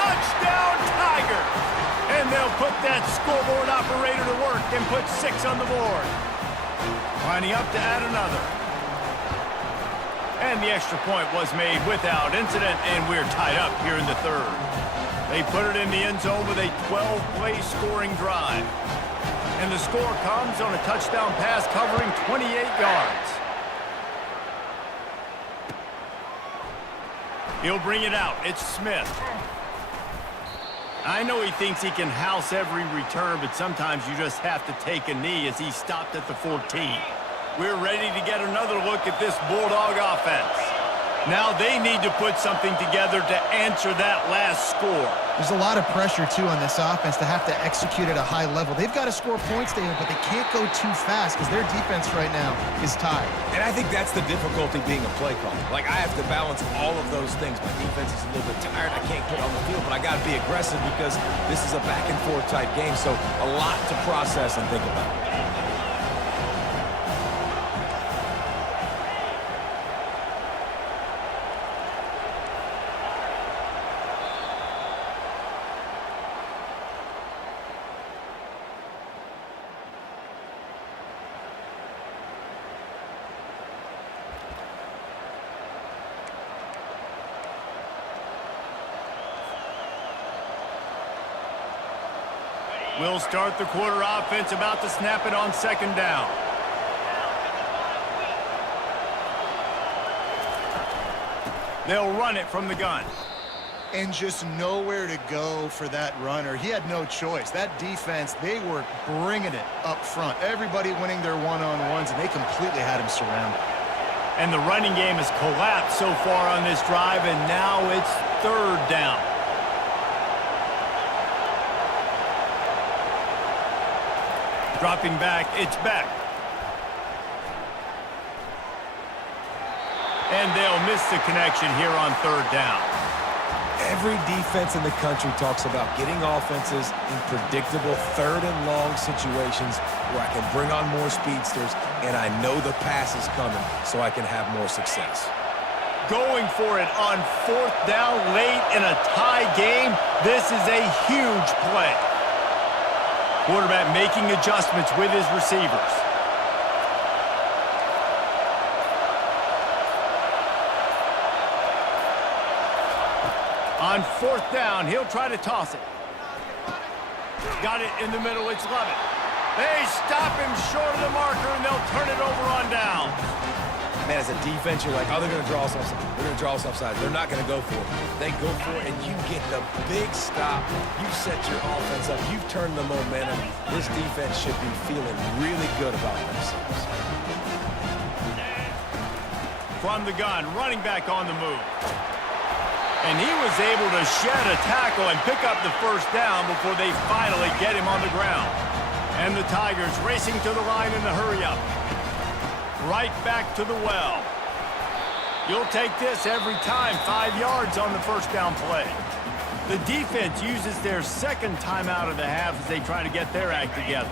Touchdown, Tigers! And they'll put that scoreboard operator to work and put 6 on the board. Lining up to add another. And the extra point was made without incident, and we're tied up here in the third. They put it in the end zone with a 12-play scoring drive. And the score comes on a touchdown pass covering 28 yards. He'll bring it out. It's Smith. I know he thinks he can house every return, but sometimes you just have to take a knee as he stopped at the 14. We're ready to get another look at this Bulldog offense. Now they need to put something together to answer that last score. There's a lot of pressure, too, on this offense to have to execute at a high level. They've got to score points, David, but they can't go too fast because their defense right now is tied. And I think that's the difficulty being a play caller. Like, I have to balance all of those things. My defense is a little bit tired. I can't put on the field, but I got to be aggressive because this is a back-and-forth type game, so a lot to process and think about. We'll start the quarter offense, about to snap it on second down. They'll run it from the gun. And just nowhere to go for that runner. He had no choice. That defense, they were bringing it up front. Everybody winning their one-on-ones, and they completely had him surrounded. And the running game has collapsed so far on this drive, and now it's third down. Dropping back, it's Beck. And they'll miss the connection here on third down. Every defense in the country talks about getting offenses in predictable third and long situations where I can bring on more speedsters and I know the pass is coming so I can have more success. Going for it on fourth down late in a tie game, this is a huge play. Quarterback making adjustments with his receivers. On fourth down, he'll try to toss it. Got it in the middle, it's Lovett. They stop him short of the marker, and they'll turn it over on down. Man, as a defense, you're like, oh, they're going to draw us offside. They're going to draw us offside. They're not going to go for it. They go for it, and you get the big stop. You've set your offense up. You've turned the momentum. This defense should be feeling really good about themselves. From the gun, running back on the move. And he was able to shed a tackle and pick up the first down before they finally get him on the ground. And the Tigers racing to the line in the hurry-up. Right back to the well. You'll take this every time, 5 yards on the first down play. The defense uses their second timeout of the half as they try to get their act together.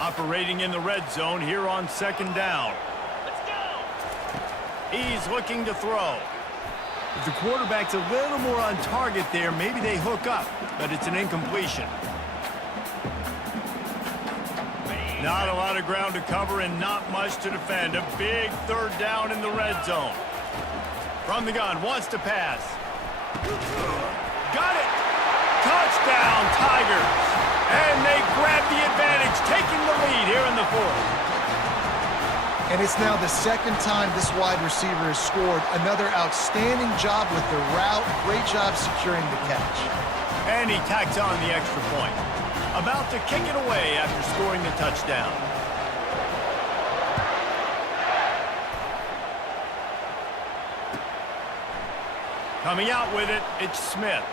Operating in the red zone here on second down. Let's go. He's looking to throw. If the quarterback's a little more on target there, maybe they hook up, but it's an incompletion. Not a lot of ground to cover and not much to defend. A big third down in the red zone. From the gun, wants to pass. Got it! Touchdown, Tigers! And they grab the advantage, taking the lead here in the fourth. And it's now the second time this wide receiver has scored. Another outstanding job with the route. Great job securing the catch. And he tacks on the extra point. About to kick it away after scoring the touchdown. Coming out with it, it's Smith.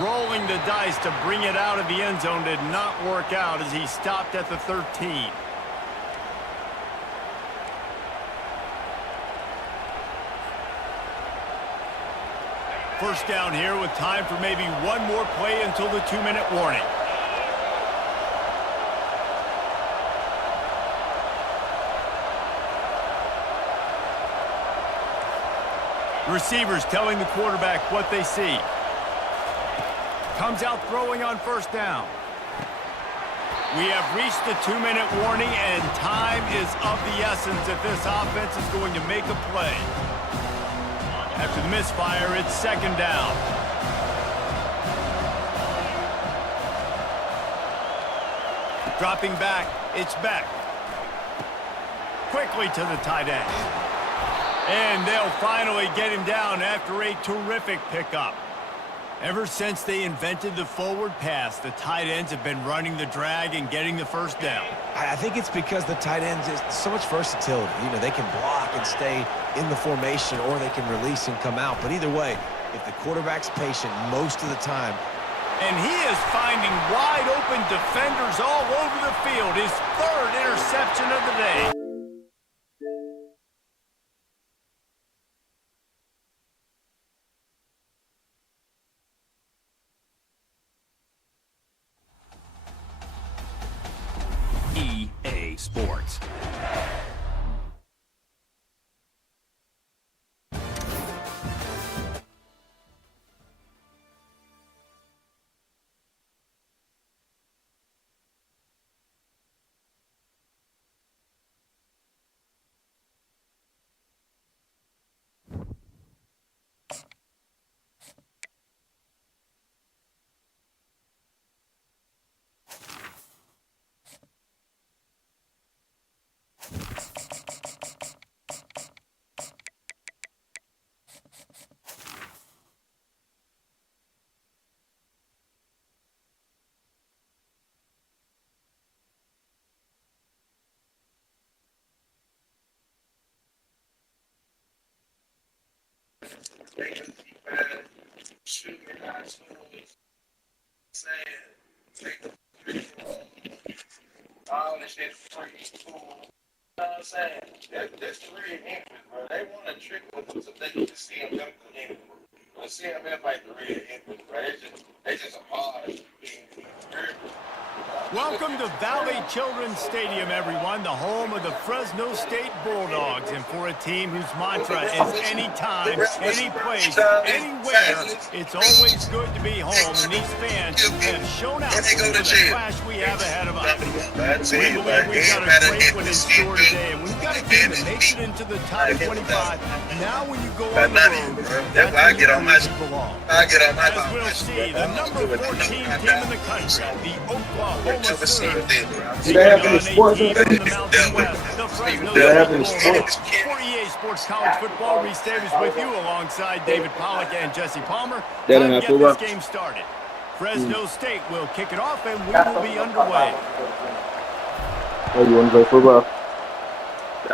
Rolling the dice to bring it out of the end zone did not work out as he stopped at the 13. First down here with time for maybe one more play until the 2-minute warning. Receivers telling the quarterback what they see. Comes out throwing on first down. We have reached the 2-minute warning, and time is of the essence if this offense is going to make a play. After the misfire, it's second down. Dropping back, it's Beck. Quickly to the tight end. And they'll finally get him down after a terrific pickup. Ever since they invented the forward pass, the tight ends have been running the drag and getting the first down. I think it's because the tight ends is so much versatility. You know, they can block and stay in the formation, or they can release and come out. But either way, if the quarterback's patient most of the time. And he is finding wide open defenders all over the field. His third interception of the day. EA Sports. All this shit free. You know what I'm saying? That's free interest, bro. They want to trick with them so they can see them come in. Let's see them in like the real interest, bro. They just hard. Welcome to Valley Children's Stadium, everyone, the home of the Fresno State Bulldogs. And for a team whose mantra is anytime, any place, anywhere, it's always good to be home. And these fans have shown out for the clash we have ahead of us. We believe we've got a great one in store today. And we've got a team that makes it into the top 25. Now when you go on the road, that's where you belong. As we'll see, the number 14 team in the country, the Oklahoma Do they have any sports? Do they have any sports? 48 Sports College Football. Reese Davis with you alongside David Pollack and Jesse Palmer. They Time don't to have get this football. game started. Fresno State will kick it off and we will be underway. Oh, you want to play football?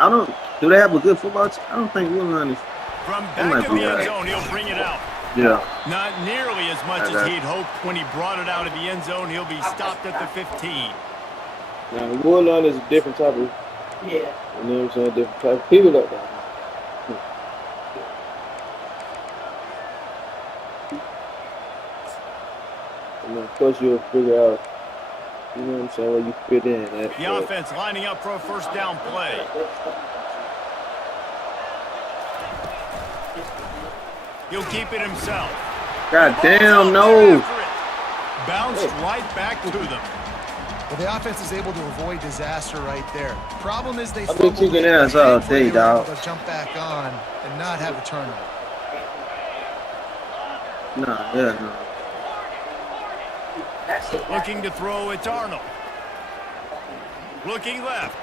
I don't. Do they have a good football team? I don't think Woodlawn is. From back of the end zone, he'll bring it out. Yeah. Not nearly as much as he'd hoped when he brought it out of the end zone. He'll be stopped at the 15. Now, Woodlawn is a different type of. Yeah. You know what I'm saying? Different type of people up there. And then, of course, you'll figure out. You know what I'm saying? Where you fit in. The offense lining up for a first down play. He'll keep it himself. God damn, no. Bounced right back to them. Well, the offense is able to avoid disaster right there. Problem is they I've been kicking ass all day, dog. They'll jump back on and not have a turnover. Nah, yeah, no. Looking to throw, it's Arnold. Looking left.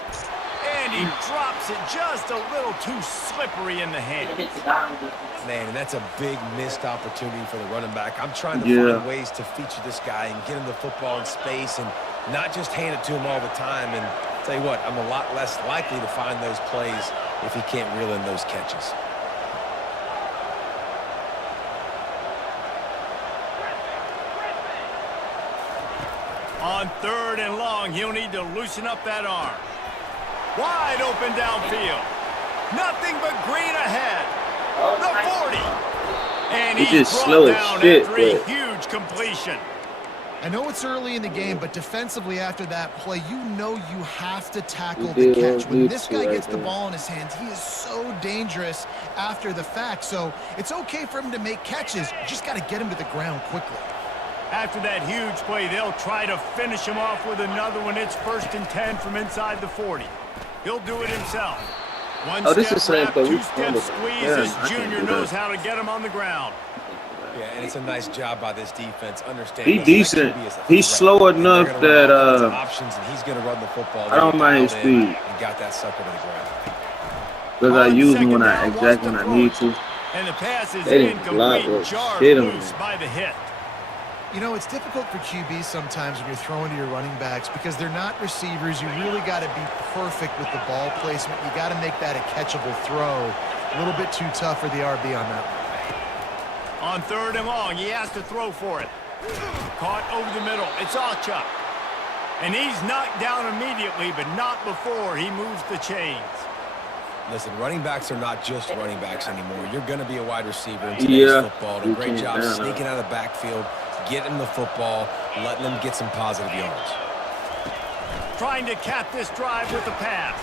And he drops it just a little too slippery in the hand. Man, and that's a big missed opportunity for the running back. I'm trying to find ways to feature this guy and get him the football in space and not just hand it to him all the time. And I'll tell you what, I'm a lot less likely to find those plays if he can't reel in those catches. On 3rd and long, he'll need to loosen up that arm. Wide open downfield. Nothing but green ahead. The 40. And he's just brought slow as down shit, after a bro. huge completion. I know it's early in the game, but defensively after that play, you know you have to tackle You the do, catch. When you this do guy right gets the there. ball in his hands, he is so dangerous after the fact. So it's okay for him to make catches. You just got to get him to the ground quickly. After that huge play, they'll try to finish him off with another one. It's 1st and 10 from inside the 40. He'll do it himself. One Oh, this step is the same wrap, thing we 2-step funded. squeeze. Yeah, This I can junior do that. knows how to get him on the ground. Yeah, and it's a nice job by this defense. Understanding He decent. He's slow enough that options, and he's going to run the football. I don't mind his Dialed in speed. And got that sucker to the ground. because I On use him second when I down, exactly when wants I need to. And the pass is They didn't block incomplete. it. Jarred Shit on loose him. by the hit. You know, it's difficult for QBs sometimes when you're throwing to your running backs because they're not receivers. You really got to be perfect with the ball placement. You got to make that a catchable throw. A little bit too tough for the RB on that one. On 3rd and long, he has to throw for it. Caught over the middle. It's Allchuck. And he's knocked down immediately, but not before he moves the chains. Listen, running backs are not just running backs anymore. You're going to be a wide receiver in today's football. And a great job sneaking out of the backfield, getting the football, letting them get some positive yards. Trying to cap this drive with the pass.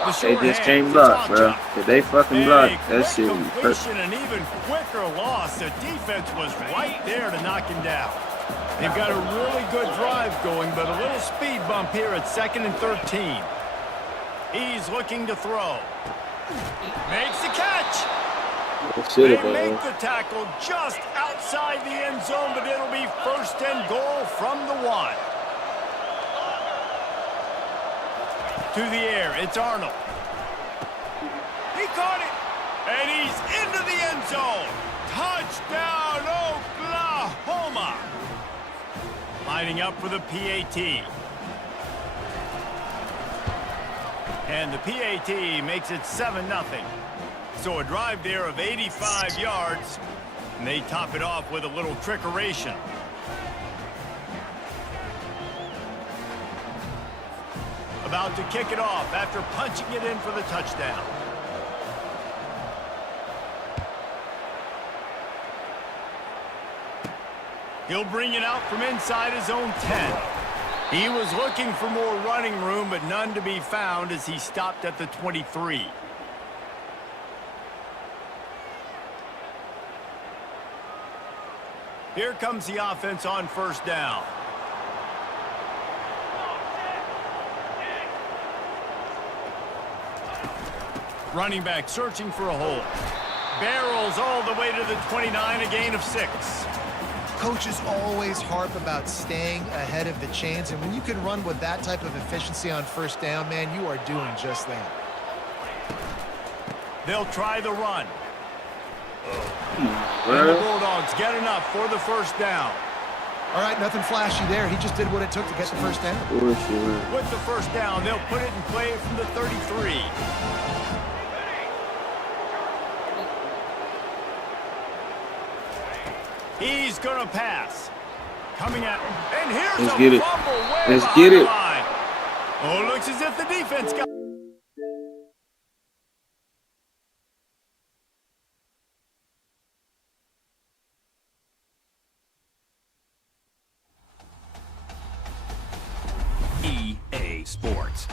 The They short just hand, can't it's block, bro. Allchuck. If they fucking A block, quick that shit will be perfect. completion, an even quicker loss. The defense was right there to knock him down. They've got a really good drive going, but a little speed bump here at 2nd and 13. He's looking to throw. Makes the catch. That shit They about make it. the tackle just outside the end zone, but it'll be 1st and goal from the 1. To the air, it's Arnold. He caught it, and he's into the end zone. Touchdown, Oklahoma. Lining up for the PAT. And the PAT makes it 7-0. So a drive there of 85 yards, and they top it off with a little trickeration. About to kick it off after punching it in for the touchdown. He'll bring it out from inside his own 10. He was looking for more running room, but none to be found as he stopped at the 23. Here comes the offense on first down. Running back searching for a hole. Barrels all the way to the 29, a gain of 6. Coaches always harp about staying ahead of the chains, and when you can run with that type of efficiency on first down, man, you are doing just that. They'll try the run. And the Bulldogs get enough for the first down. All right, nothing flashy there. He just did what it took to get the first down. With the first down, they'll put it in play from the 33. He's going to pass. Coming at him. And here's a fumble way behind the line. Oh, looks as if the defense got... EA Sports.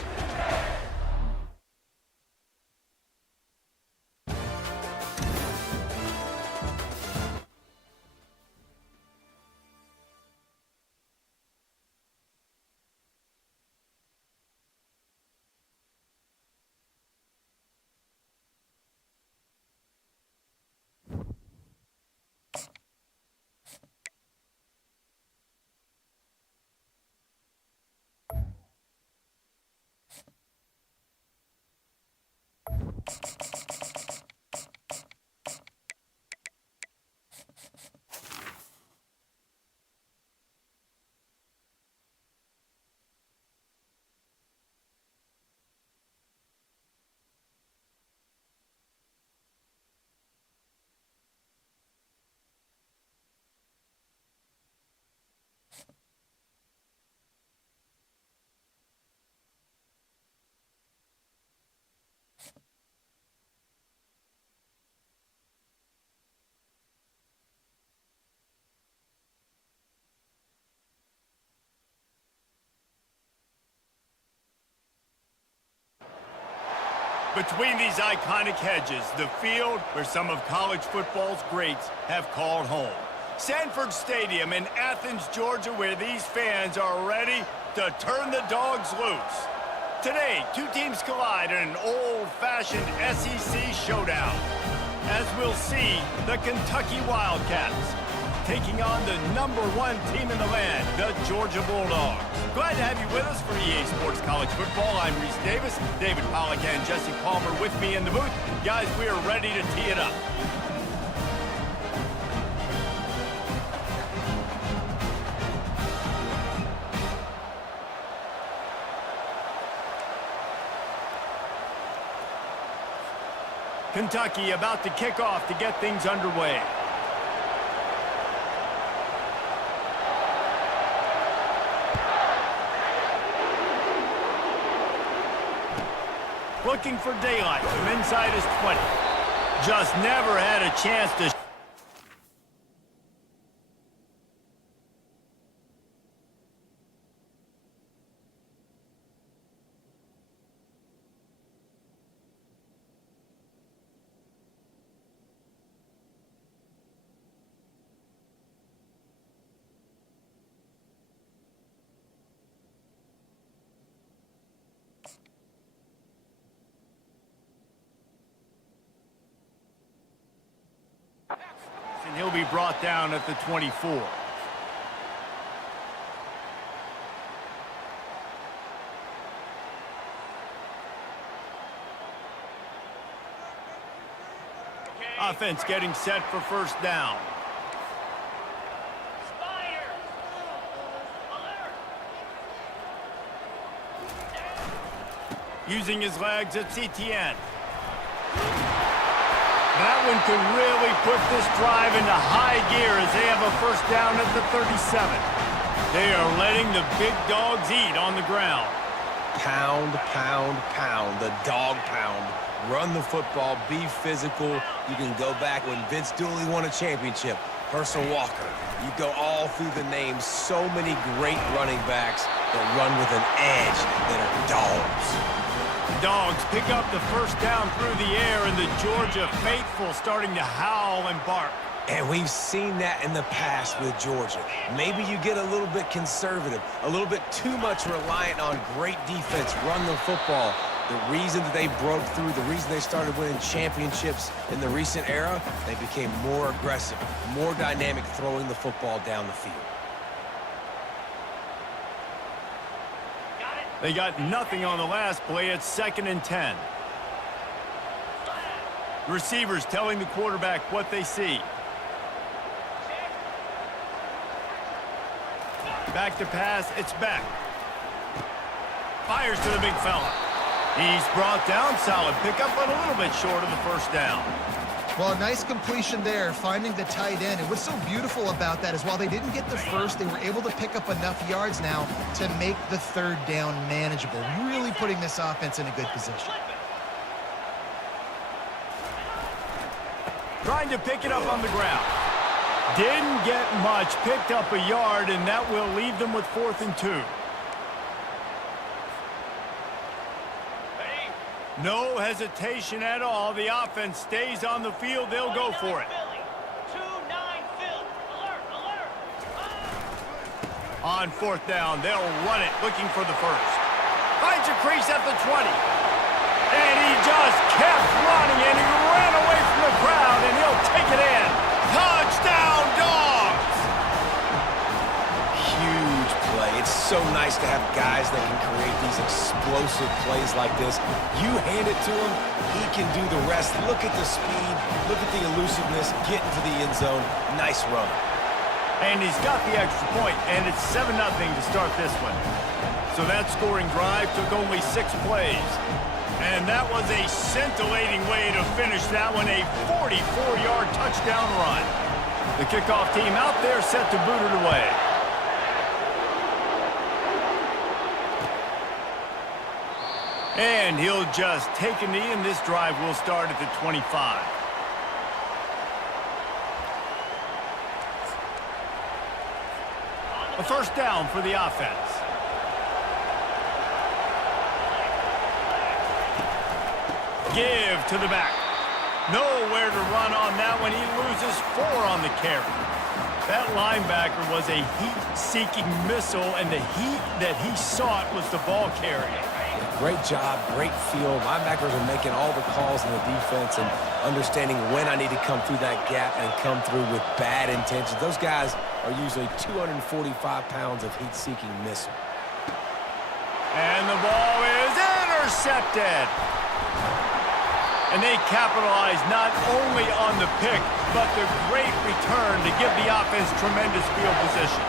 Between these iconic hedges, the field where some of college football's greats have called home. Sanford Stadium in Athens, Georgia, where these fans are ready to turn the dogs loose. Today, two teams collide in an old-fashioned SEC showdown. As we'll see, the Kentucky Wildcats taking on the #1 team in the land, the Georgia Bulldogs. Glad to have you with us for EA Sports College Football. I'm Reese Davis, David Pollack and Jesse Palmer with me in the booth. Guys, we are ready to tee it up. Kentucky about to kick off to get things underway. Looking for daylight from inside his 20. Just never had a chance to... And he'll be brought down at the 24. Offense getting set for first down. Using his legs at CTN. That one could really put this drive into high gear as they have a first down at the 37. They are letting the big dogs eat on the ground. Pound, pound, pound. The dog pound. Run the football. Be physical. You can go back when Vince Dooley won a championship. Herschel Walker. You go all through the names. So many great running backs that run with an edge that are dogs. Dogs pick up the first down through the air, and the Georgia faithful starting to howl and bark. And we've seen that in the past with Georgia. Maybe you get a little bit conservative, a little bit too much reliant on great defense, run the football. The reason that they broke through, the reason they started winning championships in the recent era, they became more aggressive, more dynamic throwing the football down the field. They got nothing on the last play. It's 2nd and 10. The receivers telling the quarterback what they see. Back to pass, it's back. Fires to the big fella. He's brought down, solid pickup, but a little bit short of the first down. Well, a nice completion there, finding the tight end. And what's so beautiful about that is while they didn't get the first, they were able to pick up enough yards now to make the 3rd down manageable, really putting this offense in a good position. Trying to pick it up on the ground. Didn't get much, picked up a yard, and that will leave them with 4th and 2. No hesitation at all. The offense stays on the field. They'll go for it. 2-9 Phil. Alert, alert. On 4th down, they'll run it, looking for the first. Finds a crease at the 20. And he just kept running, and he ran away from the crowd, and he'll take it in. Touchdown, Dogs! Huge play. It's so nice to have guys that can create these explosive plays like this. You hand it to him, he can do the rest. Look at the speed, look at the elusiveness, get into the end zone. Nice run. And he's got the extra point, and it's 7-0 to start this one. So that scoring drive took only 6 plays. And that was a scintillating way to finish that one, a 44-yard touchdown run. The kickoff team out there set to boot it away. And he'll just take a knee, and this drive will start at the 25. A first down for the offense. Give to the back. Nowhere to run on that one. He loses 4 on the carry. That linebacker was a heat-seeking missile, and the heat that he sought was the ball carrier. Great job, great feel. Linebackers are making all the calls in the defense and understanding when I need to come through that gap and come through with bad intentions. Those guys are usually 245 pounds of heat-seeking missile. And the ball is intercepted. And they capitalize not only on the pick, but the great return to give the offense tremendous field position.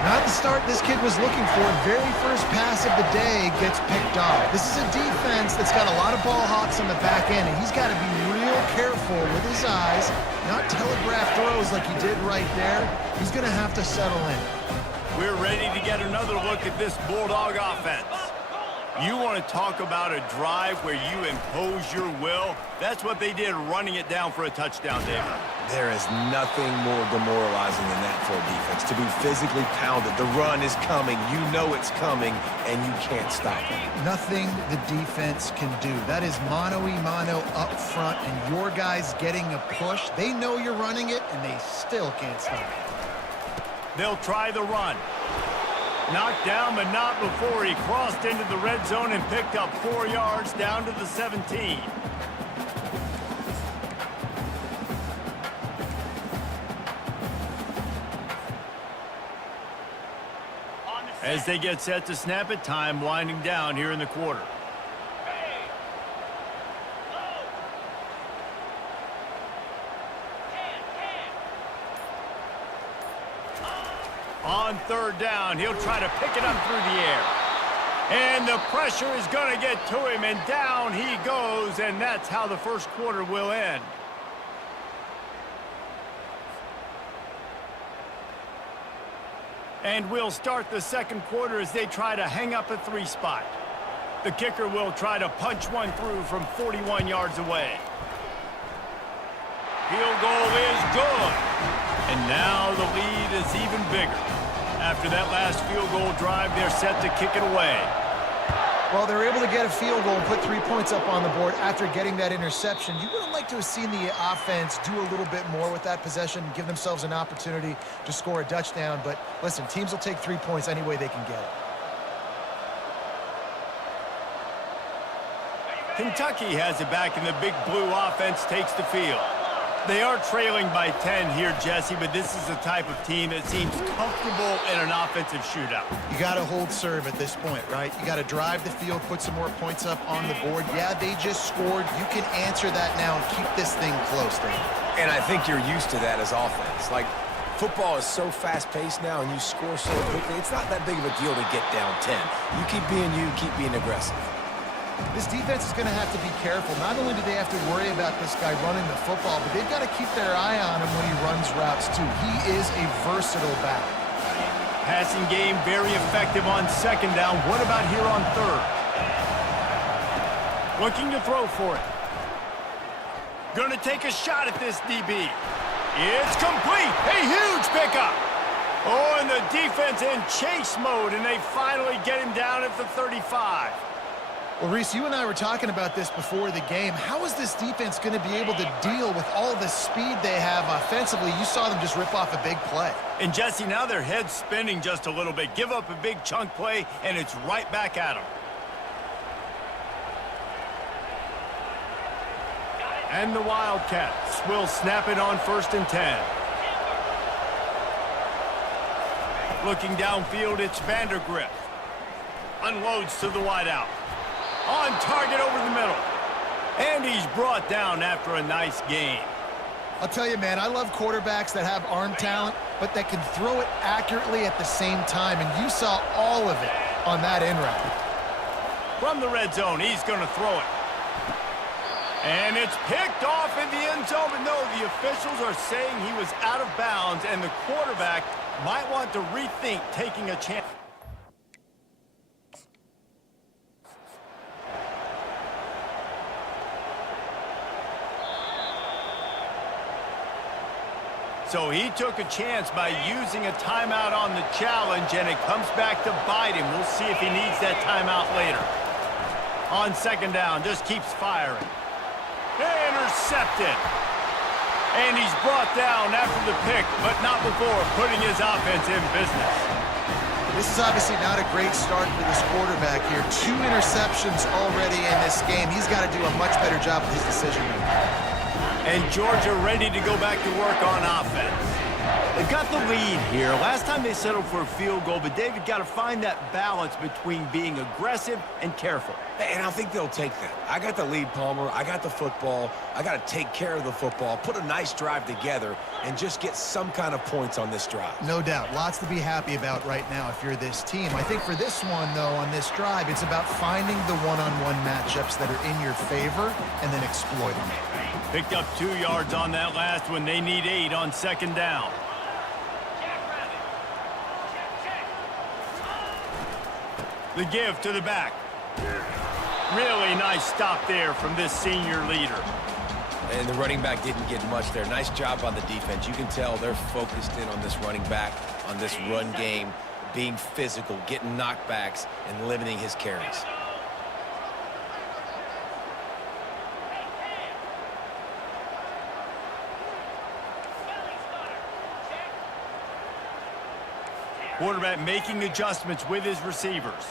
Not the start this kid was looking for. Very first pass of the day gets picked off. This is a defense that's got a lot of ball hawks on the back end, and he's got to be real careful with his eyes, not telegraph throws like he did right there. He's going to have to settle in. We're ready to get another look at this Bulldog offense. You want to talk about a drive where you impose your will? That's what they did, running it down for a touchdown, David. There is nothing more demoralizing than that for a defense, to be physically pounded. The run is coming. You know it's coming, and you can't stop it. Nothing the defense can do. That is mano-a-mano up front, and your guys getting a push. They know you're running it, and they still can't stop it. They'll try the run. Knocked down, but not before he crossed into the red zone and picked up 4 yards down to the 17. As they get set to snap it, time winding down here in the quarter. On 3rd down, he'll try to pick it up through the air. And the pressure is going to get to him, and down he goes, and that's how the first quarter will end. And we'll start the second quarter as they try to hang up a 3 spot. The kicker will try to punch one through from 41 yards away. Field goal is good. And now the lead is even bigger. After that last field goal drive, they're set to kick it away. Well, they're able to get a field goal and put 3 points up on the board after getting that interception. You would have liked to have seen the offense do a little bit more with that possession and give themselves an opportunity to score a touchdown. But listen, teams will take 3 points any way they can get it. Kentucky has it back, and the big blue offense takes the field. They are trailing by 10 here, Jesse, but this is the type of team that seems comfortable in an offensive shootout. You got to hold serve at this point, right? You got to drive the field, put some more points up on the board. Yeah, they just scored. You can answer that now and keep this thing close, Dave. And I think you're used to that as offense. Like, football is so fast-paced now, and you score so quickly, it's not that big of a deal to get down 10. You keep being aggressive. This defense is going to have to be careful. Not only do they have to worry about this guy running the football, but they've got to keep their eye on him when he runs routes, too. He is a versatile back. Passing game very effective on second down. What about here on third? Looking to throw for it. Going to take a shot at this DB. It's complete. A huge pickup. Oh, and the defense in chase mode, and they finally get him down at the 35. Well, Reese, you and I were talking about this before the game. How is this defense going to be able to deal with all the speed they have offensively? You saw them just rip off a big play. And, Jesse, now their head's spinning just a little bit. Give up a big chunk play, and it's right back at them. And the Wildcats will snap it on 1st and 10. Looking downfield, it's Vandergrift. Unloads to the wideout. On target over the middle. And he's brought down after a nice gain. I'll tell you, man, I love quarterbacks that have arm talent, but that can throw it accurately at the same time. And you saw all of it on that in route. From the red zone, he's going to throw it. And it's picked off in the end zone. But no, the officials are saying he was out of bounds, and the quarterback might want to rethink taking a chance. So he took a chance by using a timeout on the challenge, and it comes back to bite him. We'll see if he needs that timeout later. On second down, just keeps firing. Intercepted. And he's brought down after the pick, but not before putting his offense in business. This is obviously not a great start for this quarterback here. 2 interceptions already in this game. He's got to do a much better job with his decision-making. And Georgia ready to go back to work on offense. They've got the lead here. Last time they settled for a field goal, but David got to find that balance between being aggressive and careful. And I think they'll take that. I got the lead, Palmer. I got the football. I got to take care of the football, put a nice drive together, and just get some kind of points on this drive. No doubt. Lots to be happy about right now if you're this team. I think for this one, though, on this drive, it's about finding the one-on-one matchups that are in your favor and then exploiting them. Picked up 2 yards on that last one. They need 8 on second down. The give to the back. Really nice stop there from this senior leader. And the running back didn't get much there. Nice job on the defense. You can tell they're focused in on this running back, on this run game, being physical, getting knockbacks, and limiting his carries. Quarterback making adjustments with his receivers.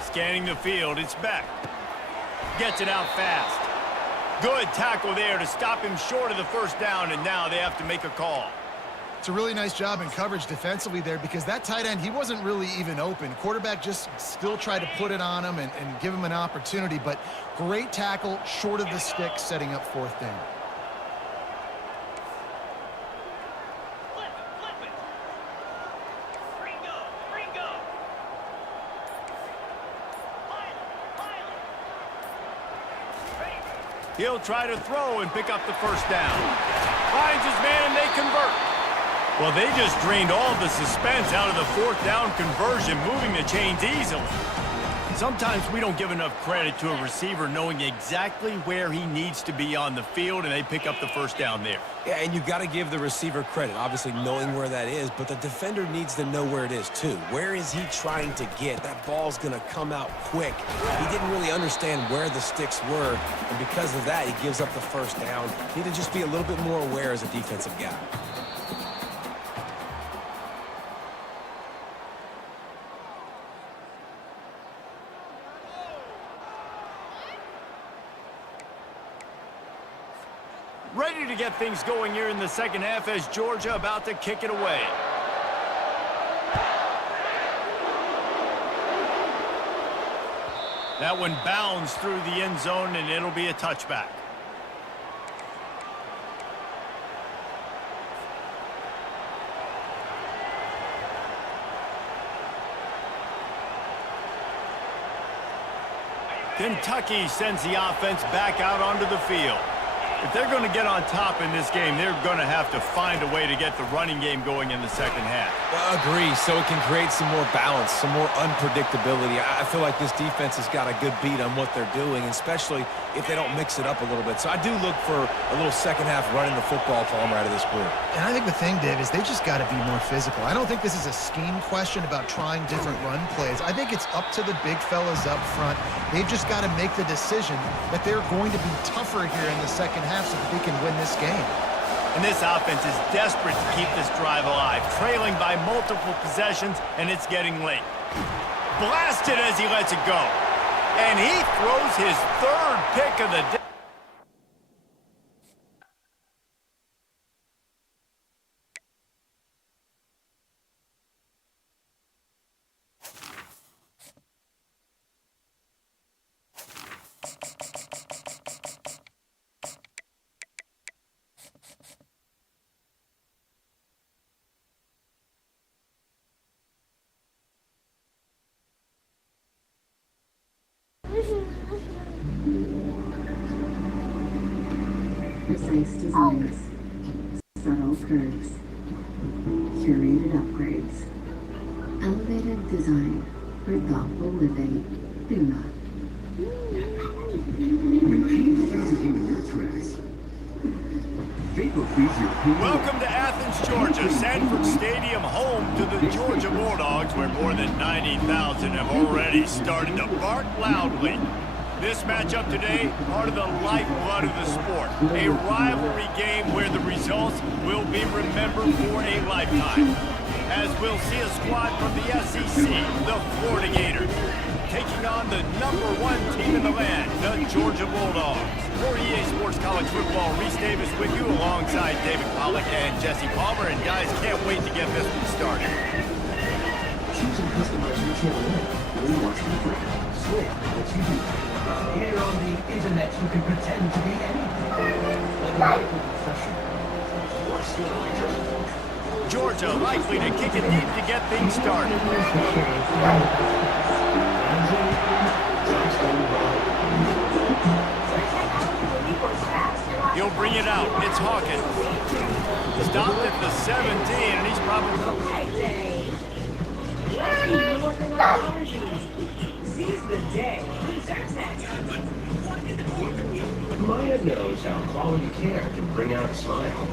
Scanning the field, it's Beck. Gets it out fast. Good tackle there to stop him short of the first down, and now they have to make a call. It's a really nice job in coverage defensively there because that tight end, he wasn't really even open. Quarterback just still tried to put it on him and give him an opportunity, but great tackle, short of the stick, setting up 4th down. He'll try to throw and pick up the first down. Finds his man and they convert. Well, they just drained all the suspense out of the 4th down conversion, moving the chains easily. Sometimes we don't give enough credit to a receiver knowing exactly where he needs to be on the field, and they pick up the first down there. Yeah, and you got to give the receiver credit, obviously knowing where that is, but the defender needs to know where it is too. Where is he trying to get? That ball's going to come out quick. He didn't really understand where the sticks were, and because of that, he gives up the first down. Need to just be a little bit more aware as a defensive guy. Ready to get things going here in the second half as Georgia about to kick it away. That one bounds through the end zone, and it'll be a touchback. Kentucky sends the offense back out onto the field. If they're going to get on top in this game, they're going to have to find a way to get the running game going in the second half. Agree, so it can create some more balance, some more unpredictability. I feel like this defense has got a good beat on what they're doing, especially if they don't mix it up a little bit. So I do look for a little second half running the football palm right of this group. And I think the thing, Dave, is they just got to be more physical. I don't think this is a scheme question about trying different run plays. I think it's up to the big fellas up front. They've just got to make the decision that they're going to be tougher here in the second half so that they can win this game. And this offense is desperate to keep this drive alive, trailing by multiple possessions, and it's getting late. Blasted as he lets it go. And he throws his third pick of the day. Precise designs, subtle curves, curated upgrades, elevated design for thoughtful living. Do not. Welcome to Athens, Georgia, Sanford Stadium, home to the Georgia Bulldogs, where more than 90,000 have already started to bark loudly. This matchup today, part of the lifeblood of the sport. A rivalry game where the results will be remembered for a lifetime. As we'll see a squad from the SEC, the Florida Gators, taking on the #1 team in the land, the Georgia Bulldogs. For EA Sports College Football, Reese Davis with you alongside David Pollack and Jesse Palmer. And guys, can't wait to get this one started. Choose and customize your channel. We want you to play. Switch what you do. Here on the internet, you can pretend to be anything. Like a medical professional. Georgia likely to kick it deep to get things started. He'll bring it out. It's Hawkins. Stopped at the 17, and he's probably... Seize the day. Maya knows how quality care can bring out a smile.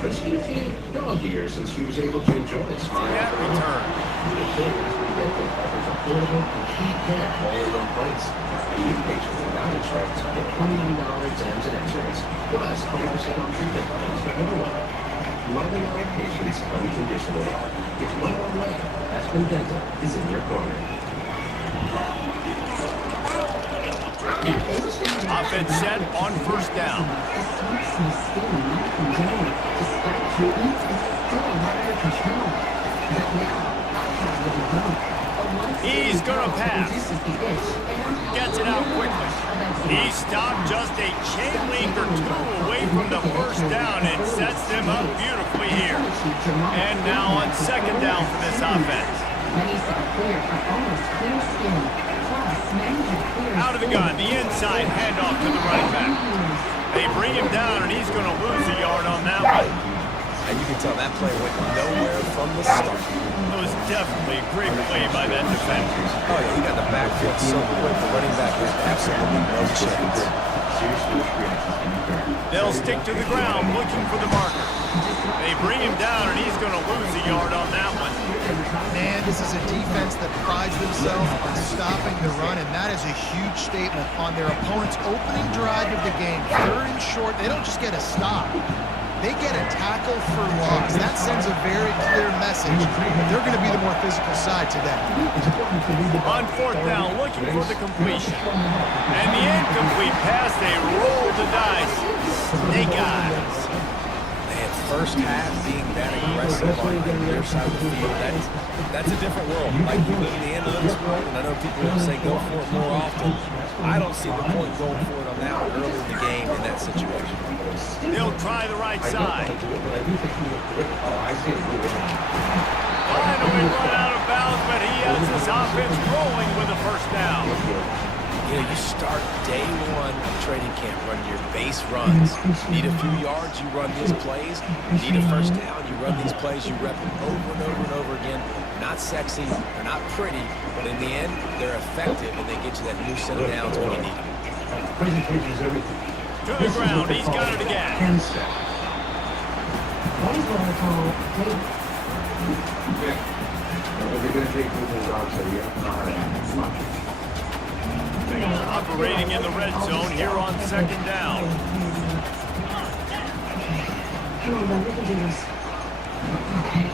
But it's been a few dog years since she was able to enjoy a smile. That return. The Cares Preventive offers affordable, complete care all in one place. New patients without insurance get $29 exams and x-rays, plus 20% on treatment plans for everyone. Loving our patients unconditionally. It's one way. Aspen Dental is in your corner. Offense set on first down. He's going to pass. Gets it out quickly. He stopped just a chain link or two away from the first down and sets them up beautifully here. And now on second down for this offense. Out of the gun, the inside handoff to the running back. They bring him down, and he's going to lose a yard on that one. And you can tell that play went nowhere from the start. It was definitely a great play by that defender. Oh, yeah, he got the backfield so quick. The running back had absolutely no chance. They'll stick to the ground looking for the marker. They bring him down, and he's going to lose a yard on that one. Man, this is a defense that prides themselves on stopping the run, and that is a huge statement on their opponent's opening drive of the game. 3rd and short, they don't just get a stop. They get a tackle for loss. That sends a very clear message that they're going to be the more physical side today. On 4th down, looking for the completion. And the incomplete pass, they roll the dice. Snake eyes. Man, first half being that aggressive on their side of the field, that's a different world. Like, you live in the analytics world, and I know people will say go for it more often. I don't see the point going for it on that one early in the game in that situation. They'll try the right side. Finally run out of bounds, but he has his offense rolling with a first down. You know, you start day one of training camp running your base runs. Need a few yards, you run these plays. Need a first down, you run these plays. You rep them over and over and over again. Not sexy, they're not pretty, but in the end, they're effective, and they get you that new set of downs when you need them. To the ground, he's got it again. Operating in the red zone here on 2nd down. Come on, bud, we can do this. Okay.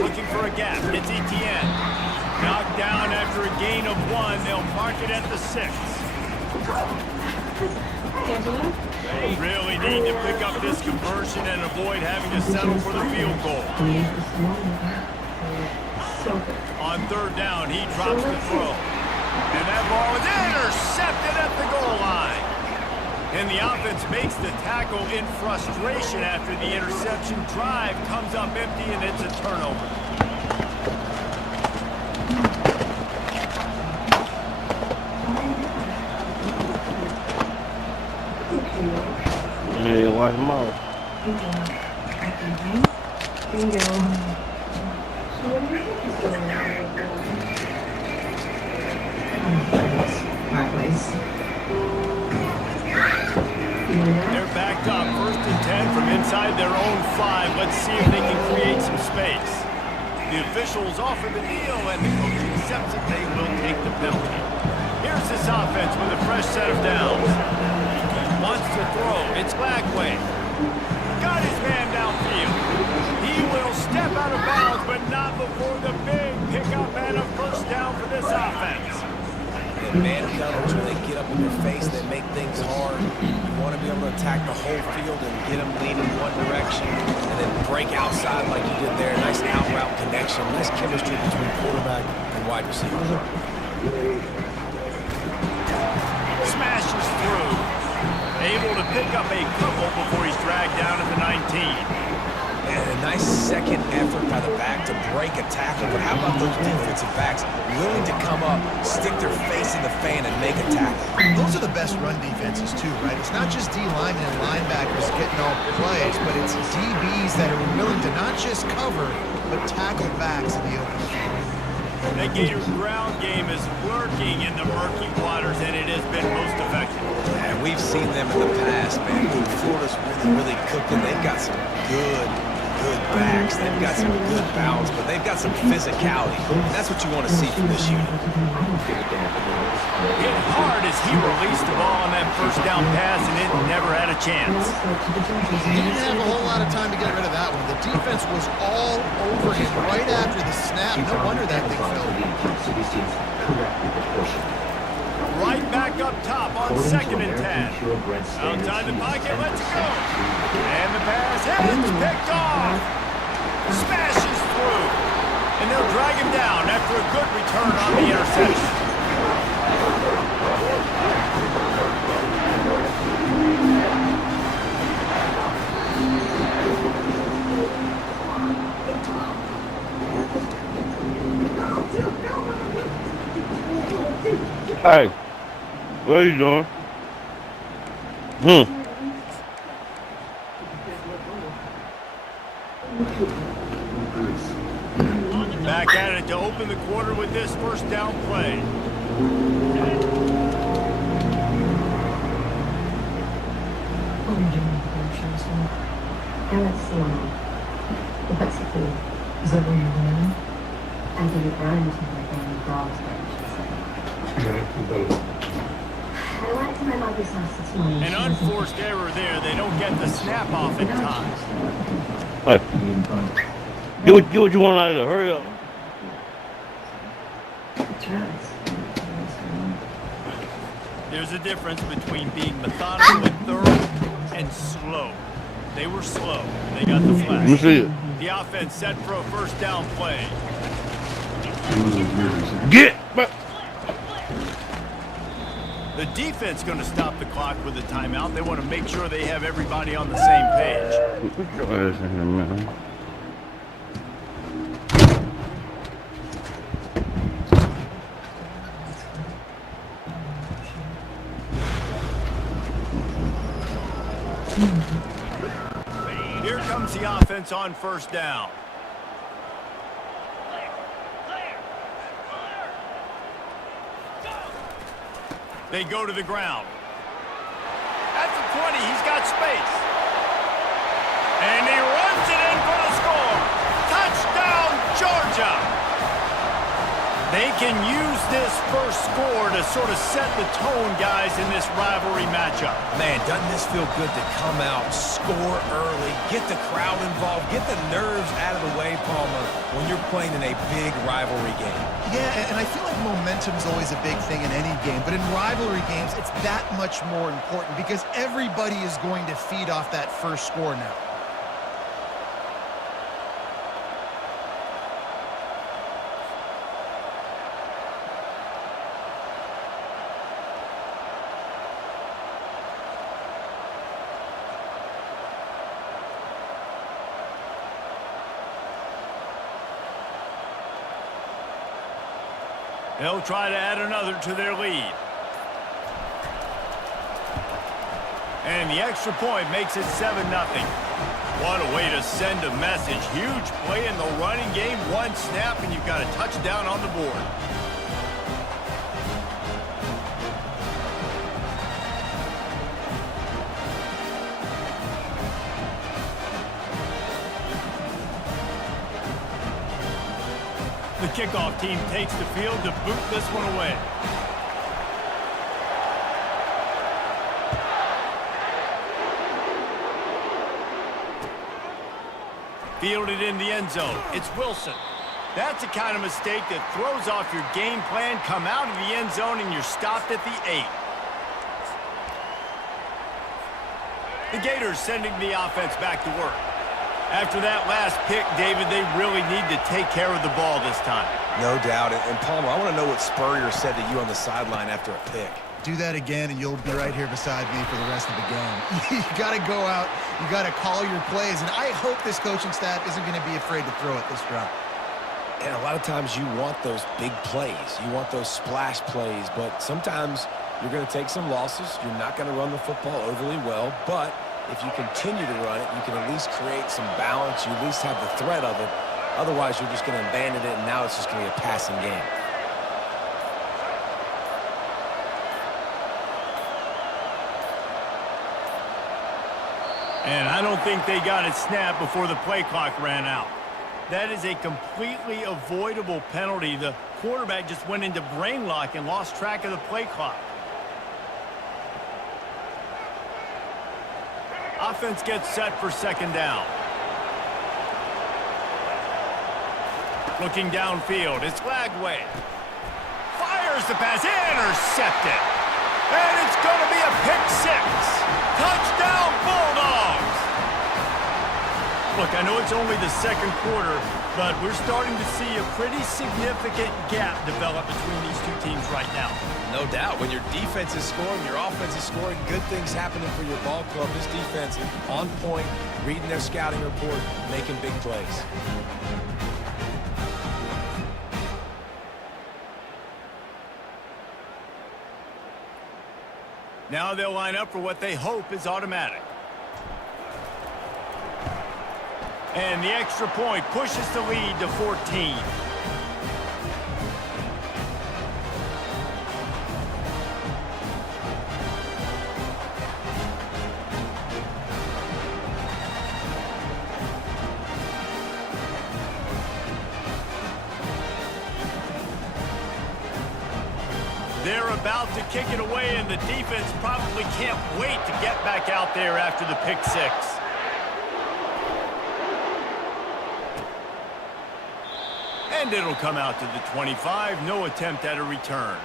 Looking for a gap. It's Etienne. Knocked down after a gain of 1. They'll mark it at the 6. They really need to pick up this conversion and avoid having to settle for the field goal. On 3rd down, he drops the throw. And that ball is intercepted at the goal line. And the offense makes the tackle in frustration after the interception. Drive comes up empty, and it's a turnover. Hey, watch them all. Bingo. They're backed up 1st and 10 from inside their own 5. Let's see if they can create some space. The officials offer the deal, and the coach accepts it. They will take the penalty. Here's this offense with a fresh set of downs. Wants to throw. It's Blackway. Got his man downfield. He will step out of bounds, but not before the big pickup and a first down for this offense. And man coverage, when they get up in your face, they make things hard. You want to be able to attack the whole field and get them leaning one direction and then break outside like you did there. Nice out route connection. Nice chemistry between quarterback and wide receiver. Smashes through. Able to pick up a couple before he's dragged down at the 19. And a nice second effort by the back to break a tackle. But how about those defensive backs willing to come up, stick their face in the fan, and make a tackle? Those are the best run defenses, too, right? It's not just D linemen and linebackers getting all the plays, but it's DBs that are willing to not just cover, but tackle backs in the open field. The Gators' ground game is working in the murky waters, and it has been most effective. And we've seen them in the past, man. Florida's really cooking. They've got some good backs. They've got some good balance, but they've got some physicality. And that's what you want to see from this unit. Hit hard as he released the ball on that first down pass, and it never had a chance. He didn't have a whole lot of time to get rid of that one. The defense was all over him right after the snap. No wonder that thing fell. Right back up top on 2nd and 10. Outside the pocket, let's go. And the pass hits, picked off. Smashes through. And they'll drag him down after a good return on the interception. Hey, what are you doing? Back at it to open the quarter with this first down play. An unforced error there. They don't get the snap off in time. Hey. Get what you want out of it. Hurry up. There's a difference between being methodical and thorough and slow. They were slow. They got the flag. Let me see it. The offense set for a first down play. Get back. The defense going to stop the clock with a timeout. They want to make sure they have everybody on the same page. Put your ass in here, man. Here comes the offense on first down. They go to the ground. At the 20, he's got space. And he runs it in for the score. Touchdown, Georgia! They can use this first score to sort of set the tone, guys, in this rivalry matchup. Man, doesn't this feel good to come out, score early, get the crowd involved, get the nerves out of the way, Palmer, when you're playing in a big rivalry game. Yeah, and I feel like momentum is always a big thing in any game, but in rivalry games, it's that much more important because everybody is going to feed off that first score now. They'll try to add another to their lead. And the extra point makes it 7-0. What a way to send a message. Huge play in the running game. One snap, and you've got a touchdown on the board. The kickoff team takes the field to boot this one away. Fielded in the end zone. It's Wilson. That's the kind of mistake that throws off your game plan. Come out of the end zone and you're stopped at the 8. The Gators sending the offense back to work. After that last pick, David, they really need to take care of the ball this time. No doubt. And Palmer, I want to know what Spurrier said to you on the sideline after a pick. Do that again, and you'll be right here beside me for the rest of the game. You got to go out. You got to call your plays, and I hope this coaching staff isn't going to be afraid to throw it this drive. And a lot of times you want those big plays. You want those splash plays, but sometimes you're going to take some losses. You're not going to run the football overly well, but if you continue to run it, you can at least create some balance. You at least have the threat of it. Otherwise, you're just going to abandon it, and now it's just going to be a passing game. And I don't think they got it snapped before the play clock ran out. That is a completely avoidable penalty. The quarterback just went into brain lock and lost track of the play clock. Offense gets set for second down. Looking downfield, it's Lagway. Fires the pass, intercepted. And it's going to be a pick six. Touchdown, Bulldogs. Look, I know it's only the second quarter, but we're starting to see a pretty significant gap develop between these two teams right now. No doubt. When your defense is scoring, your offense is scoring, good things happening for your ball club. This defense on point, reading their scouting report, making big plays. Now they'll line up for what they hope is automatic. And the extra point pushes the lead to 14. They're about to kick it away, and the defense probably can't wait to get back out there after the pick six. And it'll come out to the 25. No attempt at a return.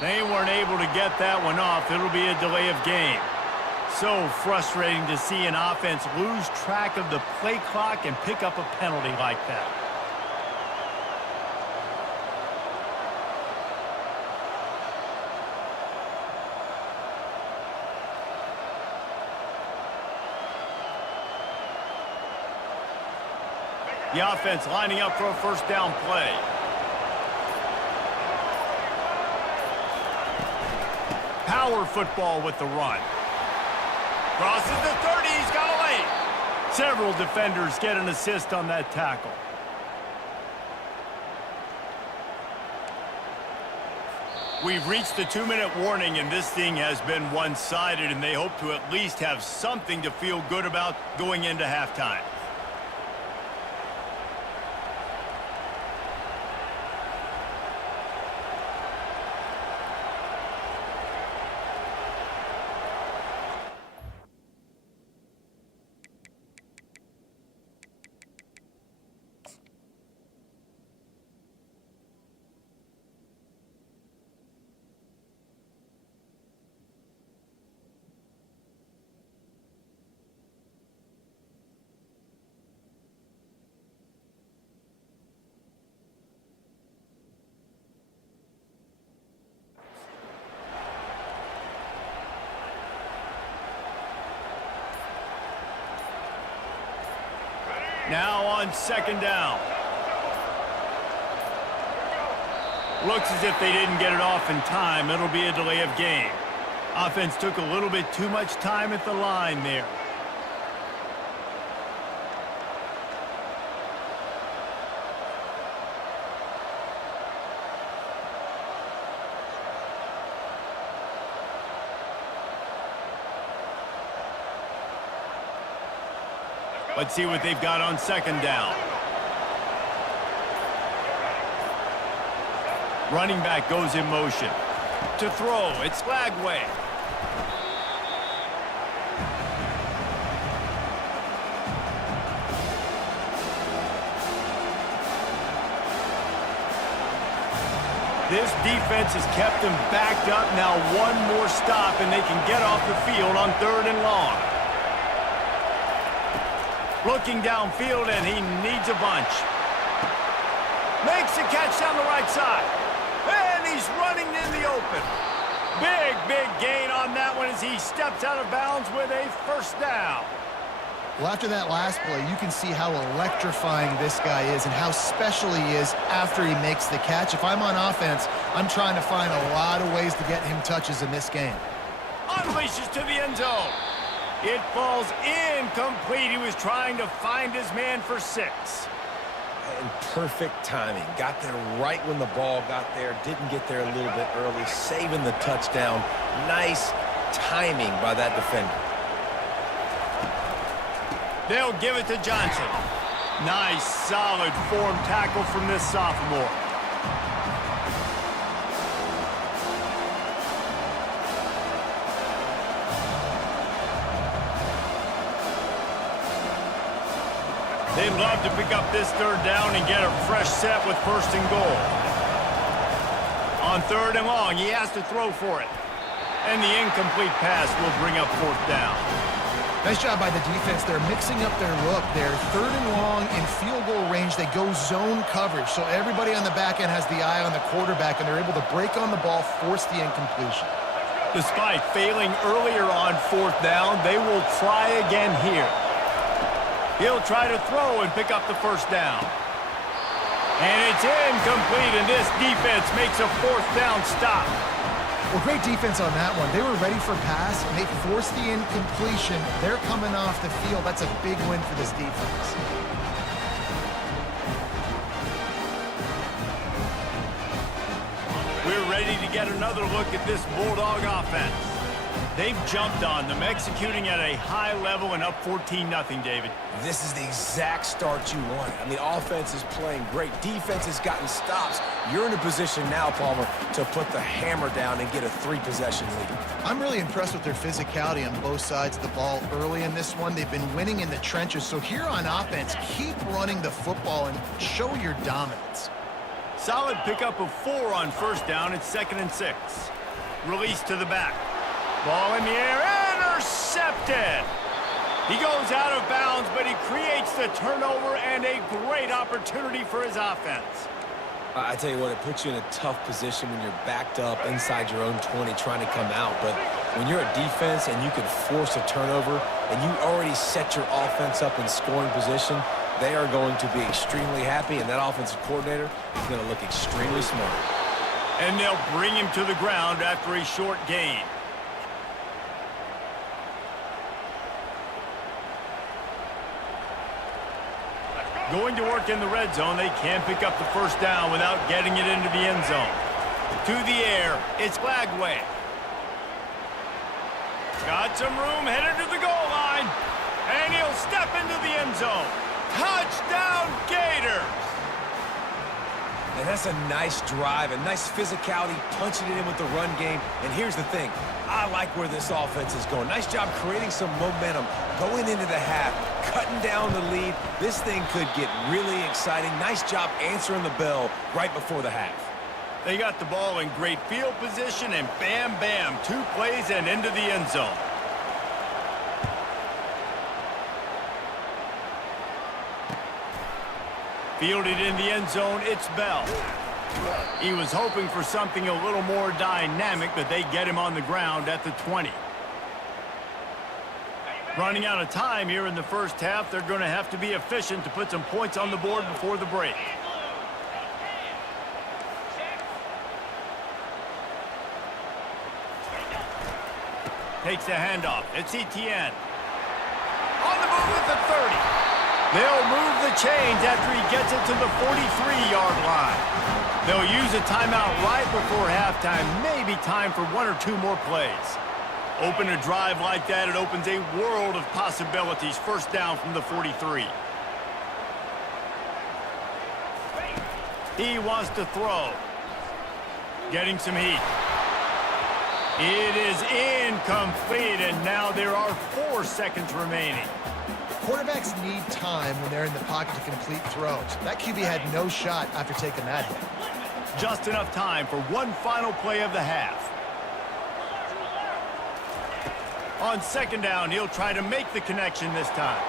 They weren't able to get that one off. It'll be a delay of game. So frustrating to see an offense lose track of the play clock and pick up a penalty like that. The offense lining up for a first down play. Power football with the run. Crosses the 30, he's got a lane. Several defenders get an assist on that tackle. We've reached the 2-minute warning, and this thing has been one-sided, and they hope to at least have something to feel good about going into halftime. Now on second down. Looks as if they didn't get it off in time. It'll be a delay of game. Offense took a little bit too much time at the line there. Let's see what they've got on second down. Running back goes in motion. To throw, it's Lagway. This defense has kept them backed up. Now one more stop and they can get off the field on 3rd and long. Looking downfield, and he needs a bunch. Makes a catch down the right side. And he's running in the open. Big gain on that one as he steps out of bounds with a first down. Well, after that last play, you can see how electrifying this guy is and how special he is after he makes the catch. If I'm on offense, I'm trying to find a lot of ways to get him touches in this game. Unleashes to the end zone. It falls incomplete. He was trying to find his man for 6. And perfect timing. Got there right when the ball got there. Didn't get there a little bit early. Saving the touchdown. Nice timing by that defender. They'll give it to Johnson. Nice, solid form tackle from this sophomore. They'd love to pick up this 3rd down and get a fresh set with 1st and goal. On 3rd and long, he has to throw for it. And the incomplete pass will bring up 4th down. Nice job by the defense. They're mixing up their look. They're 3rd and long in field goal range. They go zone coverage. So everybody on the back end has the eye on the quarterback, and they're able to break on the ball, force the incompletion. Despite failing earlier on 4th down, they will try again here. He'll try to throw and pick up the 1st down. And it's incomplete, and this defense makes a 4th down stop. Well, great defense on that one. They were ready for pass, and they forced the incompletion. They're coming off the field. That's a big win for this defense. We're ready to get another look at this Bulldog offense. They've jumped on them, executing at a high level and up 14-0, David. This is the exact start you want. I mean, offense is playing great. Defense has gotten stops. You're in a position now, Palmer, to put the hammer down and get a 3-possession lead. I'm really impressed with their physicality on both sides of the ball early in this one. They've been winning in the trenches. So here on offense, keep running the football and show your dominance. Solid pickup of 4 on 1st down. It's 2nd and 6. Release to the back. Ball in the air, intercepted. He goes out of bounds, but he creates the turnover and a great opportunity for his offense. I tell you what, it puts you in a tough position when you're backed up inside your own 20 trying to come out. But when you're a defense and you can force a turnover and you already set your offense up in scoring position, they are going to be extremely happy, and that offensive coordinator is going to look extremely smart. And they'll bring him to the ground after a short gain. Going to work in the red zone, they can't pick up the 1st down without getting it into the end zone. To the air, it's Flagway. Got some room, headed to the goal line. And he'll step into the end zone. Touchdown, Gators! And that's a nice drive, a nice physicality, punching it in with the run game. And here's the thing. I like where this offense is going. Nice job creating some momentum, going into the half, cutting down the lead. This thing could get really exciting. Nice job answering the bell right before the half. They got the ball in great field position, and bam, bam, 2 plays and into the end zone. Fielded in the end zone, it's Bell. He was hoping for something a little more dynamic, but they get him on the ground at the 20. Running out of time here in the 1st half, they're going to have to be efficient to put some points on the board before the break. Takes the handoff. It's Etienne. On the move at the 30. They'll move the chains after he gets it to the 43-yard line. They'll use a timeout right before halftime. Maybe time for 1 or 2 more plays. Open a drive like that, it opens a world of possibilities. 1st down from the 43. He wants to throw. Getting some heat. It is incomplete, and now there are 4 seconds remaining. Quarterbacks need time when they're in the pocket to complete throws. That QB had no shot after taking that hit. Just enough time for one final play of the half. On 2nd down, he'll try to make the connection this time.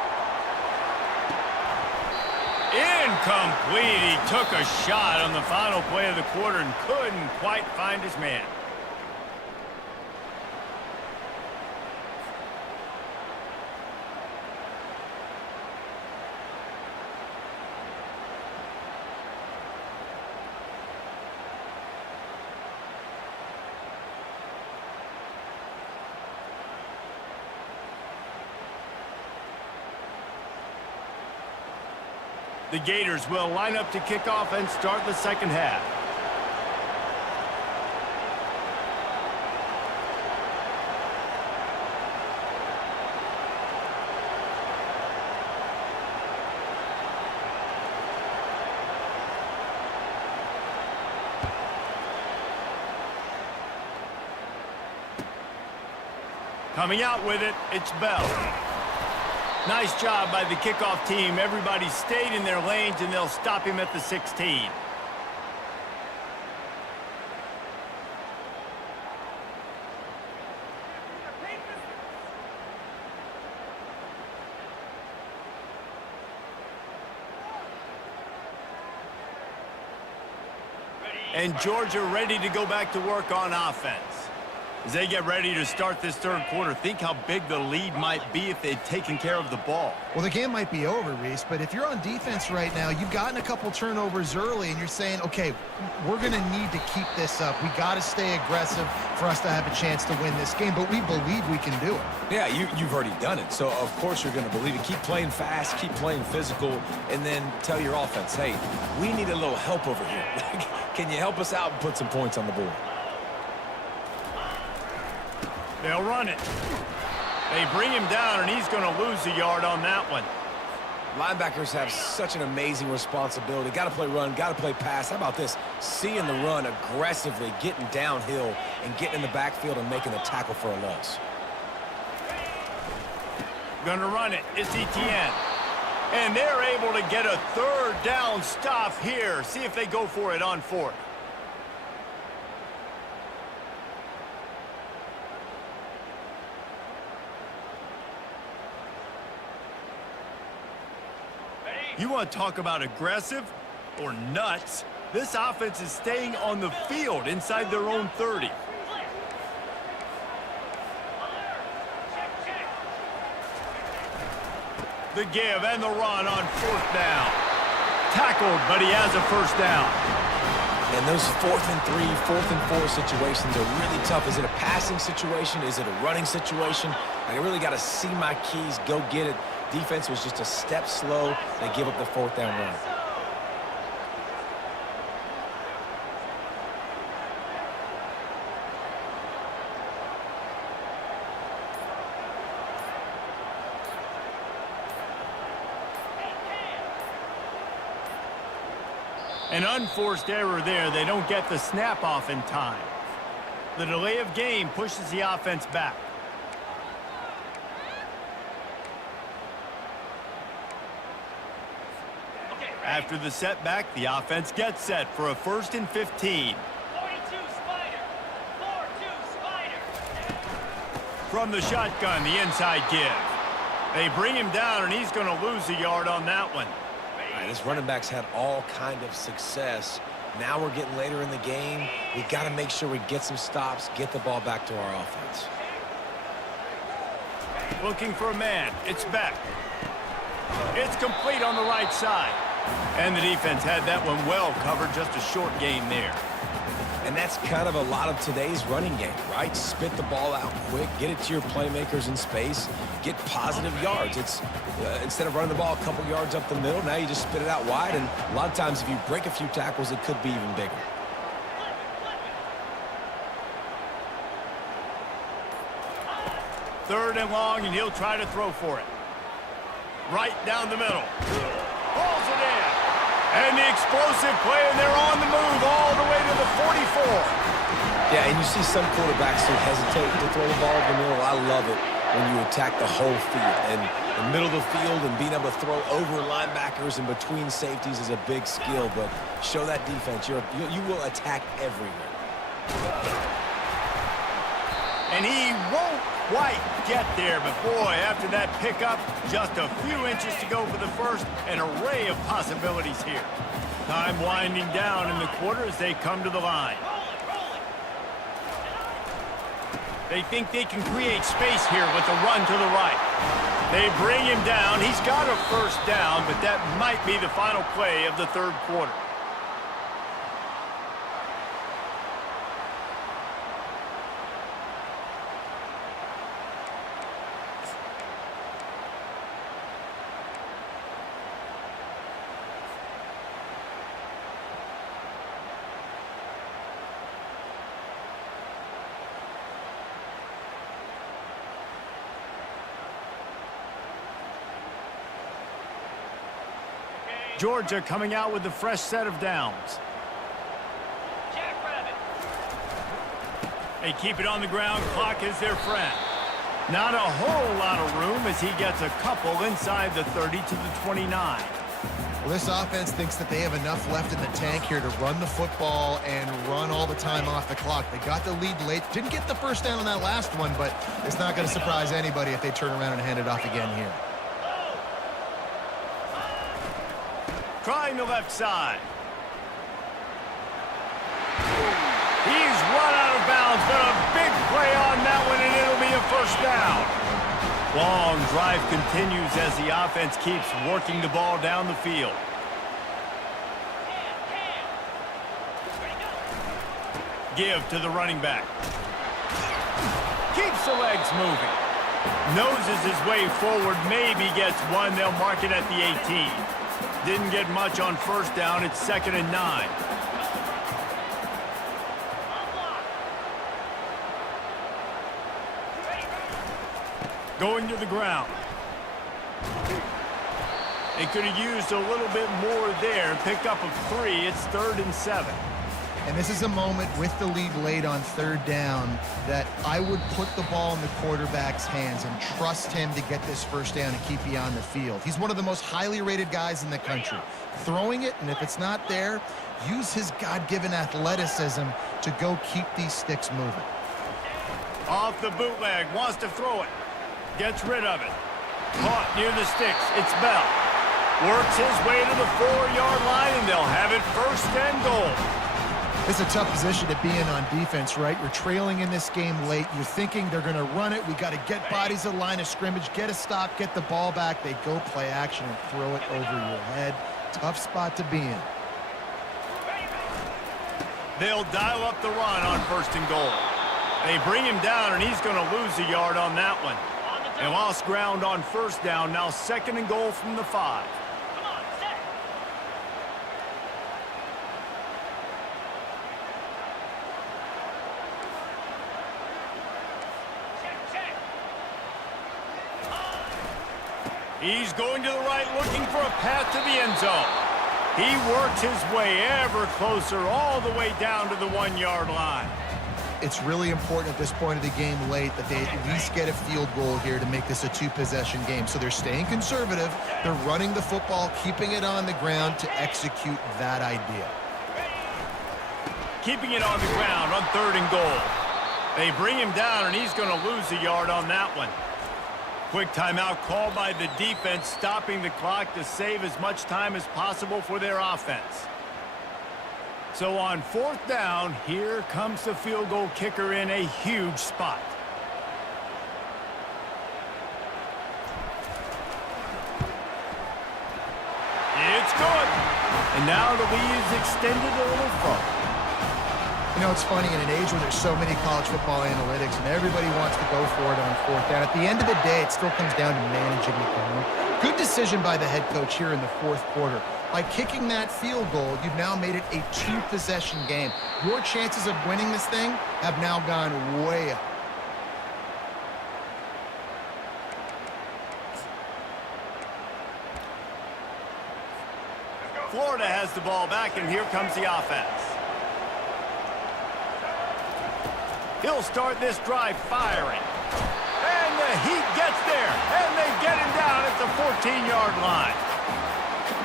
Incomplete. He took a shot on the final play of the quarter and couldn't quite find his man. The Gators will line up to kick off and start the 2nd half. Coming out with it, it's Bell. Nice job by the kickoff team. Everybody stayed in their lanes, and they'll stop him at the 16. And Georgia ready to go back to work on offense. As they get ready to start this third quarter, think how big the lead might be if they'd taken care of the ball. Well, the game might be over, Reese, but if you're on defense right now, you've gotten a couple turnovers early, and you're saying, okay, we're going to need to keep this up. We got to stay aggressive for us to have a chance to win this game, but we believe we can do it. Yeah, you've already done it, so of course you're going to believe it. Keep playing fast, keep playing physical, and then tell your offense, hey, we need a little help over here. Can you help us out and put some points on the board? They'll run it. They bring him down, and he's going to lose a yard on that one. Linebackers have such an amazing responsibility. Got to play run, got to play pass. How about this? Seeing the run aggressively, getting downhill, and getting in the backfield and making the tackle for a loss. Going to run it. It's Etienne. And they're able to get a third down stop here. See if they go for it on fourth. You want to talk about aggressive or nuts? This offense is staying on the field inside their own 30. The give and the run on fourth down. Tackled, but he has a first down. And those 4th and 3, 4th and 4 situations are really tough. Is it a passing situation? Is it a running situation? I really got to see my keys, go get it. Defense was just a step slow. They give up the 4th down run. An unforced error there. They don't get the snap off in time. The delay of game pushes the offense back. After the setback, the offense gets set for a 1st and 15. 42 Spider. 4-2 Spider. From the shotgun, the inside give. They bring him down, and he's going to lose a yard on that one. All right, this running back's had all kind of success. Now we're getting later in the game. We got to make sure we get some stops, get the ball back to our offense. Looking for a man. It's Beck. It's complete on the right side. And the defense had that one well covered, just a short gain there. And that's kind of a lot of today's running game, right? Spit the ball out quick, get it to your playmakers in space, get positive yards. It's instead of running the ball a couple yards up the middle, now you just spit it out wide, and a lot of times if you break a few tackles, it could be even bigger. Third and long, and he'll try to throw for it. Right down the middle. Pulls it in. And the explosive play, and they're on the move all the way to the 44. Yeah, and you see some quarterbacks who hesitate to throw the ball in the middle. I love it when you attack the whole field. And the middle of the field and being able to throw over linebackers and between safeties is a big skill. But show that defense. You will attack everywhere. And he won't quite get there, but boy, after that pickup, just a few inches to go for the first, an array of possibilities here. Time winding down in the quarter as they come to the line. They think they can create space here with the run to the right. They bring him down. He's got a first down, but that might be the final play of the third quarter. Georgia coming out with a fresh set of downs. They keep it on the ground. Clock is their friend. Not a whole lot of room as he gets a couple inside the 30 to the 29. Well, this offense thinks that they have enough left in the tank here to run the football and run all the time off the clock. They got the lead late. Didn't get the first down on that last one, but it's not going to surprise anybody if they turn around and hand it off again here. Trying the left side. first down. Long drive continues as the offense keeps working the ball down the field. Give to the running back. Keeps the legs moving. Noses his way forward, maybe gets one. They'll mark it at the 18. Didn't get much on first down. It's 2nd and 9. Going to the ground. They could have used a little bit more there. Pick up of 3. It's 3rd and 7. And this is a moment with the lead late on 3rd down that I would put the ball in the quarterback's hands and trust him to get this first down and keep you on the field. He's one of the most highly rated guys in the country. Throwing it, and if it's not there, use his God-given athleticism to go keep these sticks moving. Off the bootleg, wants to throw it. Gets rid of it. Caught near the sticks. It's Bell. Works his way to the 4-yard line, and they'll have it 1st and goal. It's a tough position to be in on defense, right? You're trailing in this game late. You're thinking they're going to run it. We got to get bodies in line of scrimmage, get a stop, get the ball back. They go play action and throw it over your head. Tough spot to be in. They'll dial up the run on 1st and goal. They bring him down, and he's going to lose a yard on that one. They lost ground on 1st down. Now 2nd and goal from the 5. He's going to the right, looking for a path to the end zone. He works his way ever closer, all the way down to the 1-yard line. It's really important at this point of the game late that they at least get a field goal here to make this a 2-possession game. So they're staying conservative. They're running the football, keeping it on the ground to execute that idea. Keeping it on the ground on 3rd and goal. They bring him down, and he's going to lose a yard on that one. Quick timeout called by the defense, stopping the clock to save as much time as possible for their offense. So on 4th down, here comes the field goal kicker in a huge spot. It's good. And now the lead is extended a little further. You know, it's funny, in an age where there's so many college football analytics and everybody wants to go for it on 4th down, at the end of the day, it still comes down to managing the game. Good decision by the head coach here in the 4th quarter. By kicking that field goal, you've now made it a 2-possession game. Your chances of winning this thing have now gone way up. Florida has the ball back, and here comes the offense. He'll start this drive firing. And the heat gets there, and they get him down at the 14-yard line.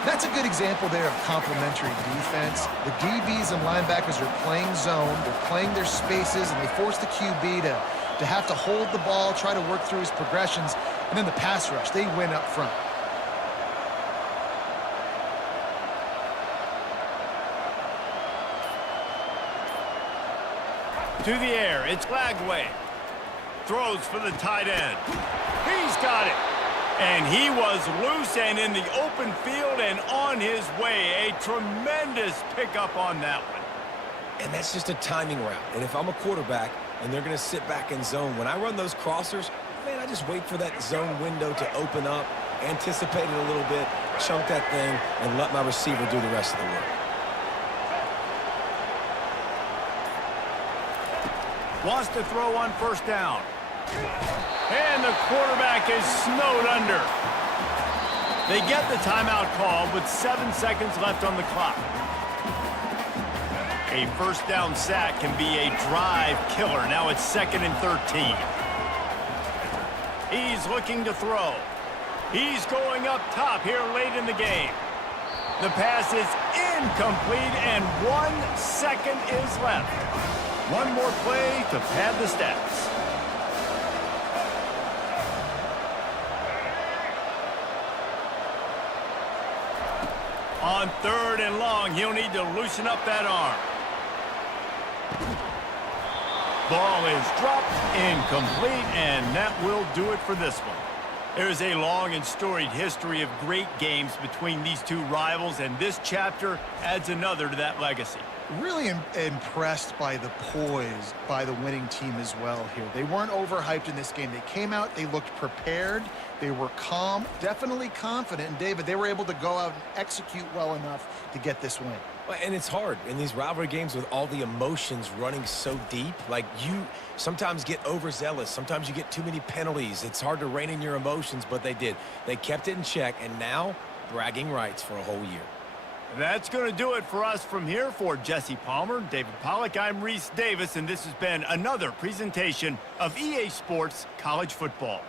That's a good example there of complementary defense. The DBs and linebackers are playing zone, they're playing their spaces, and they force the QB to have to hold the ball, try to work through his progressions, and then the pass rush, they win up front. To the air, it's Lagway. Throws for the tight end. He's got it. And he was loose and in the open field and on his way. A tremendous pickup on that one. And that's just a timing route. And if I'm a quarterback and they're going to sit back in zone, when I run those crossers, man, I just wait for that zone window to open up, anticipate it a little bit, chunk that thing, and let my receiver do the rest of the work. Wants to throw on 1st down. And the quarterback is snowed under. They get the timeout call with 7 seconds left on the clock. A 1st down sack can be a drive killer. Now it's 2nd and 13. He's looking to throw. He's going up top here late in the game. The pass is incomplete, and 1 second is left. One more play to pad the stats. On 3rd and long, he'll need to loosen up that arm. Ball is dropped, incomplete, and that will do it for this one. There's a long and storied history of great games between these two rivals, and this chapter adds another to that legacy. Really impressed by the poise by the winning team as well here. They weren't overhyped in this game. They came out, they looked prepared, they were calm, definitely confident, and David, they were able to go out and execute well enough to get this win. And it's hard in these rivalry games with all the emotions running so deep. Like, you sometimes get overzealous. Sometimes you get too many penalties. It's hard to rein in your emotions, but they did. They kept it in check, and now bragging rights for a whole year. That's going to do it for us from here. For Jesse Palmer, David Pollack, I'm Reese Davis, and this has been another presentation of EA Sports College Football.